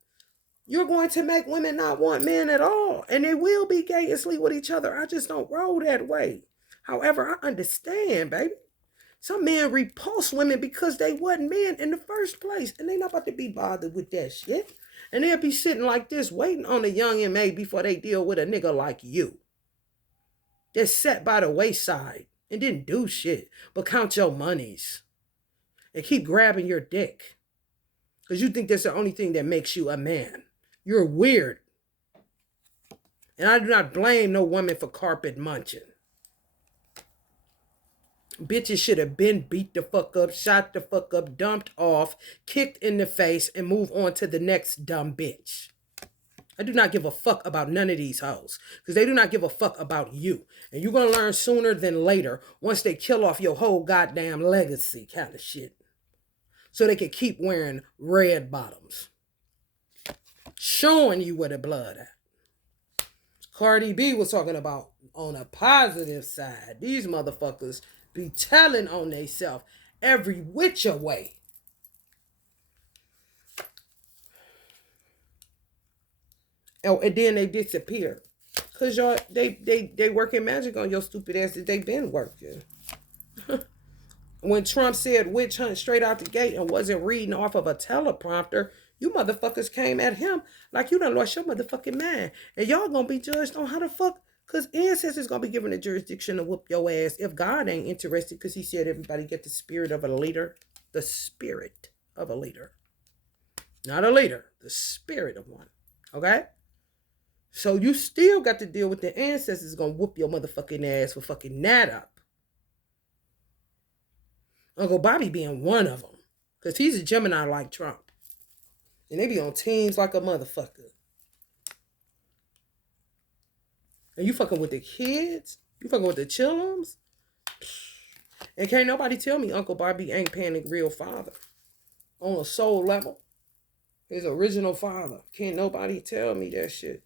You're going to make women not want men at all. And they will be gay and sleep with each other. I just don't roll that way. However, I understand, baby. Some men repulse women because they wasn't men in the first place. And they not about to be bothered with that shit. And they'll be sitting like this waiting on a young MA before they deal with a nigga like you. They're set by the wayside and didn't do shit but count your monies and keep grabbing your dick because you think that's the only thing that makes you a man. You're weird. And I do not blame no woman for carpet munching. Bitches should have been beat the fuck up, shot the fuck up, dumped off, kicked in the face, and move on to the next dumb bitch. I do not give a fuck about none of these hoes because they do not give a fuck about you. And you're going to learn sooner than later once they kill off your whole goddamn legacy kind of shit. So they can keep wearing red bottoms. Showing you where the blood at. Cardi B was talking about on a positive side. These motherfuckers be telling on theyself every which way. Oh, and then they disappear. Cause y'all they working magic on your stupid ass that they been working. When Trump said witch hunt straight out the gate and wasn't reading off of a teleprompter, you motherfuckers came at him like you done lost your motherfucking mind. And y'all gonna be judged on how the fuck, because ancestors gonna be given the jurisdiction to whoop your ass if God ain't interested, because he said everybody get the spirit of a leader. The spirit of a leader. Not a leader, the spirit of one. Okay? So you still got to deal with the ancestors gonna whoop your motherfucking ass for fucking that up. Uncle Bobby being one of them. Because he's a Gemini like Trump. And they be on teams like a motherfucker. And you fucking with the kids? You fucking with the chillums? And can't nobody tell me Uncle Bobby ain't paying a real father. On a soul level. His original father. Can't nobody tell me that shit.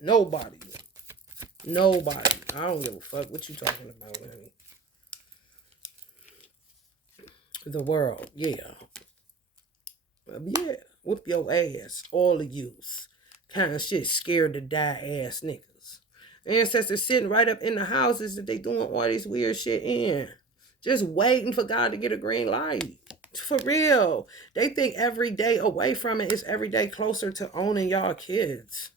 Nobody. Nobody. I don't give a fuck what you talking about, honey. The world, yeah. Yeah, whoop your ass, all of yous. Kind of shit, scared to die ass niggas. Ancestors sitting right up in the houses that they doing all this weird shit in. Just waiting for God to get a green light. For real. They think every day away from it is every day closer to owning y'all kids.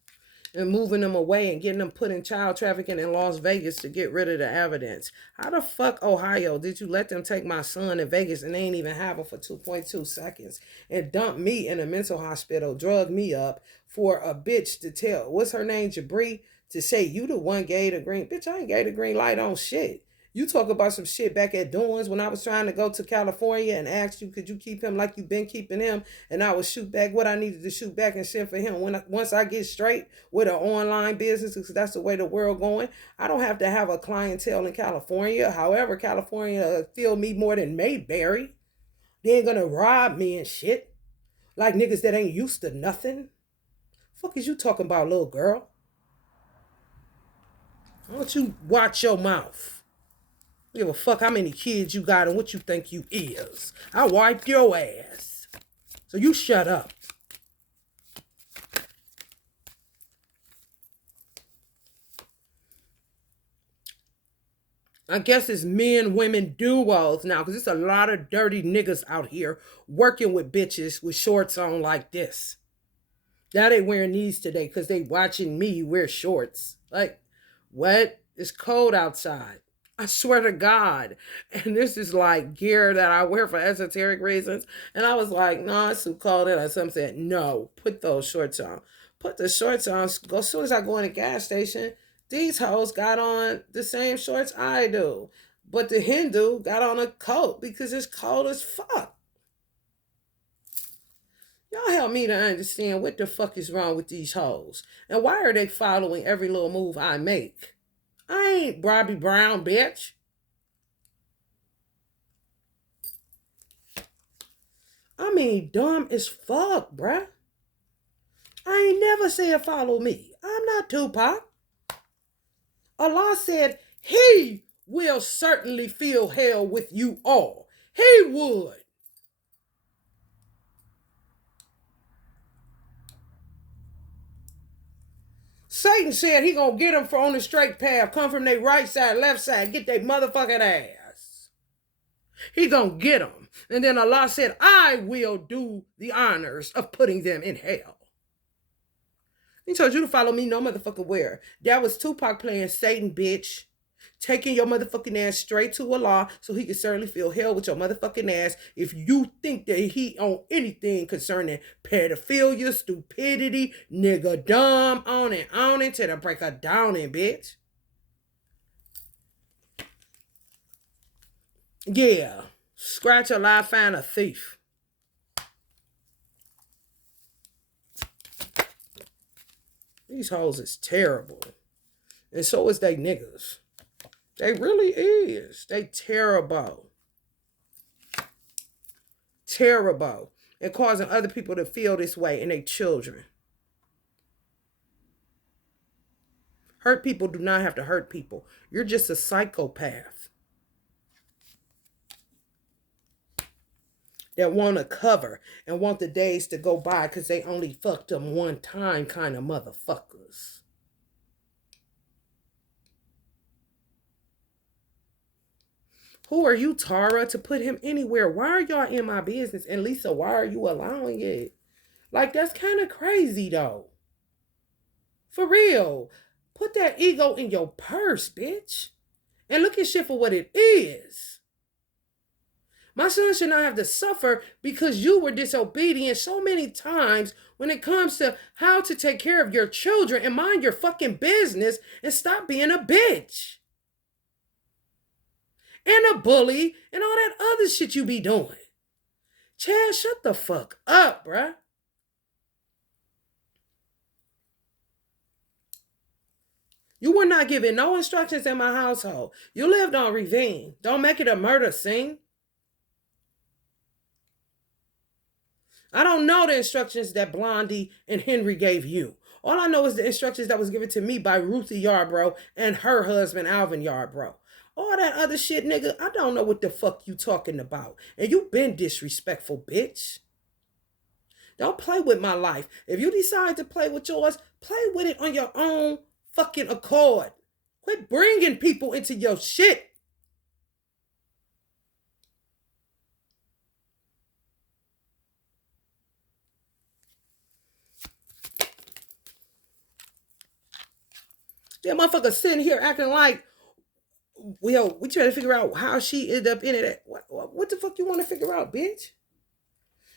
And moving them away and getting them put in child trafficking in Las Vegas to get rid of the evidence. How the fuck, Ohio, did you let them take my son in Vegas and they ain't even have him for 2.2 seconds and dump me in a mental hospital, drug me up for a bitch to tell, what's her name, Jabri, to say you the one gave the green, bitch, I ain't gave the green light on shit. You talk about some shit back at Dawn's when I was trying to go to California and asked you, could you keep him like you've been keeping him? And I would shoot back what I needed to shoot back and send for him. Once I get straight with an online business, because that's the way the world going, I don't have to have a clientele in California. However, California feel me more than Mayberry. They ain't gonna rob me and shit. Like niggas that ain't used to nothing. Fuck is you talking about, little girl? Why don't you watch your mouth? Give a fuck how many kids you got and what you think you is. I wiped your ass. So you shut up. I guess it's men, women duos now, because there's a lot of dirty niggas out here working with bitches with shorts on like this. Now they wearing these today because they watching me wear shorts. Like, what? It's cold outside. I swear to God. And this is like gear that I wear for esoteric reasons. And I was like, no, it's too cold. And some said, no, put those shorts on. Put the shorts on. As soon as I go in the gas station, these hoes got on the same shorts I do. But the Hindu got on a coat because it's cold as fuck. Y'all help me to understand what the fuck is wrong with these hoes. And why are they following every little move I make? I ain't Bobby Brown, bitch. I mean, dumb as fuck, bruh. I ain't never said follow me. I'm not Tupac. Allah said he will certainly fill hell with you all. He would. Satan said he gonna get them on the straight path, come from their right side, left side, get their motherfucking ass. He gonna get them. And then Allah said, I will do the honors of putting them in hell. He told you to follow me no motherfucking where. That was Tupac playing Satan, bitch. taking your motherfucking ass straight to Allah so he can certainly feel hell with your motherfucking ass if you think that he on anything concerning pedophilia, stupidity, nigga dumb, on and till the break of dawn, bitch. Yeah. Scratch a lie, find a thief. These hoes is terrible. And so is they niggas. They really is. They terrible. Terrible. And causing other people to feel this way and their children. Hurt people do not have to hurt people. You're just a psychopath that want to cover and want the days to go by because they only fucked them one time kind of motherfuckers. Who are you, Tara, to put him anywhere? Why are y'all in my business? And Lisa, why are you allowing it? Like, that's kind of crazy, though. For real. Put that ego in your purse, bitch. And look at shit for what it is. My son should not have to suffer because you were disobedient so many times when it comes to how to take care of your children and mind your fucking business and stop being a bitch. And a bully and all that other shit you be doing. Chad, shut the fuck up, bruh. You were not giving no instructions in my household. You lived on ravine. Don't make it a murder scene. I don't know the instructions that Blondie and Henry gave you. All I know is the instructions that was given to me by Ruthie Yarbrough and her husband, Alvin Yarbrough. All that other shit, nigga, I don't know what the fuck you talking about. And you been disrespectful, bitch. Don't play with my life. If you decide to play with yours, play with it on your own fucking accord. Quit bringing people into your shit. That motherfucker sitting here acting like, well, we trying to figure out how she ended up in it. What the fuck you want to figure out, bitch?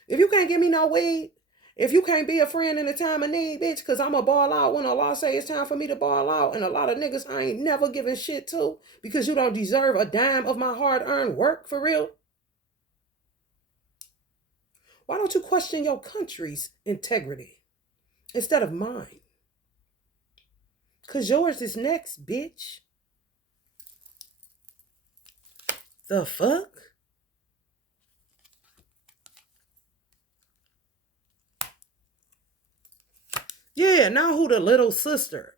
If you can't give me no weed, if you can't be a friend in a time of need, bitch, because I'm a ball out when Allah say it's time for me to ball out, and a lot of niggas I ain't never giving shit to because you don't deserve a dime of my hard-earned work, for real. Why don't you question your country's integrity instead of mine? Because yours is next, bitch. The fuck? Yeah, now who the little sister?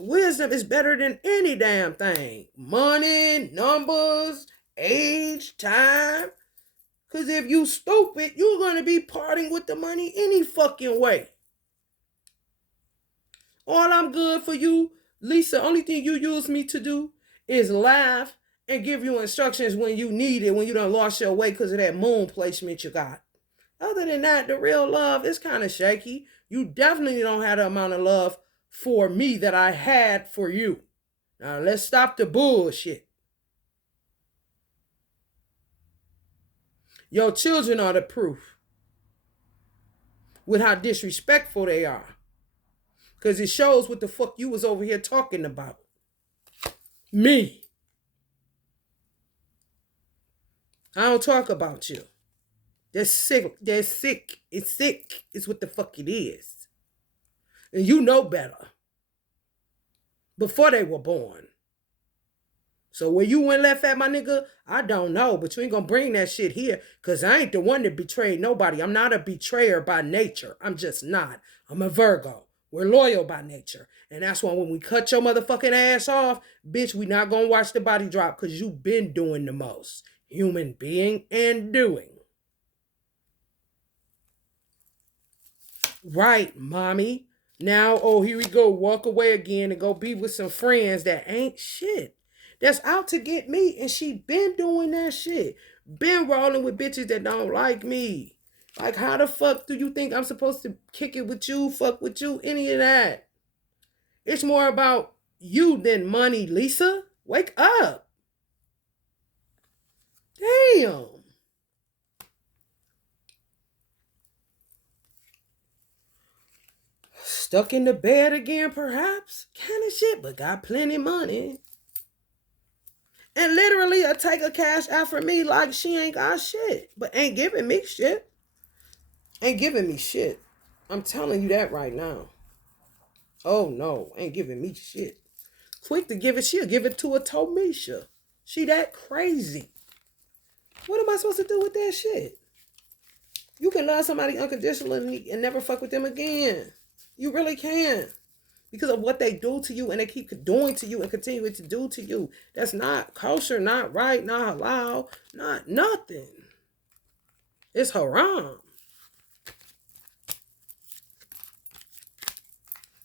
Wisdom is better than any damn thing. Money, numbers, age, time. Because if you stupid, you're going to be parting with the money any fucking way. All I'm good for you, Lisa, only thing you use me to do is laugh and give you instructions when you need it, when you done lost your way because of that moon placement you got. Other than that, the real love is kind of shaky. You definitely don't have the amount of love for me that I had for you. Now, let's stop the bullshit. Your children are the proof with how disrespectful they are. Because it shows what the fuck you was over here talking about. Me. I don't talk about you. They're sick. They're sick. It's sick. It's what the fuck it is. And you know better. Before they were born. So where you went left at, my nigga, I don't know. But you ain't gonna bring that shit here. Because I ain't the one that betrayed nobody. I'm not a betrayer by nature. I'm just not. I'm a Virgo. We're loyal by nature. And that's why when we cut your motherfucking ass off, bitch, we not gonna watch the body drop because you been doing the most. Human being and doing. Right, mommy. Now, oh, here we go. Walk away again and go be with some friends that ain't shit. That's out to get me. And she been doing that shit. Been rolling with bitches that don't like me. Like, how the fuck do you think I'm supposed to kick it with you, fuck with you, any of that? It's more about you than money, Lisa. Wake up. Damn. Stuck in the bed again, perhaps? Kind of shit, but got plenty money. And literally, take a cash out for me like she ain't got shit, but ain't giving me shit. Ain't giving me shit. I'm telling you that right now. Oh no, ain't giving me shit. Quick to give it, she'll give it to a Tomisha. She that crazy. What am I supposed to do with that shit? You can love somebody unconditionally and never fuck with them again. You really can. Because of what they do to you and they keep doing to you and continuing to do to you. That's not kosher, not right, not halal, not nothing. It's haram.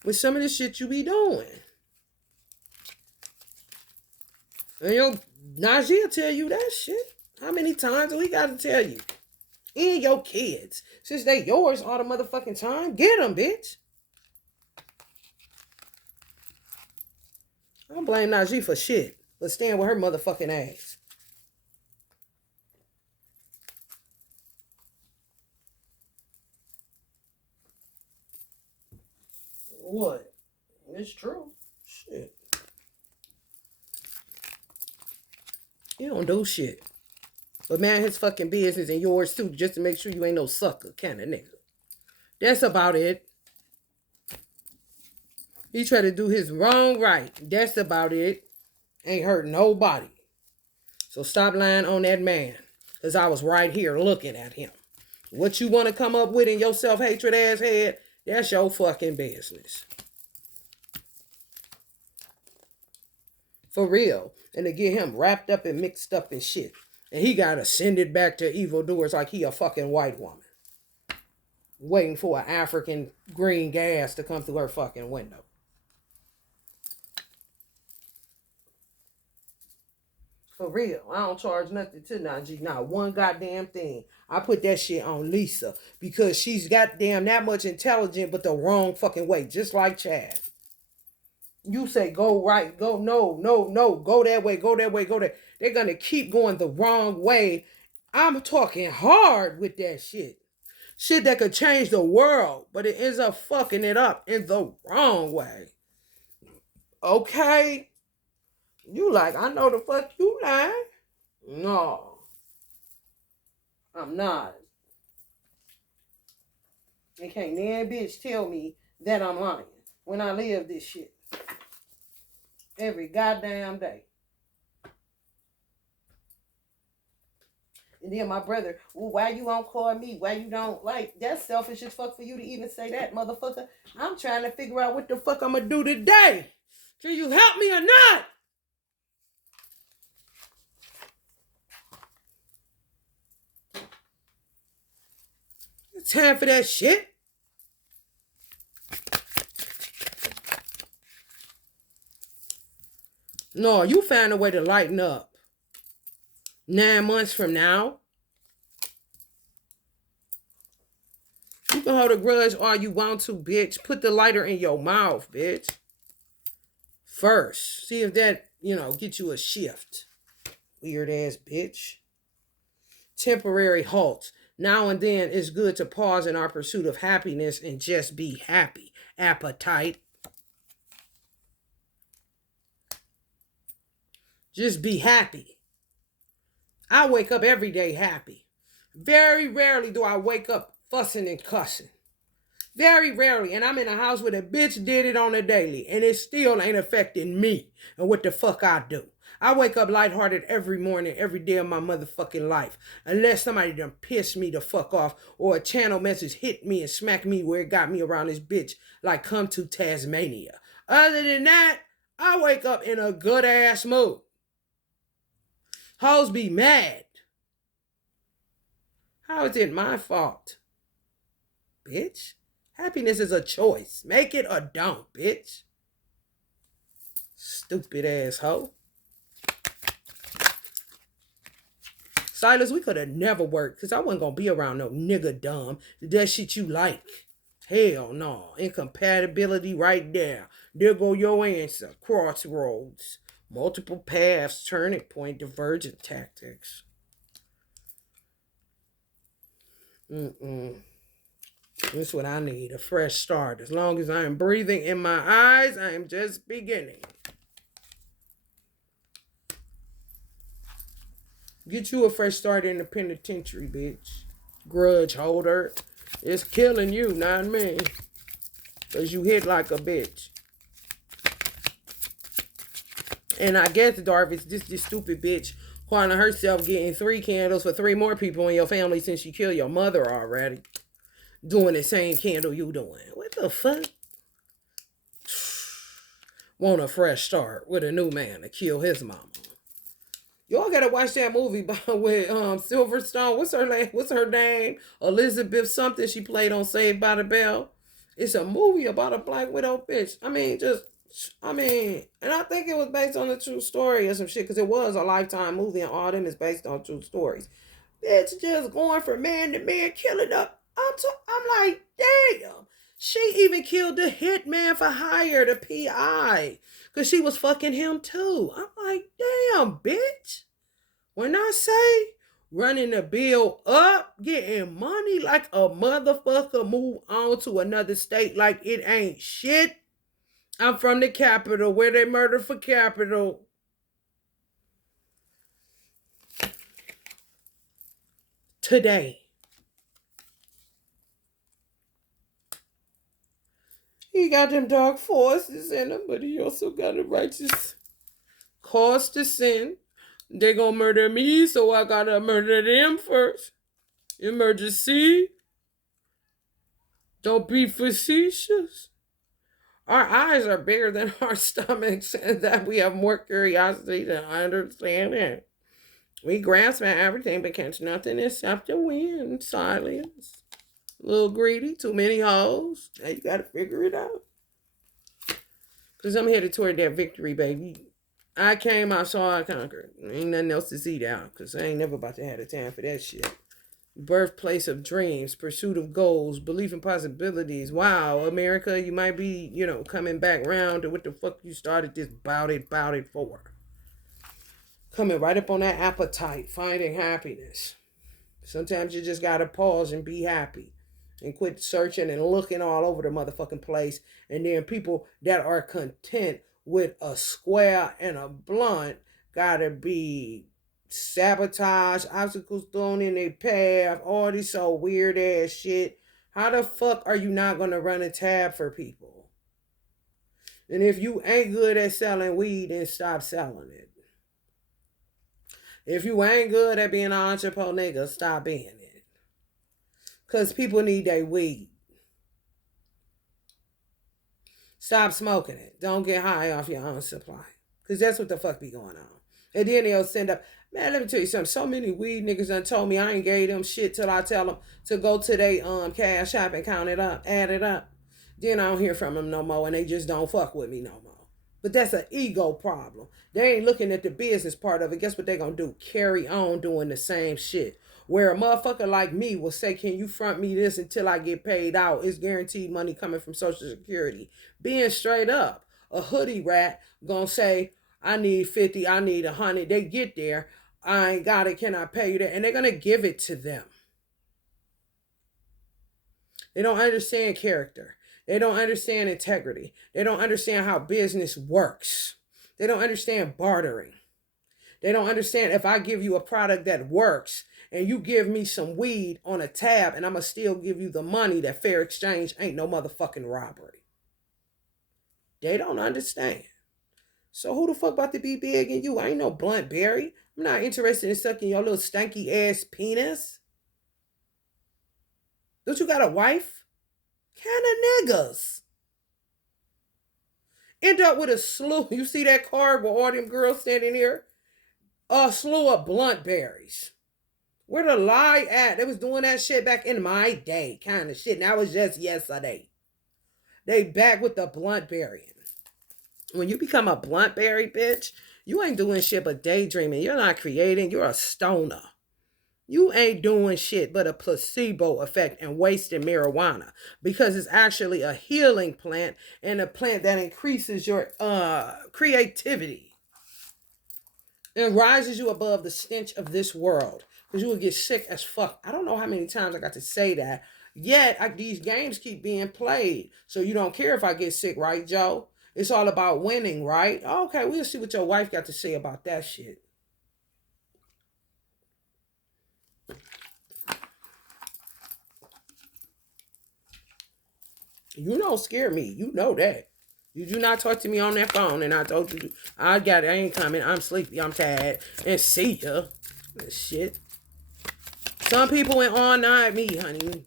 With some of the shit you be doing. And your Najee will tell you that shit. How many times do we got to tell you? And your kids. Since they yours all the motherfucking time, get them, bitch. I don't blame Najee for shit, but stand with her motherfucking ass. What? It's true. Shit. You don't do shit. But man, his fucking business and yours too, just to make sure you ain't no sucker kind of nigga. That's about it. He tried to do his wrong right. That's about it. Ain't hurt nobody. So stop lying on that man. Because I was right here looking at him. What you want to come up with in your self-hatred ass head, that's your fucking business. For real. And to get him wrapped up and mixed up in shit. And he got to send it back to evildoers like he a fucking white woman. Waiting for an African green gas to come through her fucking window. For real. I don't charge nothing to Najee. Not one goddamn thing. I put that shit on Lisa. Because she's goddamn that much intelligent, but the wrong fucking way. Just like Chad. You say go right, go no, go that way, go that way, go that. They're going to keep going the wrong way. I'm talking hard with that shit. Shit that could change the world, but it ends up fucking it up in the wrong way. Okay? You like, I know the fuck you lying. No. I'm not. And can't nan bitch tell me that I'm lying when I live this shit. Every goddamn day. And then my brother, well, why you won't call me? Why you don't like? That's selfish as fuck for you to even say that, motherfucker. I'm trying to figure out what the fuck I'm gonna do today. Can you help me or not? It's time for that shit. No, you find a way to lighten up. 9 months from now, you can hold a grudge all you want to, bitch. Put the lighter in your mouth, bitch. First, see if that, get you a shift. Weird ass bitch. Temporary halt. Now and then it's good to pause in our pursuit of happiness and just be happy. Appetite. Just be happy. I wake up every day happy. Very rarely do I wake up fussing and cussing. Very rarely. And I'm in a house where the bitch did it on a daily. And it still ain't affecting me and what the fuck I do. I wake up lighthearted every morning, every day of my motherfucking life. Unless somebody done pissed me the fuck off or a channel message hit me and smacked me where it got me around this bitch like come to Tasmania. Other than that, I wake up in a good ass mood. Hoes be mad. How is it my fault? Bitch. Happiness is a choice. Make it or don't, bitch. Stupid asshole. Silas, we could have never worked because I wasn't going to be around no nigga dumb. That shit you like. Hell no. Incompatibility right there. There go your answer. Crossroads. Multiple paths, turning point, divergent tactics. That's what I need, a fresh start. As long as I am breathing in my eyes, I am just beginning. Get you a fresh start in the penitentiary, bitch. Grudge holder. It's killing you, not me. Because you hit like a bitch. And I guess, Darv, it's just this stupid bitch calling herself getting 3 candles for 3 more people in your family since you killed your mother already. Doing the same candle you doing. What the fuck? Want a fresh start with a new man to kill his mama. Y'all gotta watch that movie with Silverstone. What's her name? Elizabeth something. She played on Saved by the Bell. It's a movie about a Black Widow bitch. And I think it was based on a true story or some shit, because it was a Lifetime movie and all them is based on true stories. Bitch just going from man to man, killing up. I'm like, damn. She even killed the hitman for hire, the PI, because she was fucking him too. I'm like, damn, bitch. When I say running the bill up, getting money like a motherfucker, move on to another state like it ain't shit. I'm from the capital, where they murder for capital. Today. He got them dark forces in him, but he also got a righteous cause to sin. They gonna murder me, so I gotta murder them first. Emergency. Don't be facetious. Our eyes are bigger than our stomachs, and that we have more curiosity than understanding. We grasp at everything but catch nothing except the wind. Silence. A little greedy, too many hoes. Now you gotta figure it out. Because I'm headed toward that victory, baby. I came, I saw, I conquered. Ain't nothing else to see now, because I ain't never about to have the time for that shit. Birthplace of dreams, pursuit of goals, belief in possibilities. Wow, America, you might be, coming back round to what the fuck you started this bout it for. Coming right up on that appetite, finding happiness. Sometimes you just gotta pause and be happy. And quit searching and looking all over the motherfucking place. And then people that are content with a square and a blunt gotta be sabotaged, obstacles thrown in their path, all this so weird ass shit. How the fuck are you not gonna run a tab for people? And if you ain't good at selling weed, then stop selling it. If you ain't good at being an entrepreneur, nigga, stop being it. Because people need their weed. Stop smoking it. Don't get high off your own supply. Because that's what the fuck be going on. And then they'll send up, man, let me tell you something. So many weed niggas done told me I ain't gave them shit till I tell them to go to their Cash App and count it up, add it up. Then I don't hear from them no more, and they just don't fuck with me no more. But that's an ego problem. They ain't looking at the business part of it. Guess what they gonna do? Carry on doing the same shit. Where a motherfucker like me will say, can you front me this until I get paid out? It's guaranteed money coming from Social Security. Being straight up, a hoodie rat gonna say, I need 50, I need 100. They get there, I ain't got it, can I pay you that? And they're gonna give it to them. They don't understand character. They don't understand integrity. They don't understand how business works. They don't understand bartering. They don't understand if I give you a product that works and you give me some weed on a tab and I'm going to still give you the money, that fair exchange ain't no motherfucking robbery. They don't understand. So who the fuck about to be big in you? I ain't no Blunt Berry. I'm not interested in sucking your little stanky ass penis. Don't you got a wife? Kind of niggas. End up with a slew. You see that card with all them girls standing here? A slew of Blunt Berries. Where the lie at? They was doing that shit back in my day, kind of shit. And that was just yesterday. They back with the blunt berrying. When you become a blunt berry, bitch, you ain't doing shit but daydreaming. You're not creating. You're a stoner. You ain't doing shit but a placebo effect and wasting marijuana, because it's actually a healing plant and a plant that increases your creativity and rises you above the stench of this world, because you will get sick as fuck. I don't know how many times I got to say that. Yet these games keep being played, so you don't care if I get sick, right, Joe? It's all about winning, right? Okay, we'll see what your wife got to say about that shit. You don't scare me. You know that. You do not talk to me on that phone, and I told you I got it. I ain't coming. I'm sleepy. I'm tired. And see ya. Shit. Some people went all night. Me, honey.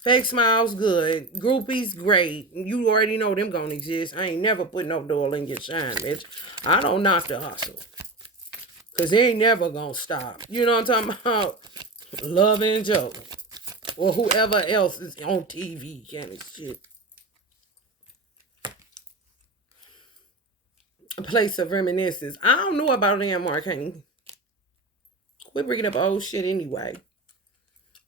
Fake smiles good. Groupies great. You already know them gonna exist. I ain't never put no door in your shine, bitch. I don't knock the hustle, cause they ain't never gonna stop. You know what I'm talking about? Love and Joe, or whoever else is on TV kind of shit. A place of reminiscence. I don't know about damn Marcane. Quit bringing up old shit anyway.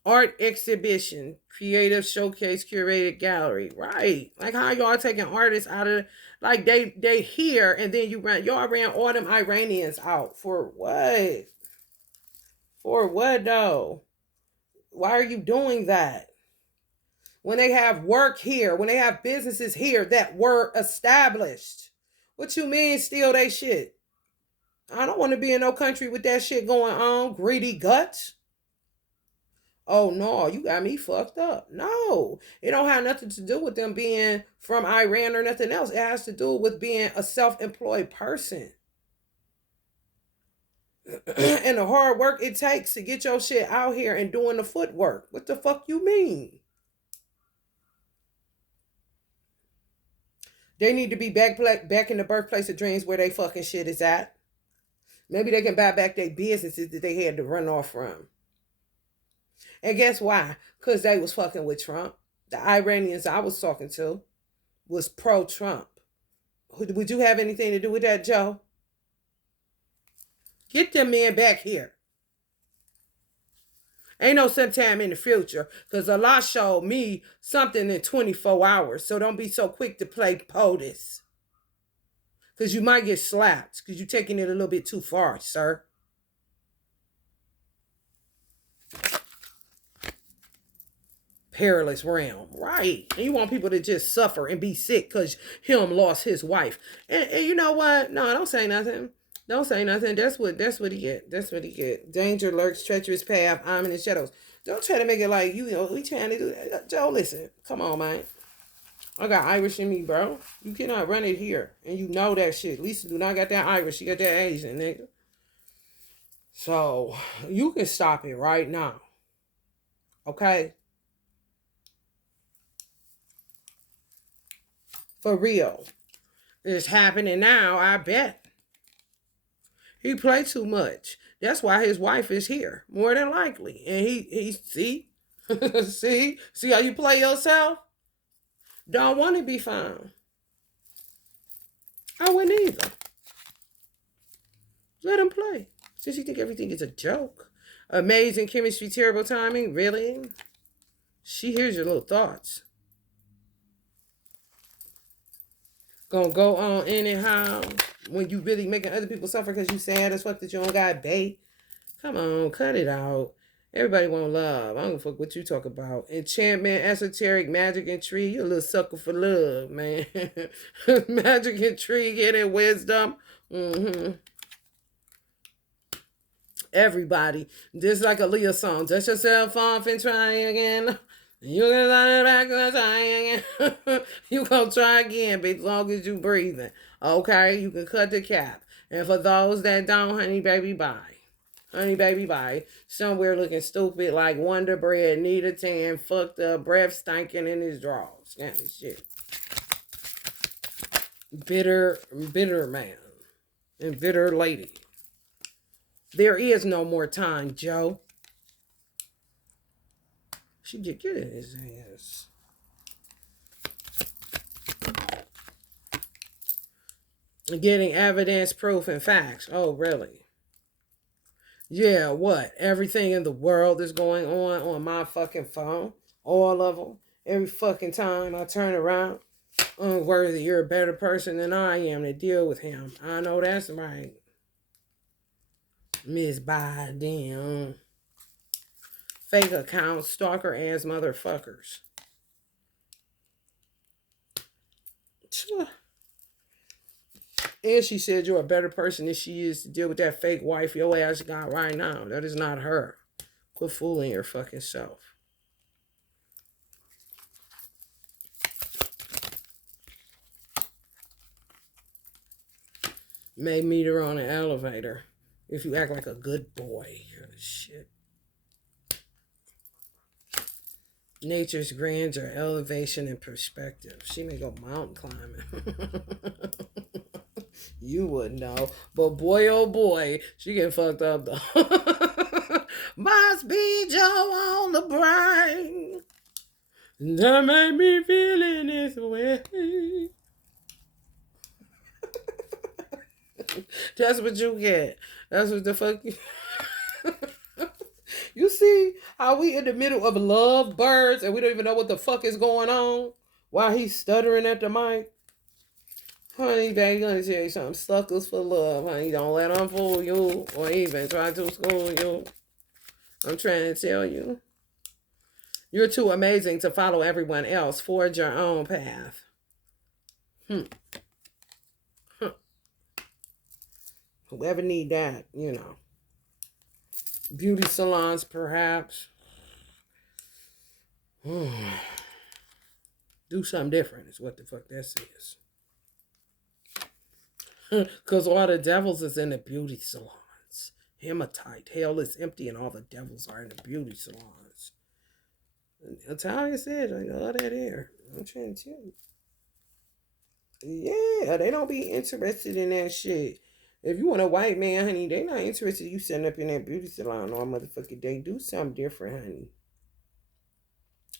Art exhibition, creative showcase, curated gallery. Right. Like how y'all taking artists out of, like they here, and then y'all ran all them Iranians out. For what? For what though? Why are you doing that? When they have work here, when they have businesses here that were established. What you mean steal they shit? I don't want to be in no country with that shit going on. Greedy guts. Oh no, you got me fucked up. No, it don't have nothing to do with them being from Iran or nothing else. It has to do with being a self-employed person and the hard work it takes to get your shit out here and doing the footwork. What the fuck you mean? They need to be back in the birthplace of dreams where they fucking shit is at. Maybe they can buy back their businesses that they had to run off from. And guess why? Because they was fucking with Trump. The Iranians I was talking to was pro-Trump. Would you have anything to do with that, Joe? Get them men back here. Ain't no sometime in the future, because Allah showed me something in 24 hours. So don't be so quick to play POTUS. Because you might get slapped, because you're taking it a little bit too far, sir. Perilous realm, right? And you want people to just suffer and be sick because him lost his wife. And you know what? No, don't say nothing. Don't say nothing. That's what he get. That's what he get. Danger lurks, treacherous path, I'm in the shadows. Don't try to make it like you know we trying to do that. Joe, listen. Come on, man. I got Irish in me, bro. You cannot run it here. And you know that shit. Lisa do not got that Irish. She got that Asian, nigga. So you can stop it right now. Okay? For real. It's happening now, I bet. He played too much. That's why his wife is here, more than likely. And he see, see how you play yourself? Don't want to be found. I wouldn't either. Let him play. Since you think everything is a joke. Amazing chemistry, terrible timing, really? She hears your little thoughts. Gonna go on anyhow when you really making other people suffer because you sad as fuck that you don't got bait. Come on, cut it out. Everybody want love. I don't fuck what you talk about. Enchantment, esoteric, magic, intrigue. You a little sucker for love, man. Magic, intrigue, and wisdom. Everybody. Just like a Leah song. Dust yourself off and try again. You can let it back and try again. You gonna try again, but as long as you breathing. Okay? You can cut the cap. And for those that don't, honey baby, bye. Honey baby, bye. Somewhere looking stupid like Wonder Bread, need a tan, fucked up, breath stinking in his drawers. Kind of shit. Bitter man. And bitter lady. There is no more time, Joe. She just get in his ass. Getting evidence, proof, and facts. Oh, really? Yeah, what? Everything in the world is going on my fucking phone. All of them. Every fucking time I turn around. Unworthy, you're a better person than I am to deal with him. I know that's right. Miss Biden. Fake accounts, stalker ass motherfuckers. And she said you're a better person than she is to deal with that fake wife your ass got right now. That is not her. Quit fooling your fucking self. May meet her on an elevator if you act like a good boy. Shit. Nature's grandeur, elevation, and perspective. She may go mountain climbing. You wouldn't know. But boy, oh boy, she get fucked up though. Must be Joe on the brain. That made me feeling this way. That's what you get. That's what the fuck you... You see how we in the middle of love birds and we don't even know what the fuck is going on while he's stuttering at the mic? Honey, they gonna tell you something. Suckers for love, honey. Don't let them fool you or even try to school you. I'm trying to tell you. You're too amazing to follow everyone else. Forge your own path. Whoever need that, you know. Beauty salons, perhaps. Do something different is what the fuck that says. Because all the devils is in the beauty salons. Hematite. Hell is empty and all the devils are in the beauty salons. Natalia said, I know that here. I'm trying to tell you. Yeah, they don't be interested in that shit. If you want a white man, honey, they not interested in you setting up in that beauty salon all motherfucking day. Do something different, honey.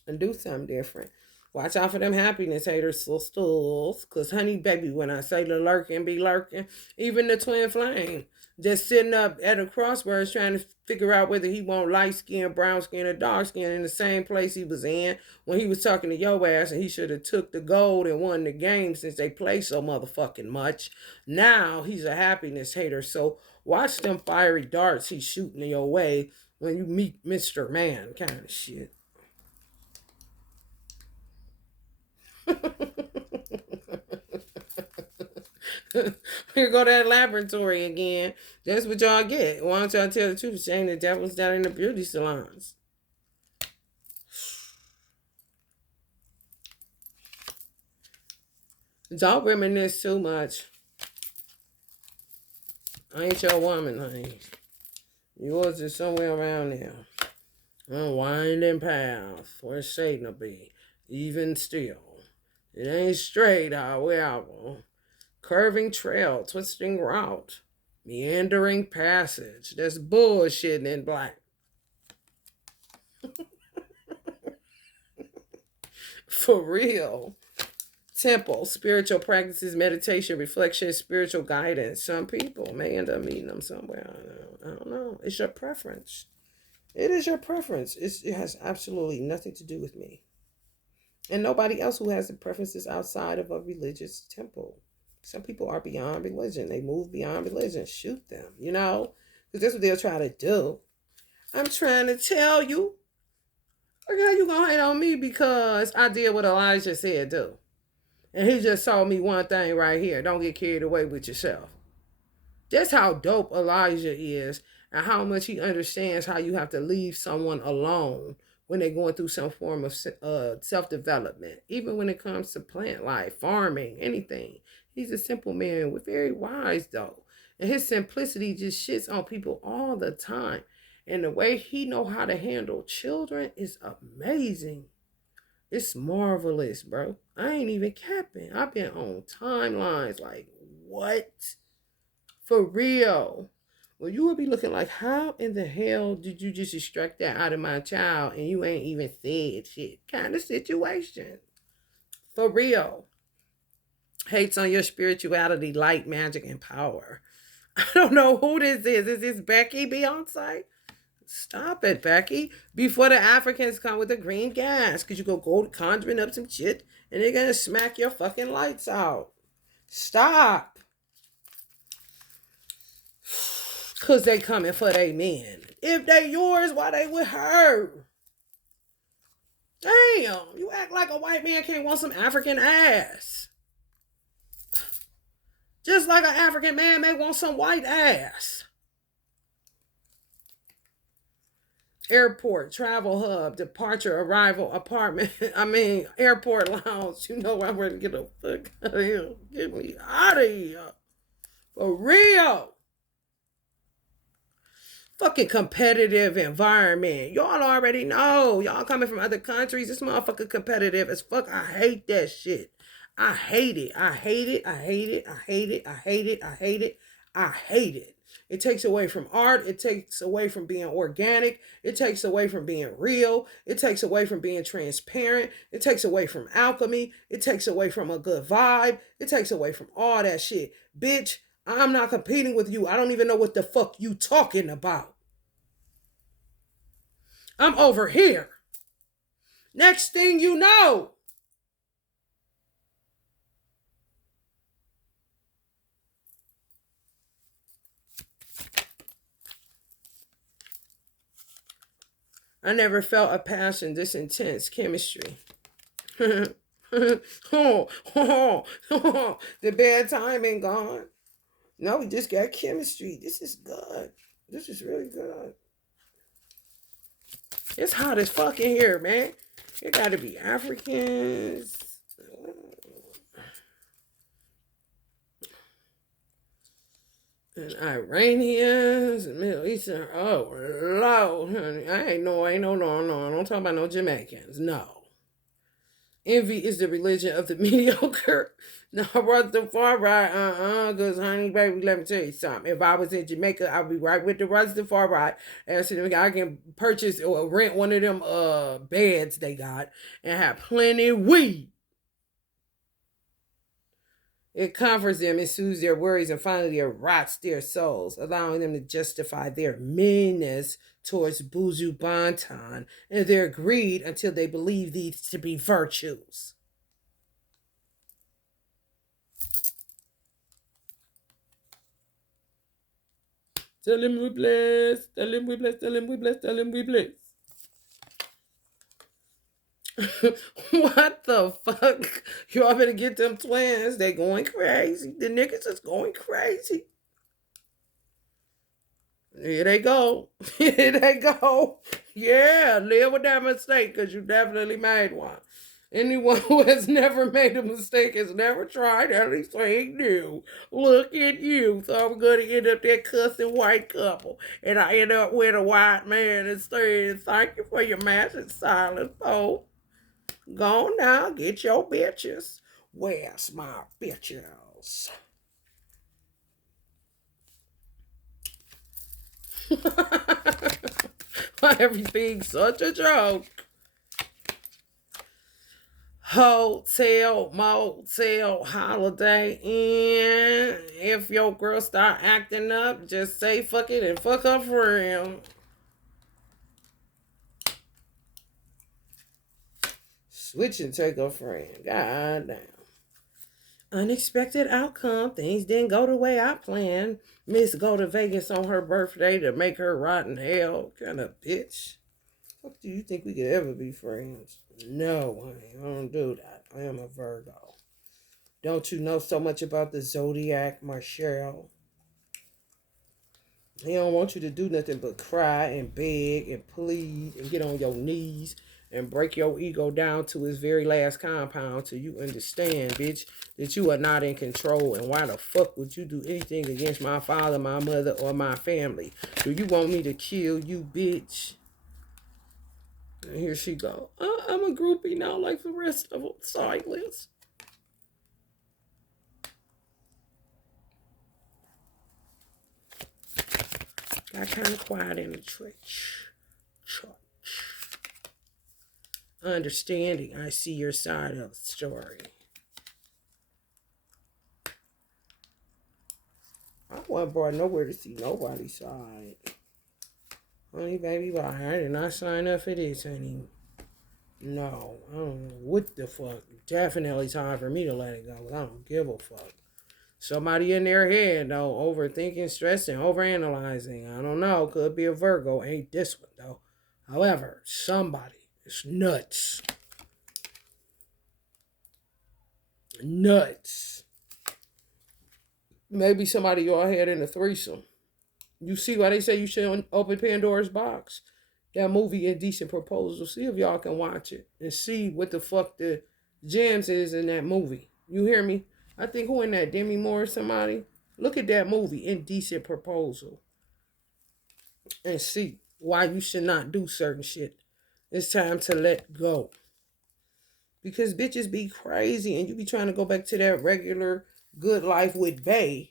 And do something different. Watch out for them happiness haters, sisters. Because, honey, baby, when I say the lurking be lurking, even the twin flame just sitting up at a crossroads trying to figure out whether he want light skin, brown skin, or dark skin in the same place he was in when he was talking to your ass, and he should have took the gold and won the game since they play so motherfucking much. Now he's a happiness hater. So watch them fiery darts he's shooting in your way when you meet Mr. Man kind of shit. Here go that laboratory again. That's what y'all get. Why don't y'all tell the truth? Shame the devil's down in the beauty salons. Don't reminisce too much. I ain't your woman, honey. Yours is somewhere around there. Unwinding path where Satan will be. Even still. It ain't straight, however. Curving trail, twisting route, meandering passage. That's bullshit in black. For real. Temple, spiritual practices, meditation, reflection, spiritual guidance. Some people may end up meeting them somewhere. I don't know. It's your preference. It is your preference. It has absolutely nothing to do with me. And nobody else who has the preferences outside of a religious temple. Some people are beyond religion. They move beyond religion. Shoot them, you know? Because that's what they'll try to do. I'm trying to tell you. Look how you gonna hate on me because I did what Elijah said do. And he just told me one thing right here. Don't get carried away with yourself. That's how dope Elijah is and how much he understands how you have to leave someone alone when they're going through some form of self-development. Even when it comes to plant life, farming, anything. He's a simple man. We're very wise, though. And his simplicity just shits on people all the time. And the way he know how to handle children is amazing. It's marvelous, bro. I ain't even capping. I've been on timelines like, what? For real. Well, you will be looking like, how in the hell did you just extract that out of my child and you ain't even said shit? Kind of situation. For real. Hates on your spirituality, light, magic, and power. I don't know who this is. Is this Becky Beyonce? Stop it, Becky. Before the Africans come with the green gas, because you go conjuring up some shit and they're going to smack your fucking lights out. Stop. Because they coming for they men. If they yours, why they with her? Damn, you act like a white man can't want some African ass. Just like an African man may want some white ass. Airport, travel hub, departure, arrival, apartment. Airport lounge. You know I'm ready to get the fuck out of here. Get me out of here. For real. Fucking competitive environment. Y'all already know. Y'all coming from other countries. This motherfucker competitive as fuck. I hate that shit. I hate it. I hate it. I hate it. I hate it. I hate it. I hate it. I hate it. It takes away from art. It takes away from being organic. It takes away from being real. It takes away from being transparent. It takes away from alchemy. It takes away from a good vibe. It takes away from all that shit. Bitch, I'm not competing with you. I don't even know what the fuck you talking about. I'm over here. Next thing you know. I never felt a passion this intense. Chemistry. The bad time ain't gone. No, we just got chemistry. This is good. This is really good. It's hot as fuck in here, man. It gotta be Africans. And Iranians and Middle Eastern. Oh, Lord, honey. Ain't no. Don't talk about no Jamaicans. No. Envy is the religion of the mediocre. No, brother, far right, because honey, baby, let me tell you something. If I was in Jamaica, I'd be right with the Rastafari. And I can purchase or rent one of them beds they got and have plenty of weed. It comforts them, it soothes their worries, and finally it rots their souls, allowing them to justify their meanness towards Buju Banton and their greed until they believe these to be virtues. Tell him we bless, tell him we bless, tell him we bless, tell him we bless. What the fuck? Y'all better get them twins. They going crazy. The niggas is going crazy. Here they go. Here they go. Yeah, live with that mistake because you definitely made one. Anyone who has never made a mistake has never tried anything new. Look at you. So I'm going to end up that cussing white couple. And I end up with a white man instead. Thank you for your massive silence, folks. Go on now, get your bitches. Where's my bitches? Everything's such a joke. Hotel, motel, Holiday Inn. If your girl start acting up, just say fuck it and fuck her friend. Switch and take a friend. God damn. Unexpected outcome. Things didn't go the way I planned. Miss go to Vegas on her birthday to make her rot in hell. Kind of bitch. What do you think we could ever be friends? No, honey, I don't do that. I am a Virgo. Don't you know so much about the zodiac, Marshall? He don't want you to do nothing but cry and beg and plead and get on your knees and break your ego down to its very last compound till you understand, bitch, that you are not in control. And why the fuck would you do anything against my father, my mother, or my family? Do you want me to kill you, bitch? And here she go. I'm a groupie now like the rest of them. Silence. Got kind of quiet in the church. Understanding, I see your side of the story. I wasn't brought nowhere to see nobody's side. Honey, baby, bye. I did not sign up for this, honey. No, I don't know what the fuck. Definitely time for me to let it go. I don't give a fuck. Somebody in their head, though, overthinking, stressing, overanalyzing. I don't know. Could be a Virgo. Ain't this one, though. However, somebody is nuts. Nuts. Maybe somebody y'all had in a threesome. You see why they say you shouldn't open Pandora's box? That movie, Indecent Proposal. See if y'all can watch it and see what the fuck the gems is in that movie. You hear me? I think who in that, Demi Moore or somebody? Look at that movie, Indecent Proposal, and see why you should not do certain shit. It's time to let go. Because bitches be crazy and you be trying to go back to that regular good life with bae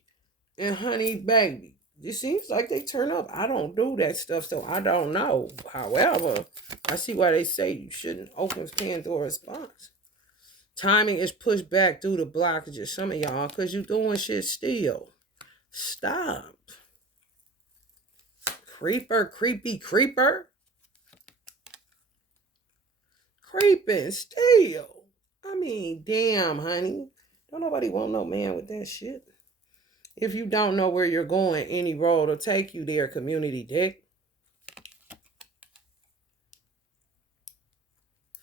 and honey baby. It seems like they turn up. I don't do that stuff, so I don't know. However, I see why they say you shouldn't open Pandora's box. Timing is pushed back due to blockages. Some of y'all, because you doing shit still. Stop. Creeper, creepy creeper. Creeping still. I mean, damn, honey. Don't nobody want no man with that shit. If you don't know where you're going, any road will take you there, community dick.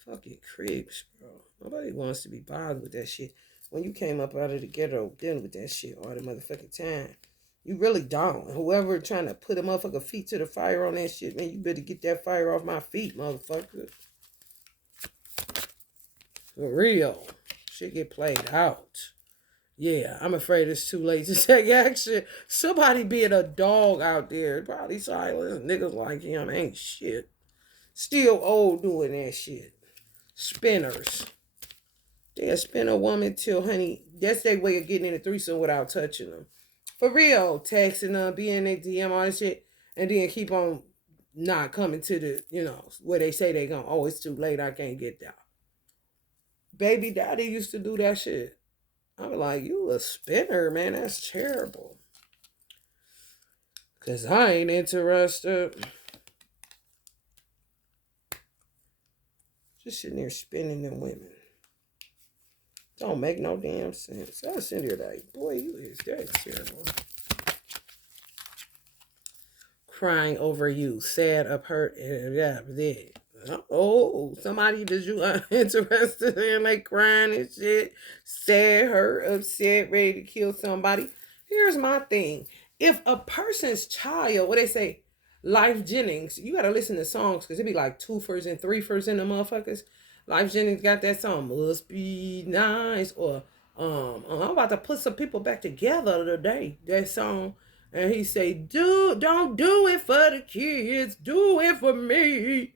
Fucking creeps, bro. Nobody wants to be bothered with that shit. When you came up out of the ghetto dealing with that shit all the motherfucking time. You really don't. Whoever trying to put a motherfucker feet to the fire on that shit, man, you better get that fire off my feet, motherfucker. For real. Shit get played out. Yeah, I'm afraid it's too late to take action. Somebody being a dog out there, probably silent. Niggas like him ain't shit. Still old doing that shit. Spinners. They'll spin a woman till, honey, that's their way of getting in a threesome without touching them. For real, texting them, being in their DM, all that shit, and then keep on not coming to the, where they say they gonna, oh, it's too late, I can't get down. Baby daddy used to do that shit. I'm like, you a spinner, man. That's terrible. Because I ain't interested. Just sitting there spinning them women. Don't make no damn sense. I was sitting there like, boy, that's terrible. Crying over you. Sad, hurt, and oh, somebody that you are interested in, like crying and shit, sad, hurt, upset, ready to kill somebody. Here's my thing. If a person's child, what they say, Life Jennings, you gotta listen to songs because it be like 2 first and 3 first in the motherfuckers. Life Jennings got that song, Must Be Nice, or I'm about to put some people back together today. That song. And he say, don't do it for the kids, do it for me.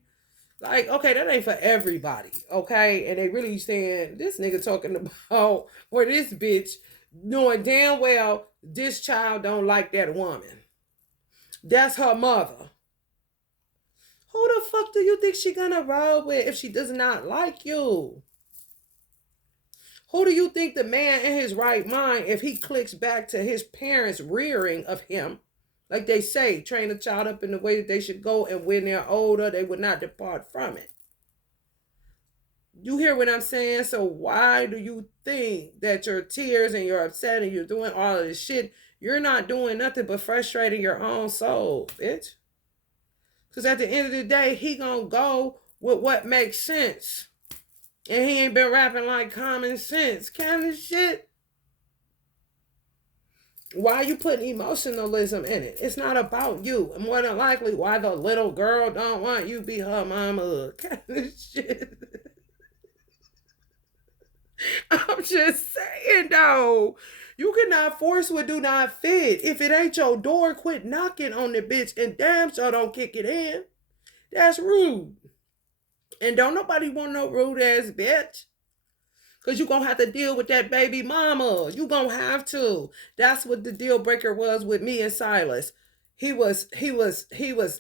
Like, okay, that ain't for everybody, okay? And they really saying, this nigga talking about, or this bitch, knowing damn well this child don't like that woman. That's her mother. Who the fuck do you think she gonna roll with if she does not like you? Who do you think the man in his right mind, if he clicks back to his parents' rearing of him, like they say, train a child up in the way that they should go, and when they're older, they would not depart from it. You hear what I'm saying? So why do you think that your tears and you're upset and you're doing all of this shit, you're not doing nothing but frustrating your own soul, bitch? Because at the end of the day, he gonna go with what makes sense. And he ain't been rapping like common sense kind of shit. Why are you putting emotionalism in it? It's not about you. And more than likely, why the little girl don't want you to be her mama kind of shit. I'm just saying, though. You cannot force what do not fit. If it ain't your door, quit knocking on the bitch and damn sure don't kick it in. That's rude. And don't nobody want no rude ass bitch. Because you're going to have to deal with that baby mama. You're going to have to. That's what the deal breaker was with me and Silas. He was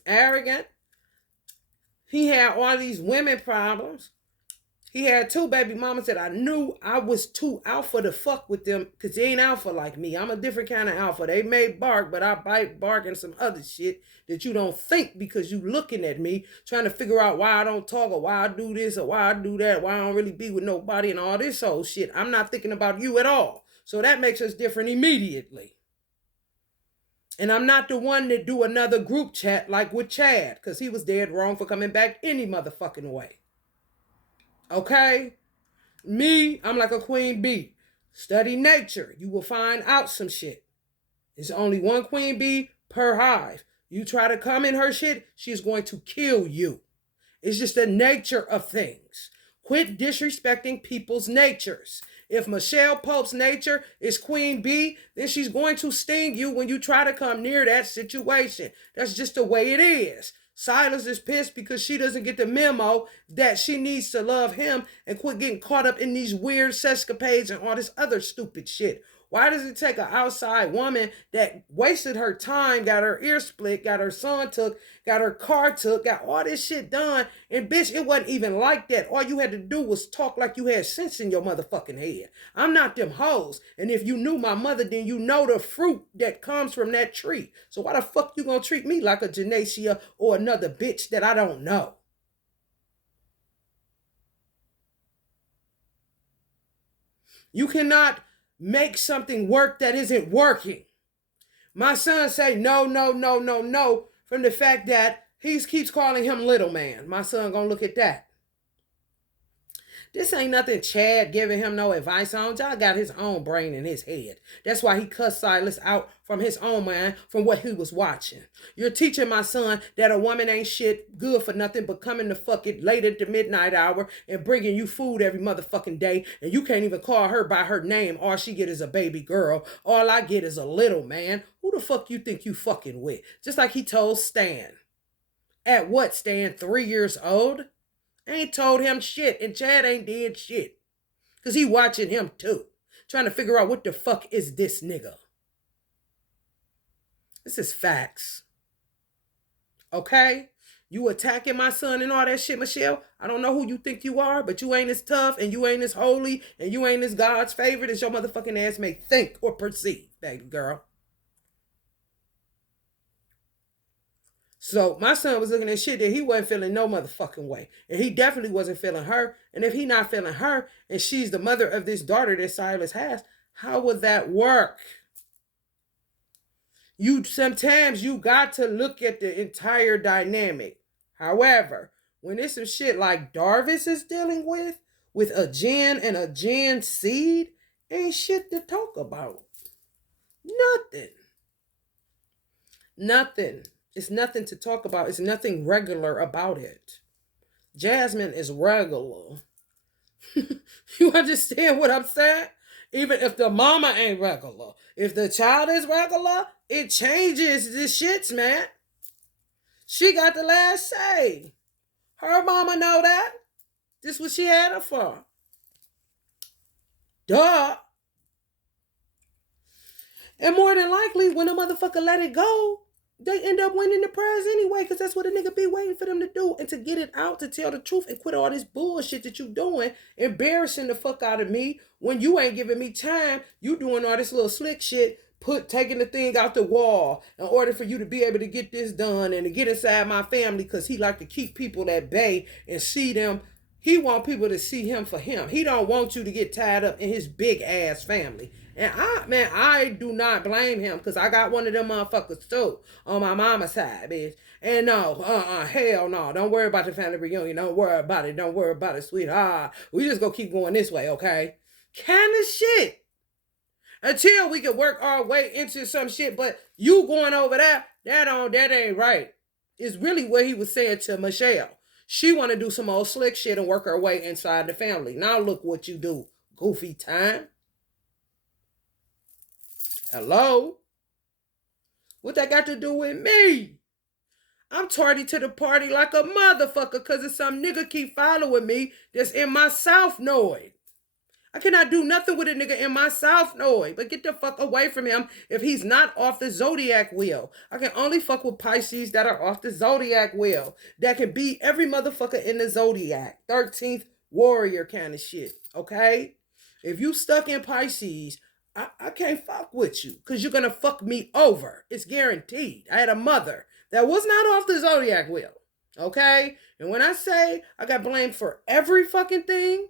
arrogant. He had all these women problems. He had two baby mamas that I knew I was too alpha to fuck with them because they ain't alpha like me. I'm a different kind of alpha. They may bark, but I bite, bark, and some other shit that you don't think because you looking at me trying to figure out why I don't talk or why I do this or why I do that, why I don't really be with nobody and all this old shit. I'm not thinking about you at all. So that makes us different immediately. And I'm not the one that do another group chat like with Chad because he was dead wrong for coming back any motherfucking way. Okay? Me, I'm like a queen bee. Study nature. You will find out some shit. There's only one queen bee per hive. You try to come in her shit, she's going to kill you. It's just the nature of things. Quit disrespecting people's natures. If Michelle Pope's nature is queen bee, then she's going to sting you when you try to come near that situation. That's just the way it is. Silas is pissed because she doesn't get the memo that she needs to love him and quit getting caught up in these weird sescapades and all this other stupid shit. Why does it take an outside woman that wasted her time, got her ear split, got her son took, got her car took, got all this shit done, and bitch, it wasn't even like that. All you had to do was talk like you had sense in your motherfucking head. I'm not them hoes. And if you knew my mother, then you know the fruit that comes from that tree. So why the fuck you gonna treat me like a Janacia or another bitch that I don't know? You cannot make something work that isn't working. My son say no, no, no, no, no from the fact that he keeps calling him little man. My son gonna look at that. This ain't nothing Chad giving him no advice on. Y'all got his own brain in his head. That's why he cussed Silas out from his own mind from what he was watching. You're teaching my son that a woman ain't shit good for nothing but coming to fuck it late at the midnight hour and bringing you food every motherfucking day, and you can't even call her by her name. All she get is a baby girl. All I get is a little man. Who the fuck you think you fucking with? Just like he told Stan. At what, Stan? 3 years old? Ain't told him shit, and Chad ain't did shit. Because he watching him too. Trying to figure out what the fuck is this nigga. This is facts. Okay? You attacking my son and all that shit, Michelle. I don't know who you think you are, but you ain't as tough, and you ain't as holy, and you ain't as God's favorite as your motherfucking ass may think or perceive, baby girl. So my son was looking at shit that he wasn't feeling no motherfucking way. And he definitely wasn't feeling her. And if he not feeling her, and she's the mother of this daughter that Silas has, how would that work? Sometimes you got to look at the entire dynamic. However, when it's some shit like Darvis is dealing with a Jen and a Jen seed, ain't shit to talk about. Nothing. Nothing. It's nothing to talk about. It's nothing regular about it. Jasmine is regular. You understand what I'm saying? Even if the mama ain't regular. If the child is regular, it changes the shits, man. She got the last say. Her mama know that. This what she had her for. Duh. And more than likely, when a motherfucker let it go, they end up winning the prize anyway, because that's what a nigga be waiting for them to do, and to get it out, to tell the truth and quit all this bullshit that you doing, embarrassing the fuck out of me when you ain't giving me time. You doing all this little slick shit, taking the thing out the wall in order for you to be able to get this done and to get inside my family, because he like to keep people at bay and see them. He want people to see him for him. He don't want you to get tied up in his big ass family. And I do not blame him, because I got one of them motherfuckers too on my mama's side, bitch. And no, hell no. Don't worry about the family reunion. Don't worry about it. Don't worry about it, sweetheart. We just gonna keep going this way, okay? Kind of shit. Until we can work our way into some shit, but you going over there, that ain't right. It's really what he was saying to Michelle. She want to do some old slick shit and work her way inside the family. Now look what you do, goofy time. Hello? What that got to do with me? I'm tardy to the party like a motherfucker because of some nigga keep following me that's in my South Noid. I cannot do nothing with a nigga in my South Noid, but get the fuck away from him if he's not off the Zodiac wheel. I can only fuck with Pisces that are off the Zodiac wheel. That can be every motherfucker in the Zodiac. 13th warrior kind of shit, okay? If you stuck in Pisces, I can't fuck with you because you're gonna fuck me over. It's guaranteed. I had a mother that was not off the zodiac wheel, okay? And when I say I got blamed for every fucking thing,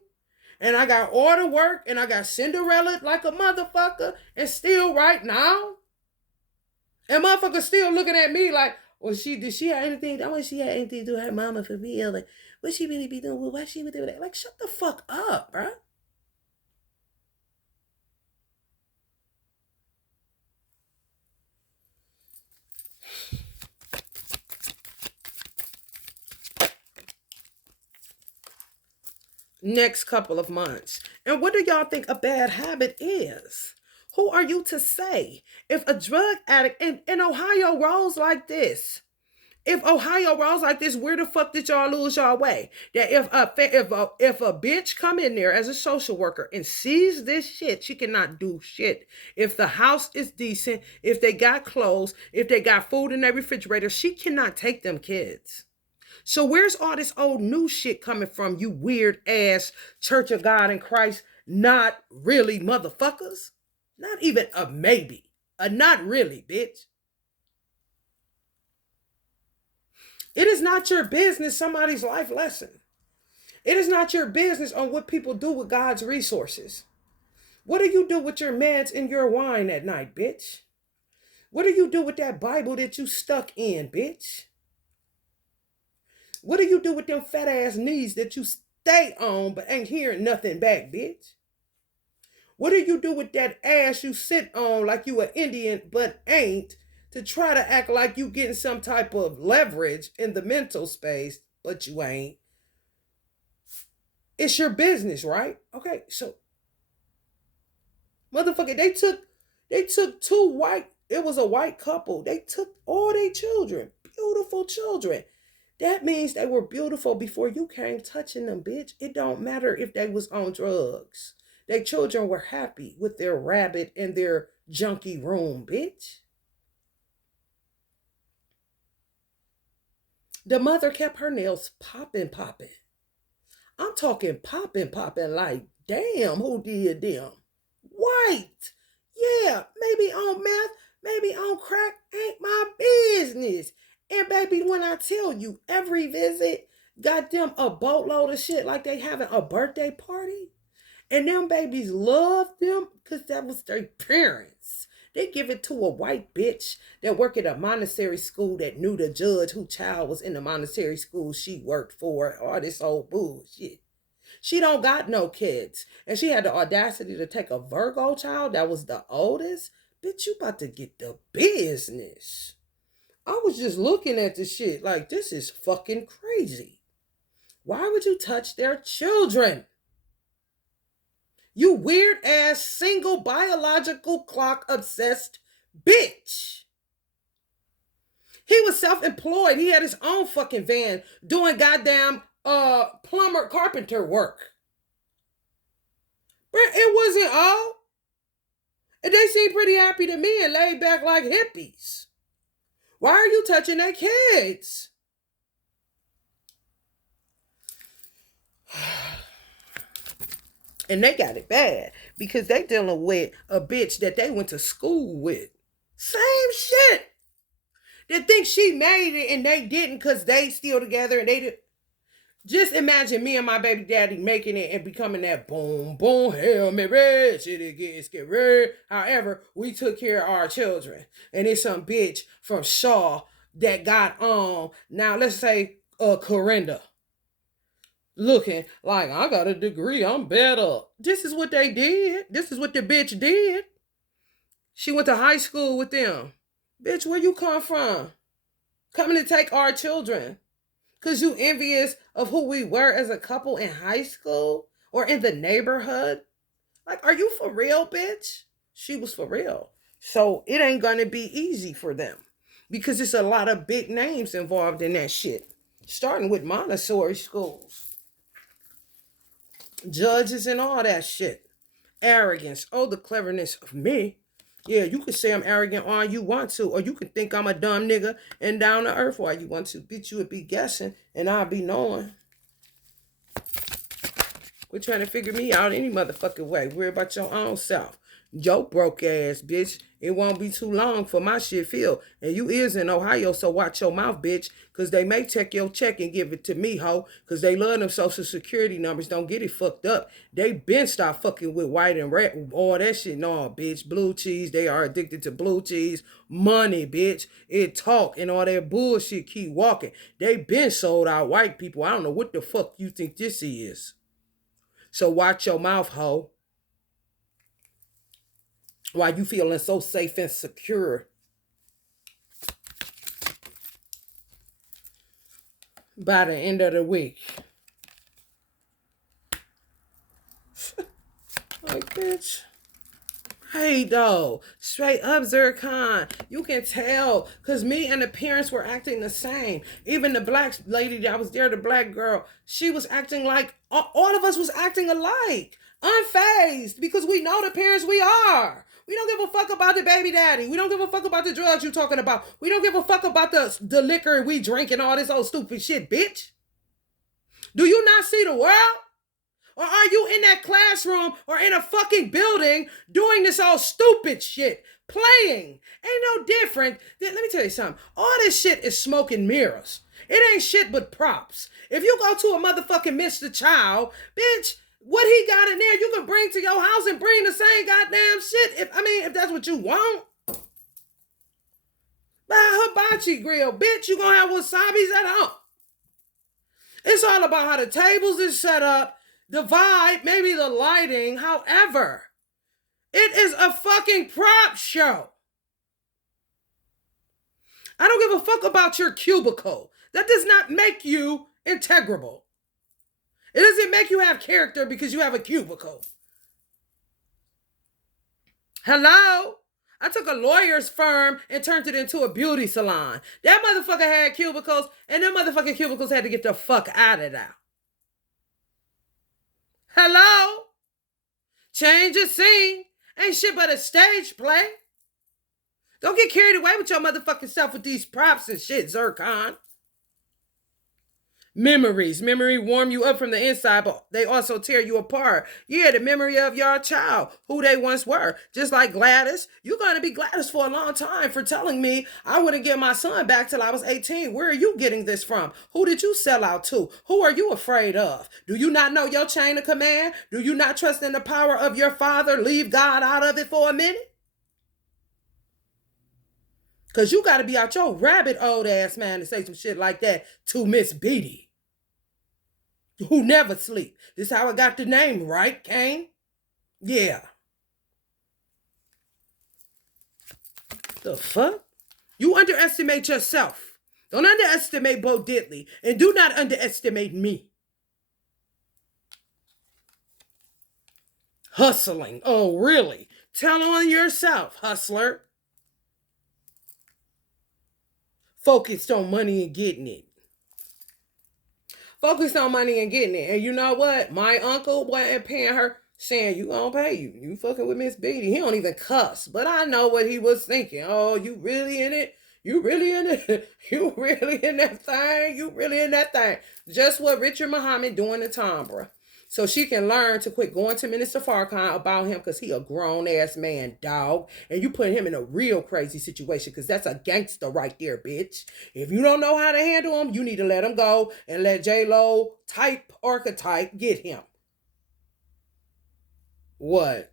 and I got all the work, and I got Cinderella like a motherfucker, and still right now, and motherfuckers still looking at me like, well, did she have anything? I want she had anything to do with her mama for real. Like, what she really be doing? Why she would do that? Like, shut the fuck up, bro. Next couple of months. And what do y'all think a bad habit is? Who are you to say? If a drug addict in Ohio rolls like this, if Ohio rolls like this, where the fuck did y'all lose y'all way? That if a bitch come in there as a social worker and sees this shit, she cannot do shit. If the house is decent, if they got clothes, if they got food in their refrigerator, she cannot take them kids. So where's all this old new shit coming from, you weird ass Church of God in Christ? Not really motherfuckers. Not even a maybe. A not really, bitch. It is not your business somebody's life lesson. It is not your business on what people do with God's resources. What do you do with your meds and your wine at night, bitch? What do you do with that Bible that you stuck in, bitch? What do you do with them fat ass knees that you stay on but ain't hearing nothing back, bitch? What do you do with that ass you sit on like you an Indian but ain't, to try to act like you getting some type of leverage in the mental space, but you ain't? It's your business, right? Okay, so motherfucker, they took two white, it was a white couple. They took all their children, beautiful children. That means they were beautiful before you came touching them, bitch. It don't matter if they was on drugs. Their children were happy with their rabbit in their junky room, bitch. The mother kept her nails popping. I'm talking popping, like, damn, who did them? White. Yeah, maybe on meth, maybe on crack, ain't my business. And baby, when I tell you, every visit got them a boatload of shit like they having a birthday party. And them babies love them because that was their parents. They give it to a white bitch that work at a Montessori school that knew the judge whose child was in the Montessori school she worked for. All this old bullshit. She don't got no kids. And she had the audacity to take a Virgo child that was the oldest. Bitch, you about to get the business. I was just looking at this shit like, this is fucking crazy. Why would you touch their children? You weird ass single biological clock obsessed bitch. He was self-employed. He had his own fucking van doing goddamn plumber carpenter work. It wasn't all. And they seemed pretty happy to me and laid back like hippies. Why are you touching their kids? And they got it bad because they dealing with a bitch that they went to school with. Same shit. They think she made it and they didn't because they still together and they did. Just imagine me and my baby daddy making it and becoming that boom, boom, hell me red, shit it get red. However, we took care of our children. And it's some bitch from Shaw that got on, now let's say Corinda. Looking like, I got a degree, I'm better. This is what they did. This is what the bitch did. She went to high school with them. Bitch, where you come from? Coming to take our children. Because you envious of who we were as a couple in high school or in the neighborhood? Like, are you for real, bitch? She was for real. So it ain't going to be easy for them because it's a lot of big names involved in that shit. Starting with Montessori schools. Judges and all that shit. Arrogance. Oh, the cleverness of me. Yeah, you can say I'm arrogant all you want to, or you can think I'm a dumb nigga and down to earth all you want to. Bitch, you would be guessing and I'll be knowing. Quit trying to figure me out any motherfucking way. Worry about your own self. Yo broke ass, bitch. It won't be too long for my shit filled. And you is in Ohio, so watch your mouth, bitch. Cause they may check your check and give it to me, ho. Cause they love them social security numbers. Don't get it fucked up. They been stop fucking with white and red. All that shit. No, bitch. Blue cheese. They are addicted to blue cheese. Money, bitch. It talk and all that bullshit keep walking. They been sold out white people. I don't know what the fuck you think this is. So watch your mouth, ho. Why you feeling so safe and secure? By the end of the week. Like, bitch. Hey, though. Straight up, Zircon. You can tell. Because me and the parents were acting the same. Even the black lady that was there, the black girl, she was acting like, all of us was acting alike. Unfazed. Because we know the parents we are. We don't give a fuck about the baby daddy. We don't give a fuck about the drugs you talking about. We don't give a fuck about the liquor we drink and all this old stupid shit, bitch. Do you not see the world? Or are you in that classroom or in a fucking building doing this all stupid shit? Playing. Ain't no different. Let me tell you something. All this shit is smoke and mirrors. It ain't shit but props. If you go to a motherfucking Mr. Child, bitch, what he got in there, you can bring to your house and bring the same goddamn shit. If that's what you want. Buy a hibachi grill, bitch. You gonna have wasabis at home. It's all about how the tables is set up, the vibe, maybe the lighting. However, it is a fucking prop show. I don't give a fuck about your cubicle. That does not make you integrable. It doesn't make you have character because you have a cubicle. Hello? I took a lawyer's firm and turned it into a beauty salon. That motherfucker had cubicles, and them motherfucking cubicles had to get the fuck out of there. Hello? Change the scene. Ain't shit but a stage play. Don't get carried away with your motherfucking self with these props and shit, Zircon. Memories. Memory warm you up from the inside, but they also tear you apart. Yeah, the memory of your child, who they once were. Just like Gladys. You're going to be Gladys for a long time for telling me I wouldn't get my son back till I was 18. Where are you getting this from? Who did you sell out to? Who are you afraid of? Do you not know your chain of command? Do you not trust in the power of your father? Leave God out of it for a minute? Because you got to be out your rabbit old ass man to say some shit like that to Miss Beatty, who never sleep. This is how I got the name, right, Kane? Yeah. The fuck? You underestimate yourself. Don't underestimate Bo Diddley. And do not underestimate me. Hustling. Oh, really? Tell on yourself, hustler. Focused on money and getting it. Focused on money and getting it. And you know what? My uncle wasn't paying her, saying, you gonna pay you. You fucking with Miss Beatty. He don't even cuss. But I know what he was thinking. Oh, you really in it? You really in it? You really in that thing? You really in that thing? Just what Richard Muhammad doing to Tombra. So she can learn to quit going to Minister Farrakhan about him because he a grown-ass man, dog. And you put him in a real crazy situation because that's a gangster right there, bitch. If you don't know how to handle him, you need to let him go and let J-Lo type archetype get him. What?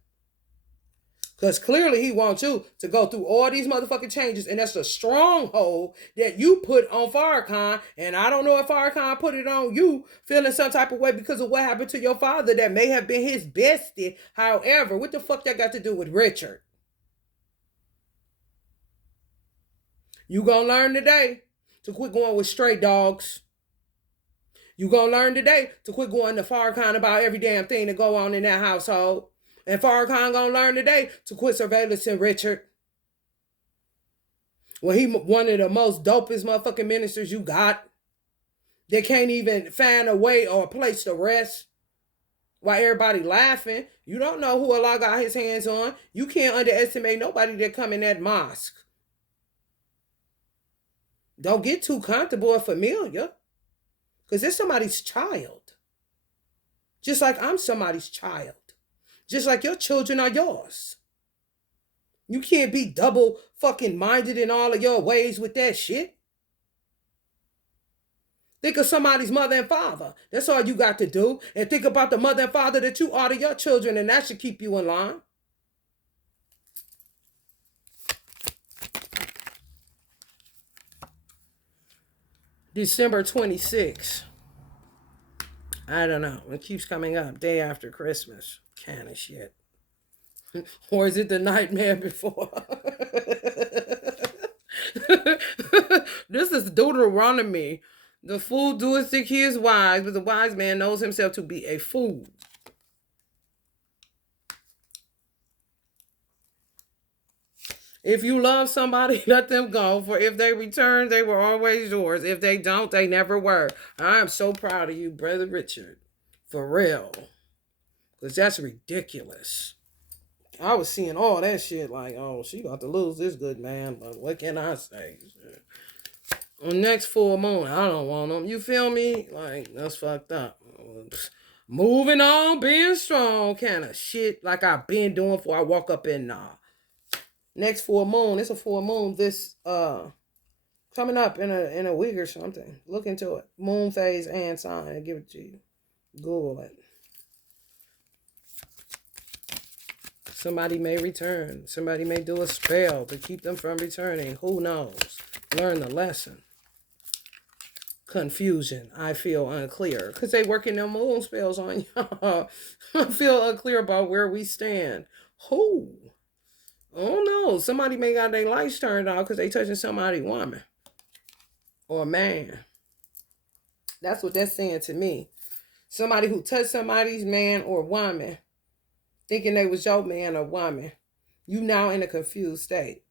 Because clearly he wants you to go through all these motherfucking changes, and that's a stronghold that you put on Farrakhan, and I don't know if Farrakhan put it on you feeling some type of way because of what happened to your father that may have been his bestie. However, what the fuck that got to do with Richard? You gonna learn today to quit going with stray dogs. You gonna learn today to quit going to Farrakhan about every damn thing that go on in that household. And Farrakhan gonna learn today to quit surveillancing Richard. Well, he one of the most dopest motherfucking ministers you got. They can't even find a way or a place to rest while everybody laughing. You don't know who Allah got his hands on. You can't underestimate nobody that come in that mosque. Don't get too comfortable or familiar. Because it's somebody's child. Just like I'm somebody's child. Just like your children are yours. You can't be double fucking minded in all of your ways with that shit. Think of somebody's mother and father. That's all you got to do. And think about the mother and father that you are to your children, and that should keep you in line. December 26th. I don't know. It keeps coming up. Day after Christmas. Kind of shit. Or is it the nightmare before? This is Deuteronomy. The fool doeth think he is wise, but the wise man knows himself to be a fool. If you love somebody, let them go. For if they return, they were always yours. If they don't, they never were. I am so proud of you, Brother Richard. For real. Because that's ridiculous. I was seeing all that shit like, oh, she got to lose this good man. But what can I say? On next full moon, I don't want them. You feel me? Like, that's fucked up. Moving on, being strong kind of shit like I've been doing before I walk up in next full moon. It's a full moon this coming up in a week or something. Look into it. Moon phase and sign and give it to you. Google it. Somebody may return. Somebody may do a spell to keep them from returning. Who knows? Learn the lesson. Confusion. I feel unclear. Because they working their moon spells on y'all. I feel unclear about where we stand. Who? Oh no. Somebody may got their lights turned off because they touching somebody's woman. Or man. That's what that's saying to me. Somebody who touched somebody's man or woman, thinking they was your man or woman, you now in a confused state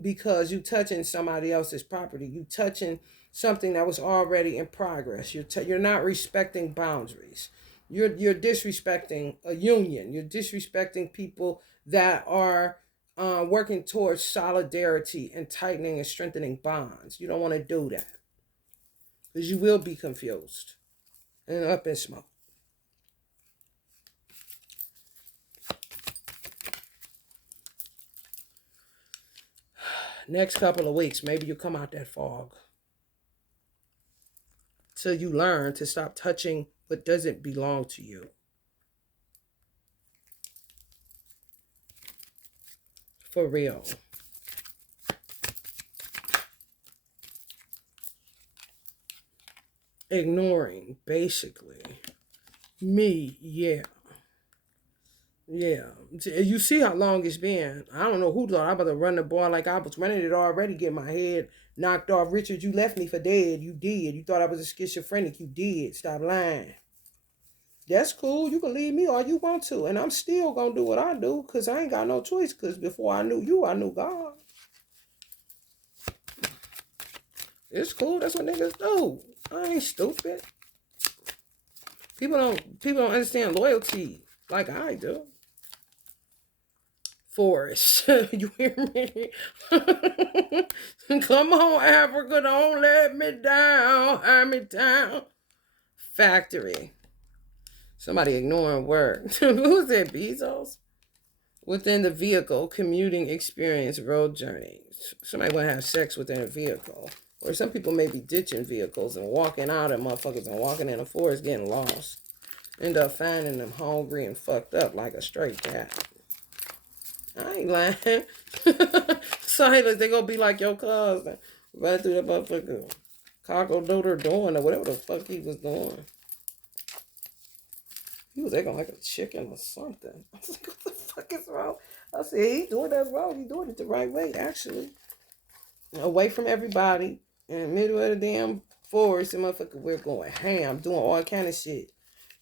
because you touching somebody else's property. You touching something that was already in progress. You're not respecting boundaries. You're disrespecting a union. You're disrespecting people that are working towards solidarity and tightening and strengthening bonds. You don't want to do that because you will be confused and up in smoke. Next couple of weeks, maybe you come out that fog. Till you learn to stop touching what doesn't belong to you. For real. Ignoring, basically. Me, yeah. Yeah. You see how long it's been. I don't know who thought I was about to run the ball like I was running it already, get my head knocked off. Richard, you left me for dead. You did. You thought I was a schizophrenic. You did. Stop lying. That's cool. You can leave me all you want to. And I'm still going to do what I do because I ain't got no choice because before I knew you, I knew God. It's cool. That's what niggas do. I ain't stupid. People don't understand loyalty like I do. Forrest, you hear me? Come on, Africa, don't let me down. Hand me down. Factory. Somebody ignoring work. Who's that? Bezos? Within the vehicle, commuting experience, road journeys. Somebody want to have sex within a vehicle. Or some people may be ditching vehicles and walking out at motherfuckers and walking in the forest getting lost. End up finding them hungry and fucked up like a stray cat. I ain't lying. Silence, they gonna be like your cousin. Right through that motherfucker cockle-doodle doing or whatever the fuck he was doing. He was acting like a chicken or something. I was like, what the fuck is wrong? I said, he doing that wrong. He doing it the right way, actually. Away from everybody. In the middle of the damn forest, the motherfucker, we're going ham, doing all kind of shit.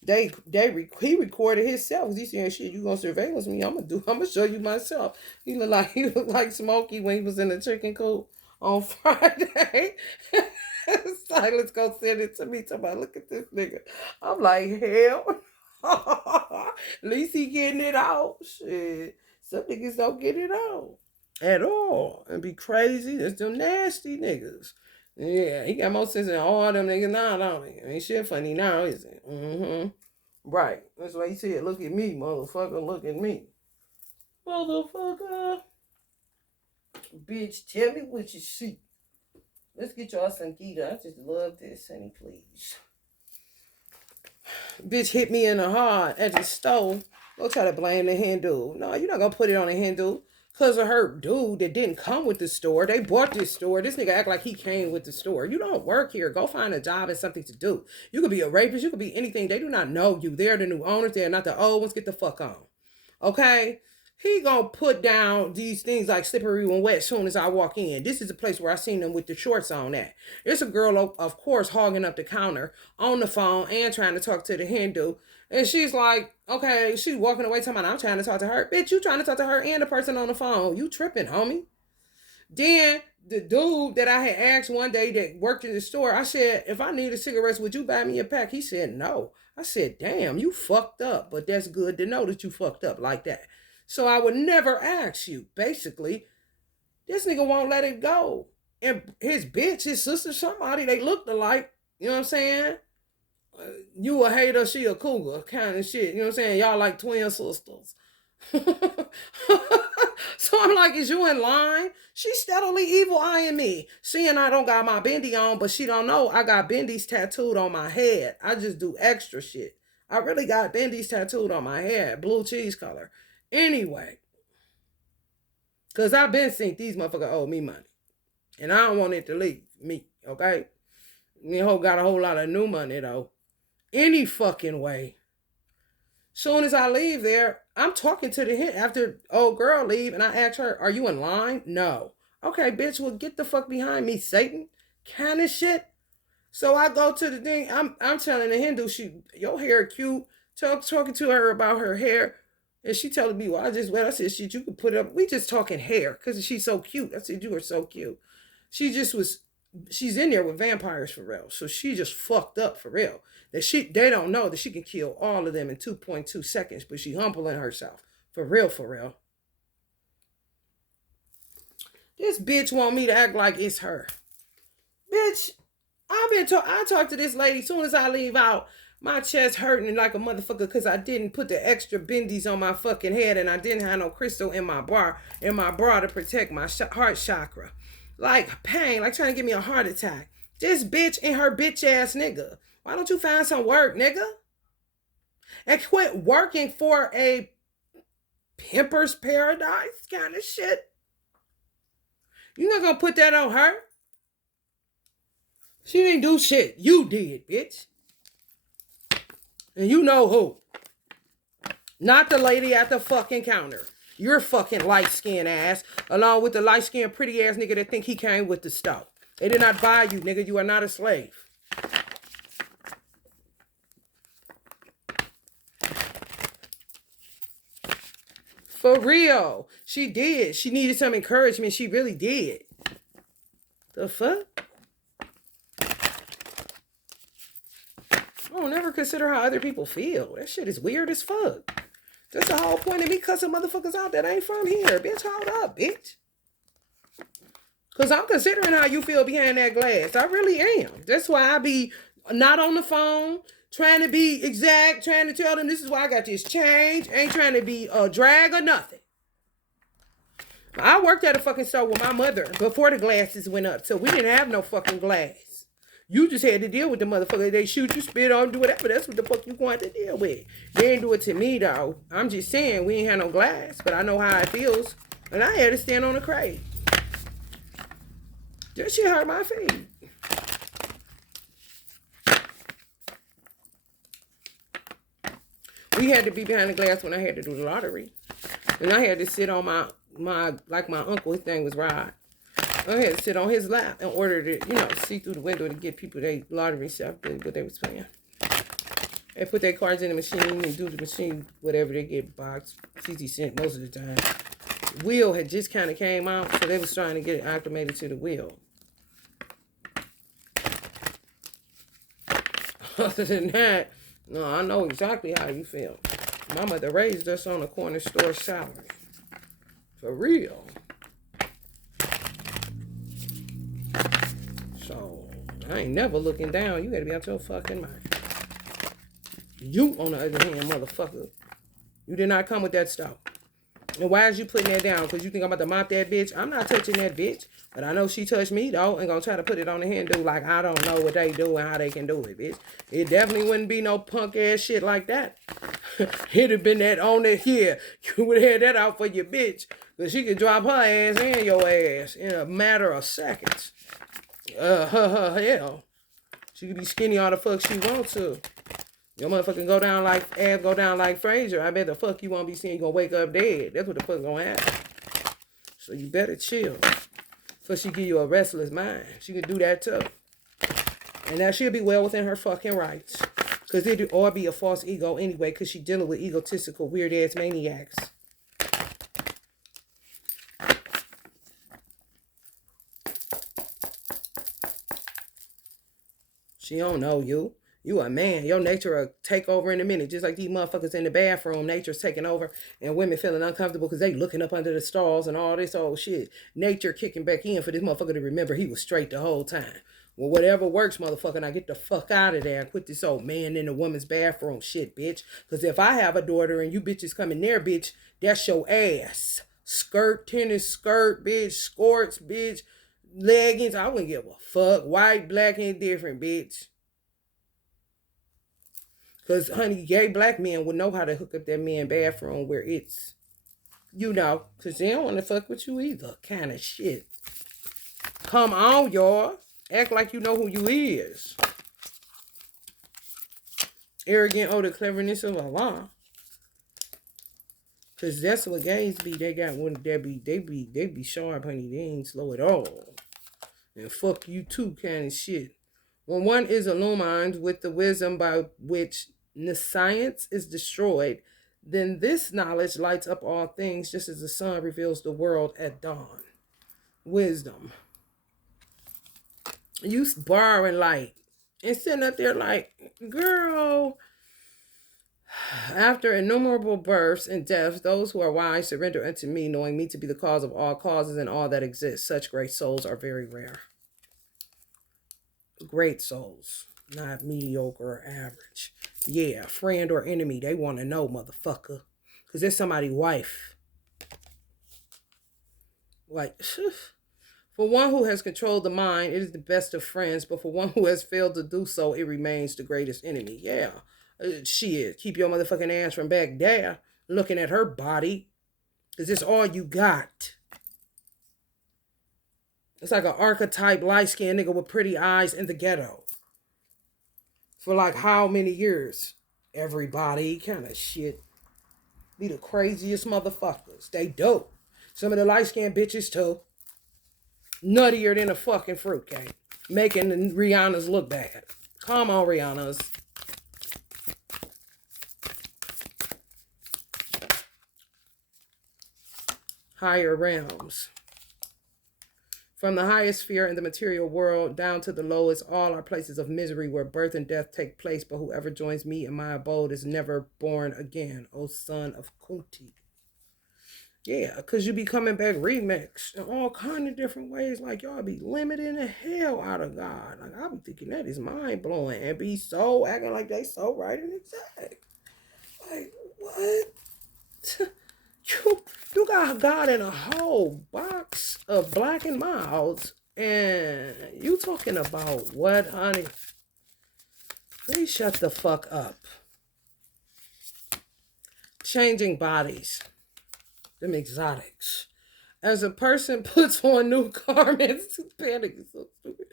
He recorded himself. He saying, shit, you gonna surveillance me? I'm gonna show you myself. He looked like Smokey when he was in the chicken coop on Friday. Silence go send it to me. Talking about, look at this nigga. I'm like, hell. At least he getting it out. Shit. Some niggas don't get it out at all. And be crazy. There's them nasty niggas. Yeah, he got more sense than all them niggas now, don't he? Ain't shit funny now, is it? Mm-hmm. Right. That's why he said, look at me, motherfucker, look at me. Motherfucker. Bitch, tell me what you see. Let's get y'all some Gita. I just love this, honey, please. Bitch hit me in the heart at the stove. Go try to blame the Hindu. No, you're not gonna put it on the Hindu. Cause of her dude that didn't come with the store. They bought this store. This nigga act like he came with the store. You don't work here. Go find a job and something to do. You could be a rapist. You could be anything. They do not know you. They're the new owners. They're not the old ones. Get the fuck on. Okay? He gonna put down these things like slippery when wet as soon as I walk in. This is the place where I seen them with the shorts on at. There's a girl, of course, hogging up the counter on the phone and trying to talk to the Hindu. And she's like, okay, she's walking away talking about, I'm trying to talk to her. Bitch, you trying to talk to her and the person on the phone. You tripping, homie. Then the dude that I had asked one day that worked in the store, I said, if I needed cigarettes, would you buy me a pack? He said, no. I said, damn, you fucked up. But that's good to know that you fucked up like that. So I would never ask you. Basically, this nigga won't let it go. And his bitch, his sister, somebody, they looked alike. You know what I'm saying? You a hater, she a cougar kind of shit. You know what I'm saying? Y'all like twin sisters. So I'm like, is you in line? She's steadily evil eyeing me. Seeing I don't got my bendy on, but she don't know I got bendies tattooed on my head. I just do extra shit. I really got bendies tattooed on my head. Blue cheese color. Anyway. Because I've been seeing these motherfuckers owe me money. And I don't want it to leave me. Okay? You got a whole lot of new money though. Any fucking way. Soon as I leave there, I'm talking to the hit after old girl leave, and I ask her, "Are you in line?" No. Okay, bitch. Well, get the fuck behind me, Satan. Kind of shit. So I go to the thing. I'm telling the Hindu, your hair cute. Talking to her about her hair, and she telling me, well, I just wet. I said, shit, you could put it up. We just talking hair because she's so cute. I said, you are so cute. She just was. She's in there with vampires for real. So she just fucked up for real. They don't know that she can kill all of them in 2.2 seconds, but she humbling herself. For real, for real. This bitch want me to act like it's her. Bitch, I talked to this lady as soon as I leave out. My chest hurting like a motherfucker because I didn't put the extra bendies on my fucking head and I didn't have no crystal in my bra to protect my heart chakra. Like pain, like trying to give me a heart attack. This bitch and her bitch ass nigga. Why don't you find some work, nigga? And quit working for a pimper's paradise kind of shit. You not gonna put that on her? She didn't do shit. You did, bitch. And you know who. Not the lady at the fucking counter. You're fucking light-skinned ass, along with the light-skinned pretty ass nigga that think he came with the stuff. They did not buy you, nigga. You are not a slave. For real. She did. She needed some encouragement. She really did. The fuck? I don't never consider how other people feel. That shit is weird as fuck. That's the whole point of me cussing motherfuckers out that ain't from here. Bitch, hold up, bitch. Because I'm considering how you feel behind that glass. I really am. That's why I be not on the phone, trying to be exact, trying to tell them this is why I got this change. Ain't trying to be a drag or nothing. I worked at a fucking store with my mother before the glasses went up. So we didn't have no fucking glass. You just had to deal with the motherfucker. They shoot you, spit on, do whatever. That's what the fuck you want to deal with. They ain't do it to me, though. I'm just saying, we ain't had no glass, but I know how it feels. And I had to stand on the crate. That shit hurt my feet. We had to be behind the glass when I had to do the lottery. And I had to sit on my like my uncle, his thing was Rod. I had to sit on his lap in order to, see through the window to get people their lottery stuff, what they was playing. They put their cards in the machine and do the machine, whatever they get, box, 60 cents most of the time. The wheel had just kind of came out, so they was trying to get it acclimated to the wheel. Other than that, no, I know exactly how you feel. My mother raised us on a corner store salary. For real. So, I ain't never looking down. You gotta be out your fucking mind. You, on the other hand, motherfucker, you did not come with that stuff. And why is you putting that down? Because you think I'm about to mop that bitch? I'm not touching that bitch. But I know she touched me, though, and gonna try to put it on the hand do like I don't know what they do and how they can do it, bitch. It definitely wouldn't be no punk-ass shit like that. It'd have been that on it here. You would have had that out for your bitch. Because she could drop her ass and your ass in a matter of seconds. Hell. She could be skinny all the fuck she wants to. Your motherfucking go down like Frazier. I bet the fuck you won't be seeing you gonna wake up dead. That's what the fuck gonna happen. So you better chill. So she give you a restless mind. She could do that too. And that she'll be well within her fucking rights. Because it'd all be a false ego anyway, because she dealing with egotistical, weird-ass maniacs. She don't know you. You a man. Your nature will take over in a minute. Just like these motherfuckers in the bathroom. Nature's taking over. And women feeling uncomfortable because they looking up under the stalls and all this old shit. Nature kicking back in for this motherfucker to remember he was straight the whole time. Well, whatever works, motherfucker. Now get the fuck out of there and quit this old man in the woman's bathroom shit, bitch. Because if I have a daughter and you bitches come in there, bitch, that's your ass. Skirt, tennis skirt, bitch. Skirts, bitch. Leggings. I wouldn't give a fuck. White, black, indifferent, bitch. Because, honey, gay black men would know how to hook up their man bathroom where it's, you know, because they don't want to fuck with you either. Kind of shit. Come on, y'all. Act like you know who you is. Arrogant, the cleverness of Allah. Because that's what gays be. They got one, they be sharp, honey. They ain't slow at all. And fuck you too, kind of shit. When one is illumined with the wisdom by which science is destroyed, then this knowledge lights up all things just as the sun reveals the world at dawn. Wisdom. You borrowing light and sitting up there like, girl, after innumerable births and deaths, those who are wise surrender unto me, knowing me to be the cause of all causes and all that exists. Such great souls are very rare. Great souls, not mediocre or average. Yeah, friend or enemy, they want to know, motherfucker. Because it's somebody's wife. Like, for one who has controlled the mind, it is the best of friends. But for one who has failed to do so, it remains the greatest enemy. Yeah, shit. Keep your motherfucking ass from back there looking at her body. Because it's all you got. It's like an archetype light-skinned nigga with pretty eyes in the ghetto. For like how many years? Everybody kind of shit. Be the craziest motherfuckers. They dope. Some of the light-skinned bitches too. Nuttier than a fucking fruitcake. Making the Rihanna's look bad. Come on, Rihanna's. Higher realms. From the highest sphere in the material world down to the lowest, all are places of misery where birth and death take place. But whoever joins me in my abode is never born again, O son of Kunti. Yeah, because you be coming back remixed in all kind of different ways. Like, y'all be limiting the hell out of God. Like, I be thinking that is mind-blowing. And be so, acting like they so right and exact. Like, what? You got God in a whole box of black and milds, and you talking about what, honey? Please shut the fuck up. Changing bodies. Them exotics. As a person puts on new garments, panic is so stupid.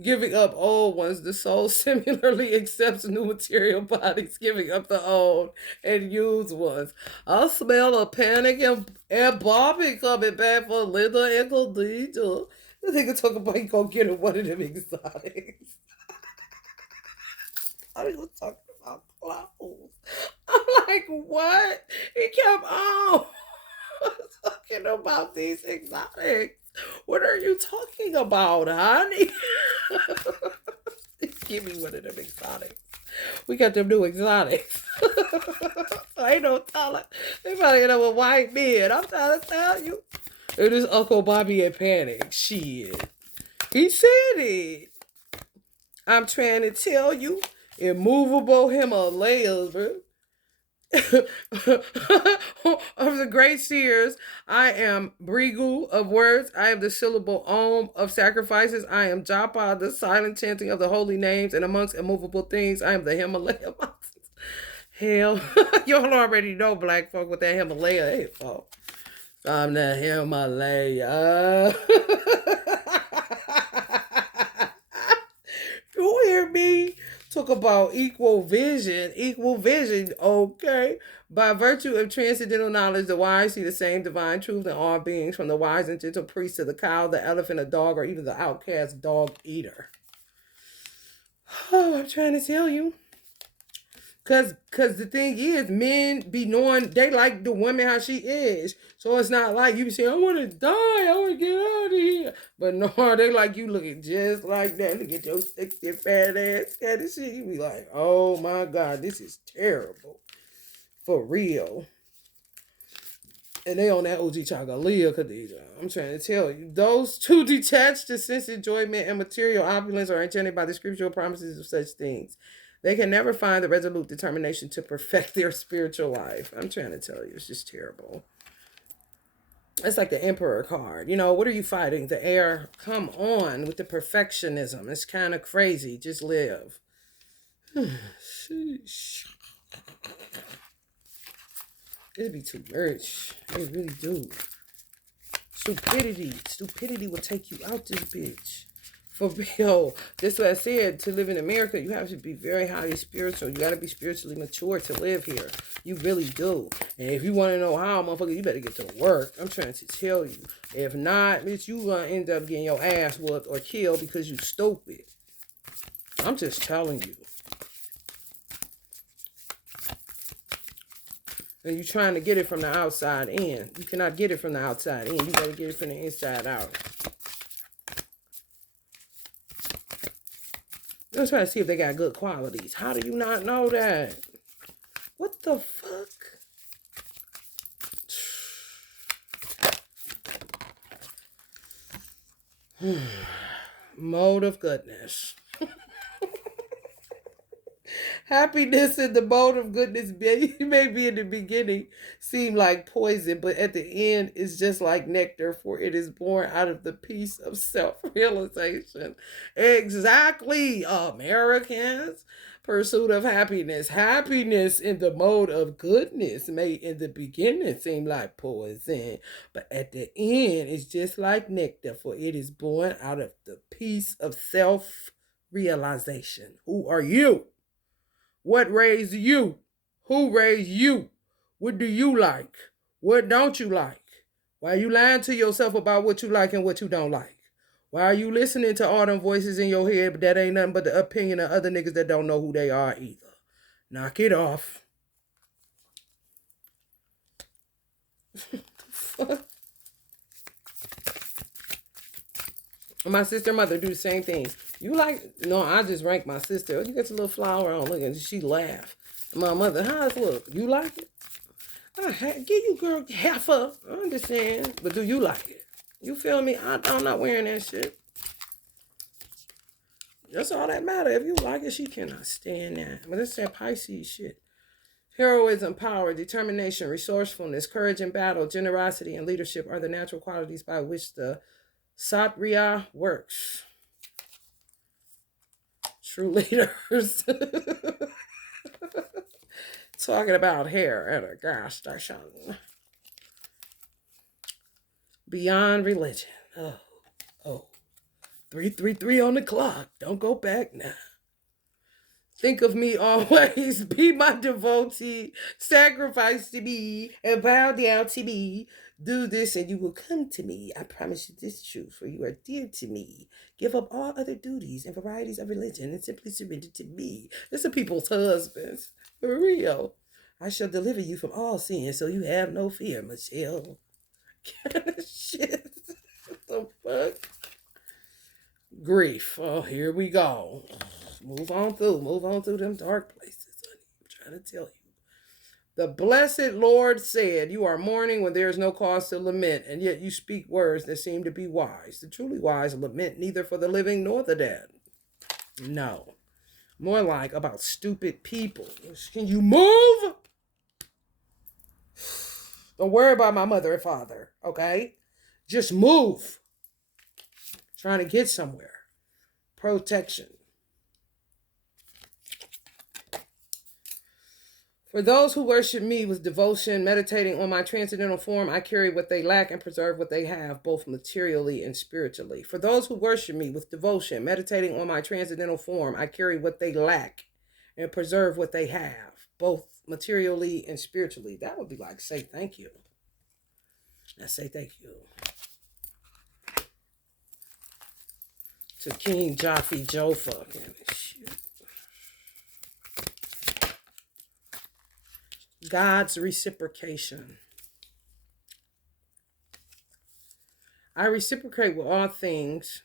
Giving up old ones, the soul similarly accepts new material bodies, giving up the old and used ones. I smell a panic and Bobby coming back for Linda and Khadija. The nigga talking about he gonna get him one of them exotics. I was talking about clothes. I'm like, what? He kept on talking about these exotics. What are you talking about, honey? Give me one of them exotics. We got them new exotics. So ain't no telling. They probably end up with white men. I'm trying to tell you. It is Uncle Bobby in panic. Shit. He said it. I'm trying to tell you. Immovable Himalayas, bro. Of the great seers, I am Brigu of words. I am the syllable Om of sacrifices. I am Japa, the silent chanting of the holy names. And amongst immovable things, I am the Himalaya mountains. Hell, y'all already know black folk what that Himalaya ain't for. I'm the Himalaya. You hear me? Talk about equal vision, okay? By virtue of transcendental knowledge, the wise see the same divine truth in all beings, from the wise and gentle priest to the cow, the elephant, a dog, or even the outcast dog eater. Oh, I'm trying to tell you. Cause the thing is, men be knowing they like the woman how she is. So it's not like you be saying, I wanna die, I wanna get out of here. But no, they like you looking just like that. Look at your sexy fat ass kind of shit. You be like, oh my God, this is terrible. For real. And they on that OG Chagalia Khadija. I'm trying to tell you. Those two detached to sense enjoyment and material opulence are enchanted by the scriptural promises of such things. They can never find the resolute determination to perfect their spiritual life. I'm trying to tell you, it's just terrible. It's like the Emperor card. You know, what are you fighting? The air. Come on with the perfectionism. It's kind of crazy. Just live. It'd be too much. It really do. Stupidity will take you out this bitch. For real. That's what I said. To live in America, you have to be very highly spiritual. You got to be spiritually mature to live here. You really do. And if you want to know how, motherfucker, you better get to work. I'm trying to tell you. If not, bitch, you gonna end up getting your ass whooped or killed because you stupid. I'm just telling you. And you're trying to get it from the outside in. You cannot get it from the outside in. You got to get it from the inside out. I'm trying to see if they got good qualities. How do you not know that? What the fuck? Mode of goodness. Happiness in the mode of goodness may be in the beginning seem like poison, but at the end it's just like nectar, for it is born out of the peace of self-realization. Exactly, Americans. Pursuit of happiness. Happiness in the mode of goodness may in the beginning seem like poison, but at the end it's just like nectar, for it is born out of the peace of self-realization. Who are you? What raised you? Who raised you? What do you like? What don't you like? Why are you lying to yourself about what you like and what you don't like? Why are you listening to all them voices in your head, but that ain't nothing but the opinion of other niggas that don't know who they are either? Knock it off. Fuck. My sister and mother do the same thing. You like, no, I just rank my sister. You get a little flower on, look, and she laugh. My mother, how's it look? You like it? Give you, girl, half up. I understand. But do you like it? You feel me? I'm not wearing that shit. That's all that matter. If you like it, she cannot stand that. But it's that Pisces shit. Heroism, power, determination, resourcefulness, courage in battle, generosity, and leadership are the natural qualities by which the Satriya works. True leaders. Talking about hair at a gas station. Beyond religion. Oh. 333 on the clock. Don't go back now. Think of me always. Be my devotee. Sacrifice to me and bow down to me. Do this and you will come to me. I promise you this truth, for you are dear to me. Give up all other duties and varieties of religion and simply surrender to me. This are people's husbands. For real. I shall deliver you from all sin, so you have no fear, Michelle. Shit. What the fuck? Grief. Oh, here we go. Move on through them dark places, honey. I'm trying to tell you. The blessed Lord said, you are mourning when there is no cause to lament, and yet you speak words that seem to be wise. The truly wise lament neither for the living nor the dead. No. More like about stupid people. Can you move? Don't worry about my mother and father, okay? Just move. Trying to get somewhere. Protection. For those who worship me with devotion, meditating on my transcendental form, I carry what they lack and preserve what they have, both materially and spiritually. For those who worship me with devotion, meditating on my transcendental form, I carry what they lack and preserve what they have, both materially and spiritually. That would be like, say thank you. I say thank you to King Jaffe Joe fucking shit. God's reciprocation. I reciprocate with all things,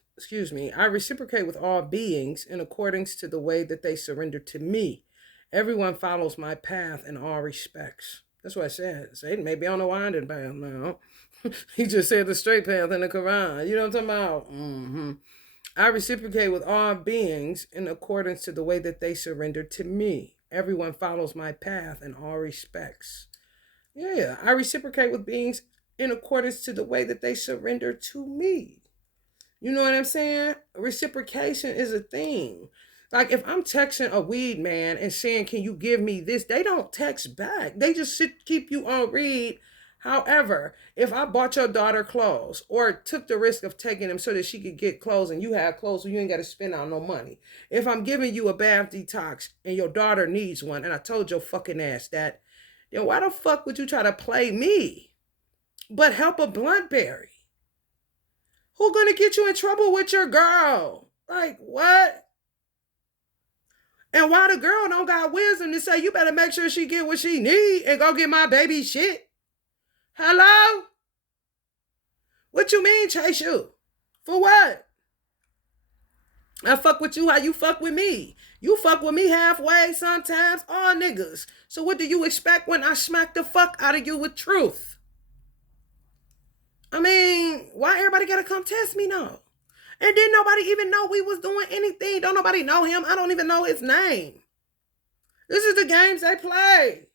I reciprocate with all beings in accordance to the way that they surrender to me. Everyone follows my path in all respects. That's what I said. Satan may be on the winding path now. He just said the straight path in the Quran. You know what I'm talking about? Mm-hmm. I reciprocate with all beings in accordance to the way that they surrender to me. Everyone follows my path in all respects. Yeah, I reciprocate with beings in accordance to the way that they surrender to me. You know what I'm saying? Reciprocation is a thing. Like if I'm texting a weed man and saying, can you give me this? They don't text back. They just keep you on read. However, if I bought your daughter clothes or took the risk of taking them so that she could get clothes and you have clothes so you ain't got to spend out no money. If I'm giving you a bath detox and your daughter needs one and I told your fucking ass that, then why the fuck would you try to play me? But help a Bluntberry. Who gonna get you in trouble with your girl? Like what? And why the girl don't got wisdom to say you better make sure she get what she need and go get my baby shit? Hello? What you mean chase you? For what? I fuck with you how you fuck with me. You fuck with me halfway sometimes, all niggas. So what do you expect when I smack the fuck out of you with truth? I mean, why everybody gotta come test me now? And didn't nobody even know we was doing anything. Don't nobody know him. I don't even know his name. This is the games they play.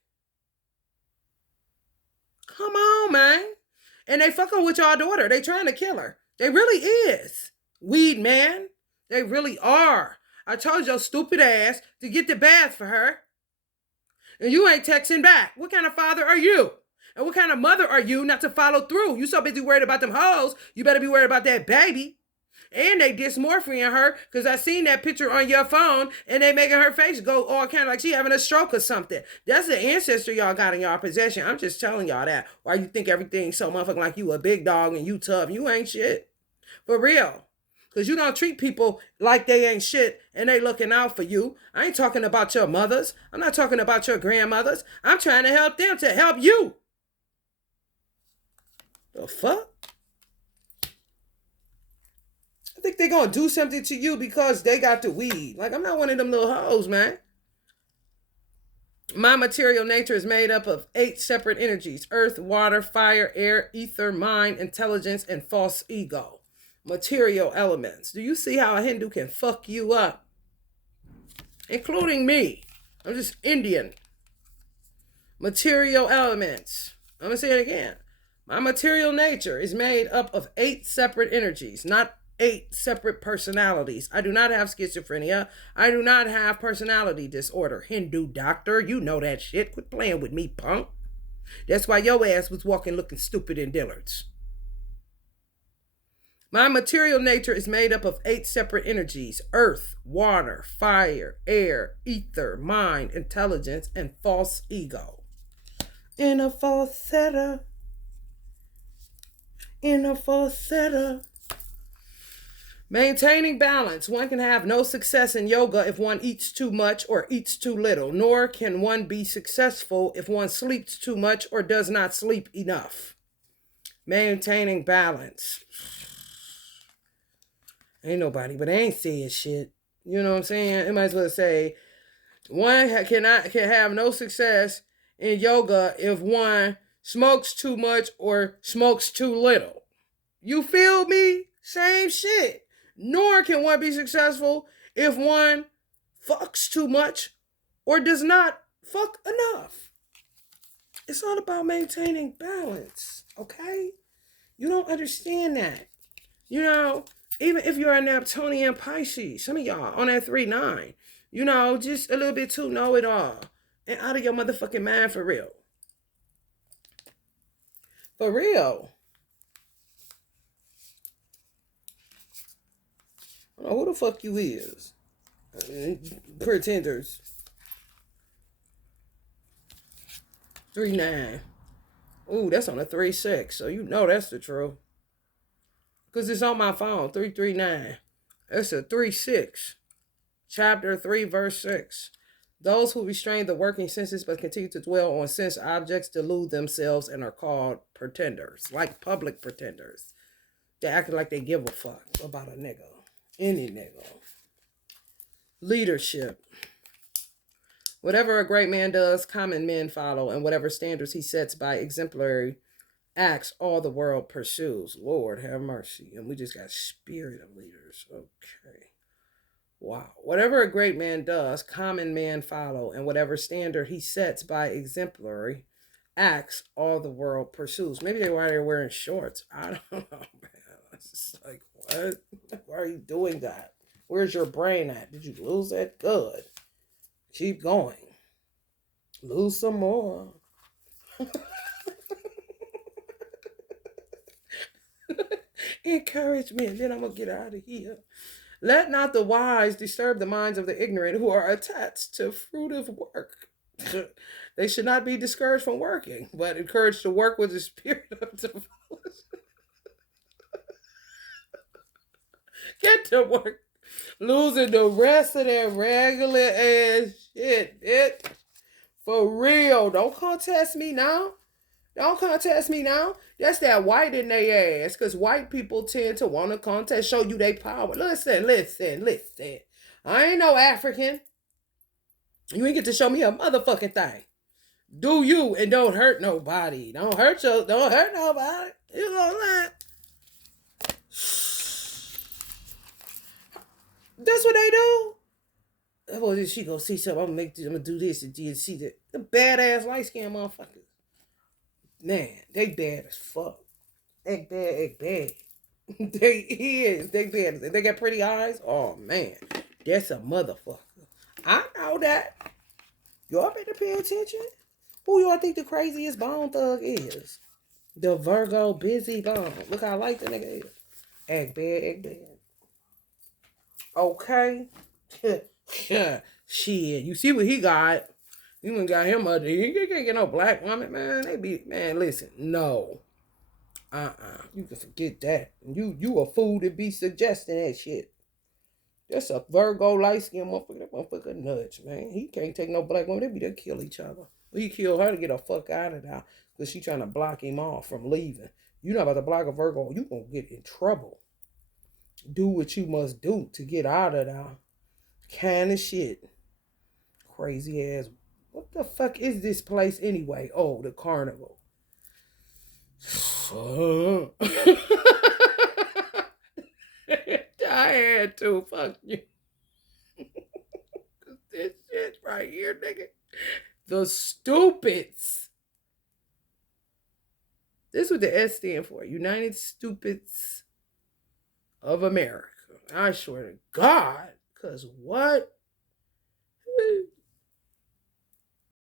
Come on, man. And they fucking with y'all daughter. They trying to kill her. They really is. Weed man. They really are. I told your stupid ass to get the bath for her. And you ain't texting back. What kind of father are you? And what kind of mother are you not to follow through? You so busy worried about them hoes. You better be worried about that baby. And they dysmorphia her because I seen that picture on your phone and they making her face go all kind of like she having a stroke or something. That's the ancestor y'all got in y'all possession. I'm just telling y'all that. Why you think everything's so motherfucking like you a big dog and you tough. You ain't shit. For real. Because you don't treat people like they ain't shit and they looking out for you. I ain't talking about your mothers. I'm not talking about your grandmothers. I'm trying to help them to help you. The fuck? I think they're going to do something to you because they got the weed. Like, I'm not one of them little hoes, man. My material nature is made up of 8 separate energies: earth, water, fire, air, ether, mind, intelligence, and false ego. Material elements. Do you see how a Hindu can fuck you up? Including me. I'm just Indian. Material elements. I'm going to say it again. My material nature is made up of 8 separate energies, not 8 separate personalities. I do not have schizophrenia. I do not have personality disorder. Hindu doctor, you know that shit. Quit playing with me, punk. That's why your ass was walking looking stupid in Dillard's. My material nature is made up of 8 separate energies: earth, water, fire, air, ether, mind, intelligence, and false ego. In a falsetto. Maintaining balance. One can have no success in yoga if one eats too much or eats too little, nor can one be successful if one sleeps too much or does not sleep enough. Maintaining balance. Ain't nobody, but they ain't saying shit. You know what I'm saying? It might as well say, one can have no success in yoga if one smokes too much or smokes too little. You feel me? Same shit. Nor can one be successful if one fucks too much or does not fuck enough. It's all about maintaining balance, okay? You don't understand that. You know, even if you're a Neptunian Pisces, some of y'all on that 3-9, you know, just a little bit too know-it-all and out of your motherfucking mind for real. For real. I don't know who the fuck you is. Pretenders. 3-9. Ooh, that's on a 3-6. So you know that's the truth. Because it's on my phone. 339. That's a 3-6. Chapter 3, verse 6. Those who restrain the working senses but continue to dwell on sense objects delude themselves and are called pretenders. Like public pretenders. They acting like they give a fuck about a nigga. Any nigga. Leadership. Whatever a great man does, common men follow, and whatever standards he sets by exemplary acts, all the world pursues. Lord have mercy. And we just got spirit of leaders. Okay. Wow. Whatever a great man does, common men follow, and whatever standard he sets by exemplary acts, all the world pursues. Maybe they why they're wearing shorts. I don't know, man. It's just like, what? Why are you doing that? Where's your brain at? Did you lose it? Good. Keep going. Lose some more. Encouragement. Then I'm going to get out of here. Let not the wise disturb the minds of the ignorant who are attached to fruitive work. They should not be discouraged from working, but encouraged to work with the spirit of devotion. Get to work. Losing the rest of that regular ass shit. It for real. Don't contest me now. Don't contest me now. That's that white in their ass. Because white people tend to want to contest, show you their power. Listen. I ain't no African. You ain't get to show me a motherfucking thing. Do you and don't hurt nobody. Don't hurt nobody. You know that. That's what they do. Oh, she gonna see something. I'm gonna do this and see that. The badass light skinned motherfuckers. Man, they bad as fuck. They bad. They bad. They got pretty eyes. Oh man, that's a motherfucker. I know that. Y'all better pay attention. Who y'all think the craziest bone thug is? The Virgo busy bone. Look how light the nigga is. Act bad. Okay. Shit. You see what he got? You ain't got him up there. He can't get no black woman, man. Man, listen. No. You can forget that. You a fool to be suggesting that shit. That's a Virgo light-skinned motherfucker. That motherfucker nuts, man. He can't take no black woman. They be there kill each other. He killed her to get the fuck out of there because she trying to block him off from leaving. You not about to block a Virgo. You gonna get in trouble. Do what you must do to get out of there. Kind of shit. Crazy ass. What the fuck is this place anyway? Oh, the carnival. I had to. Fuck you. This shit right here, nigga. The stupids. This is what the S stand for. United Stupids of America. I swear to God. Because what?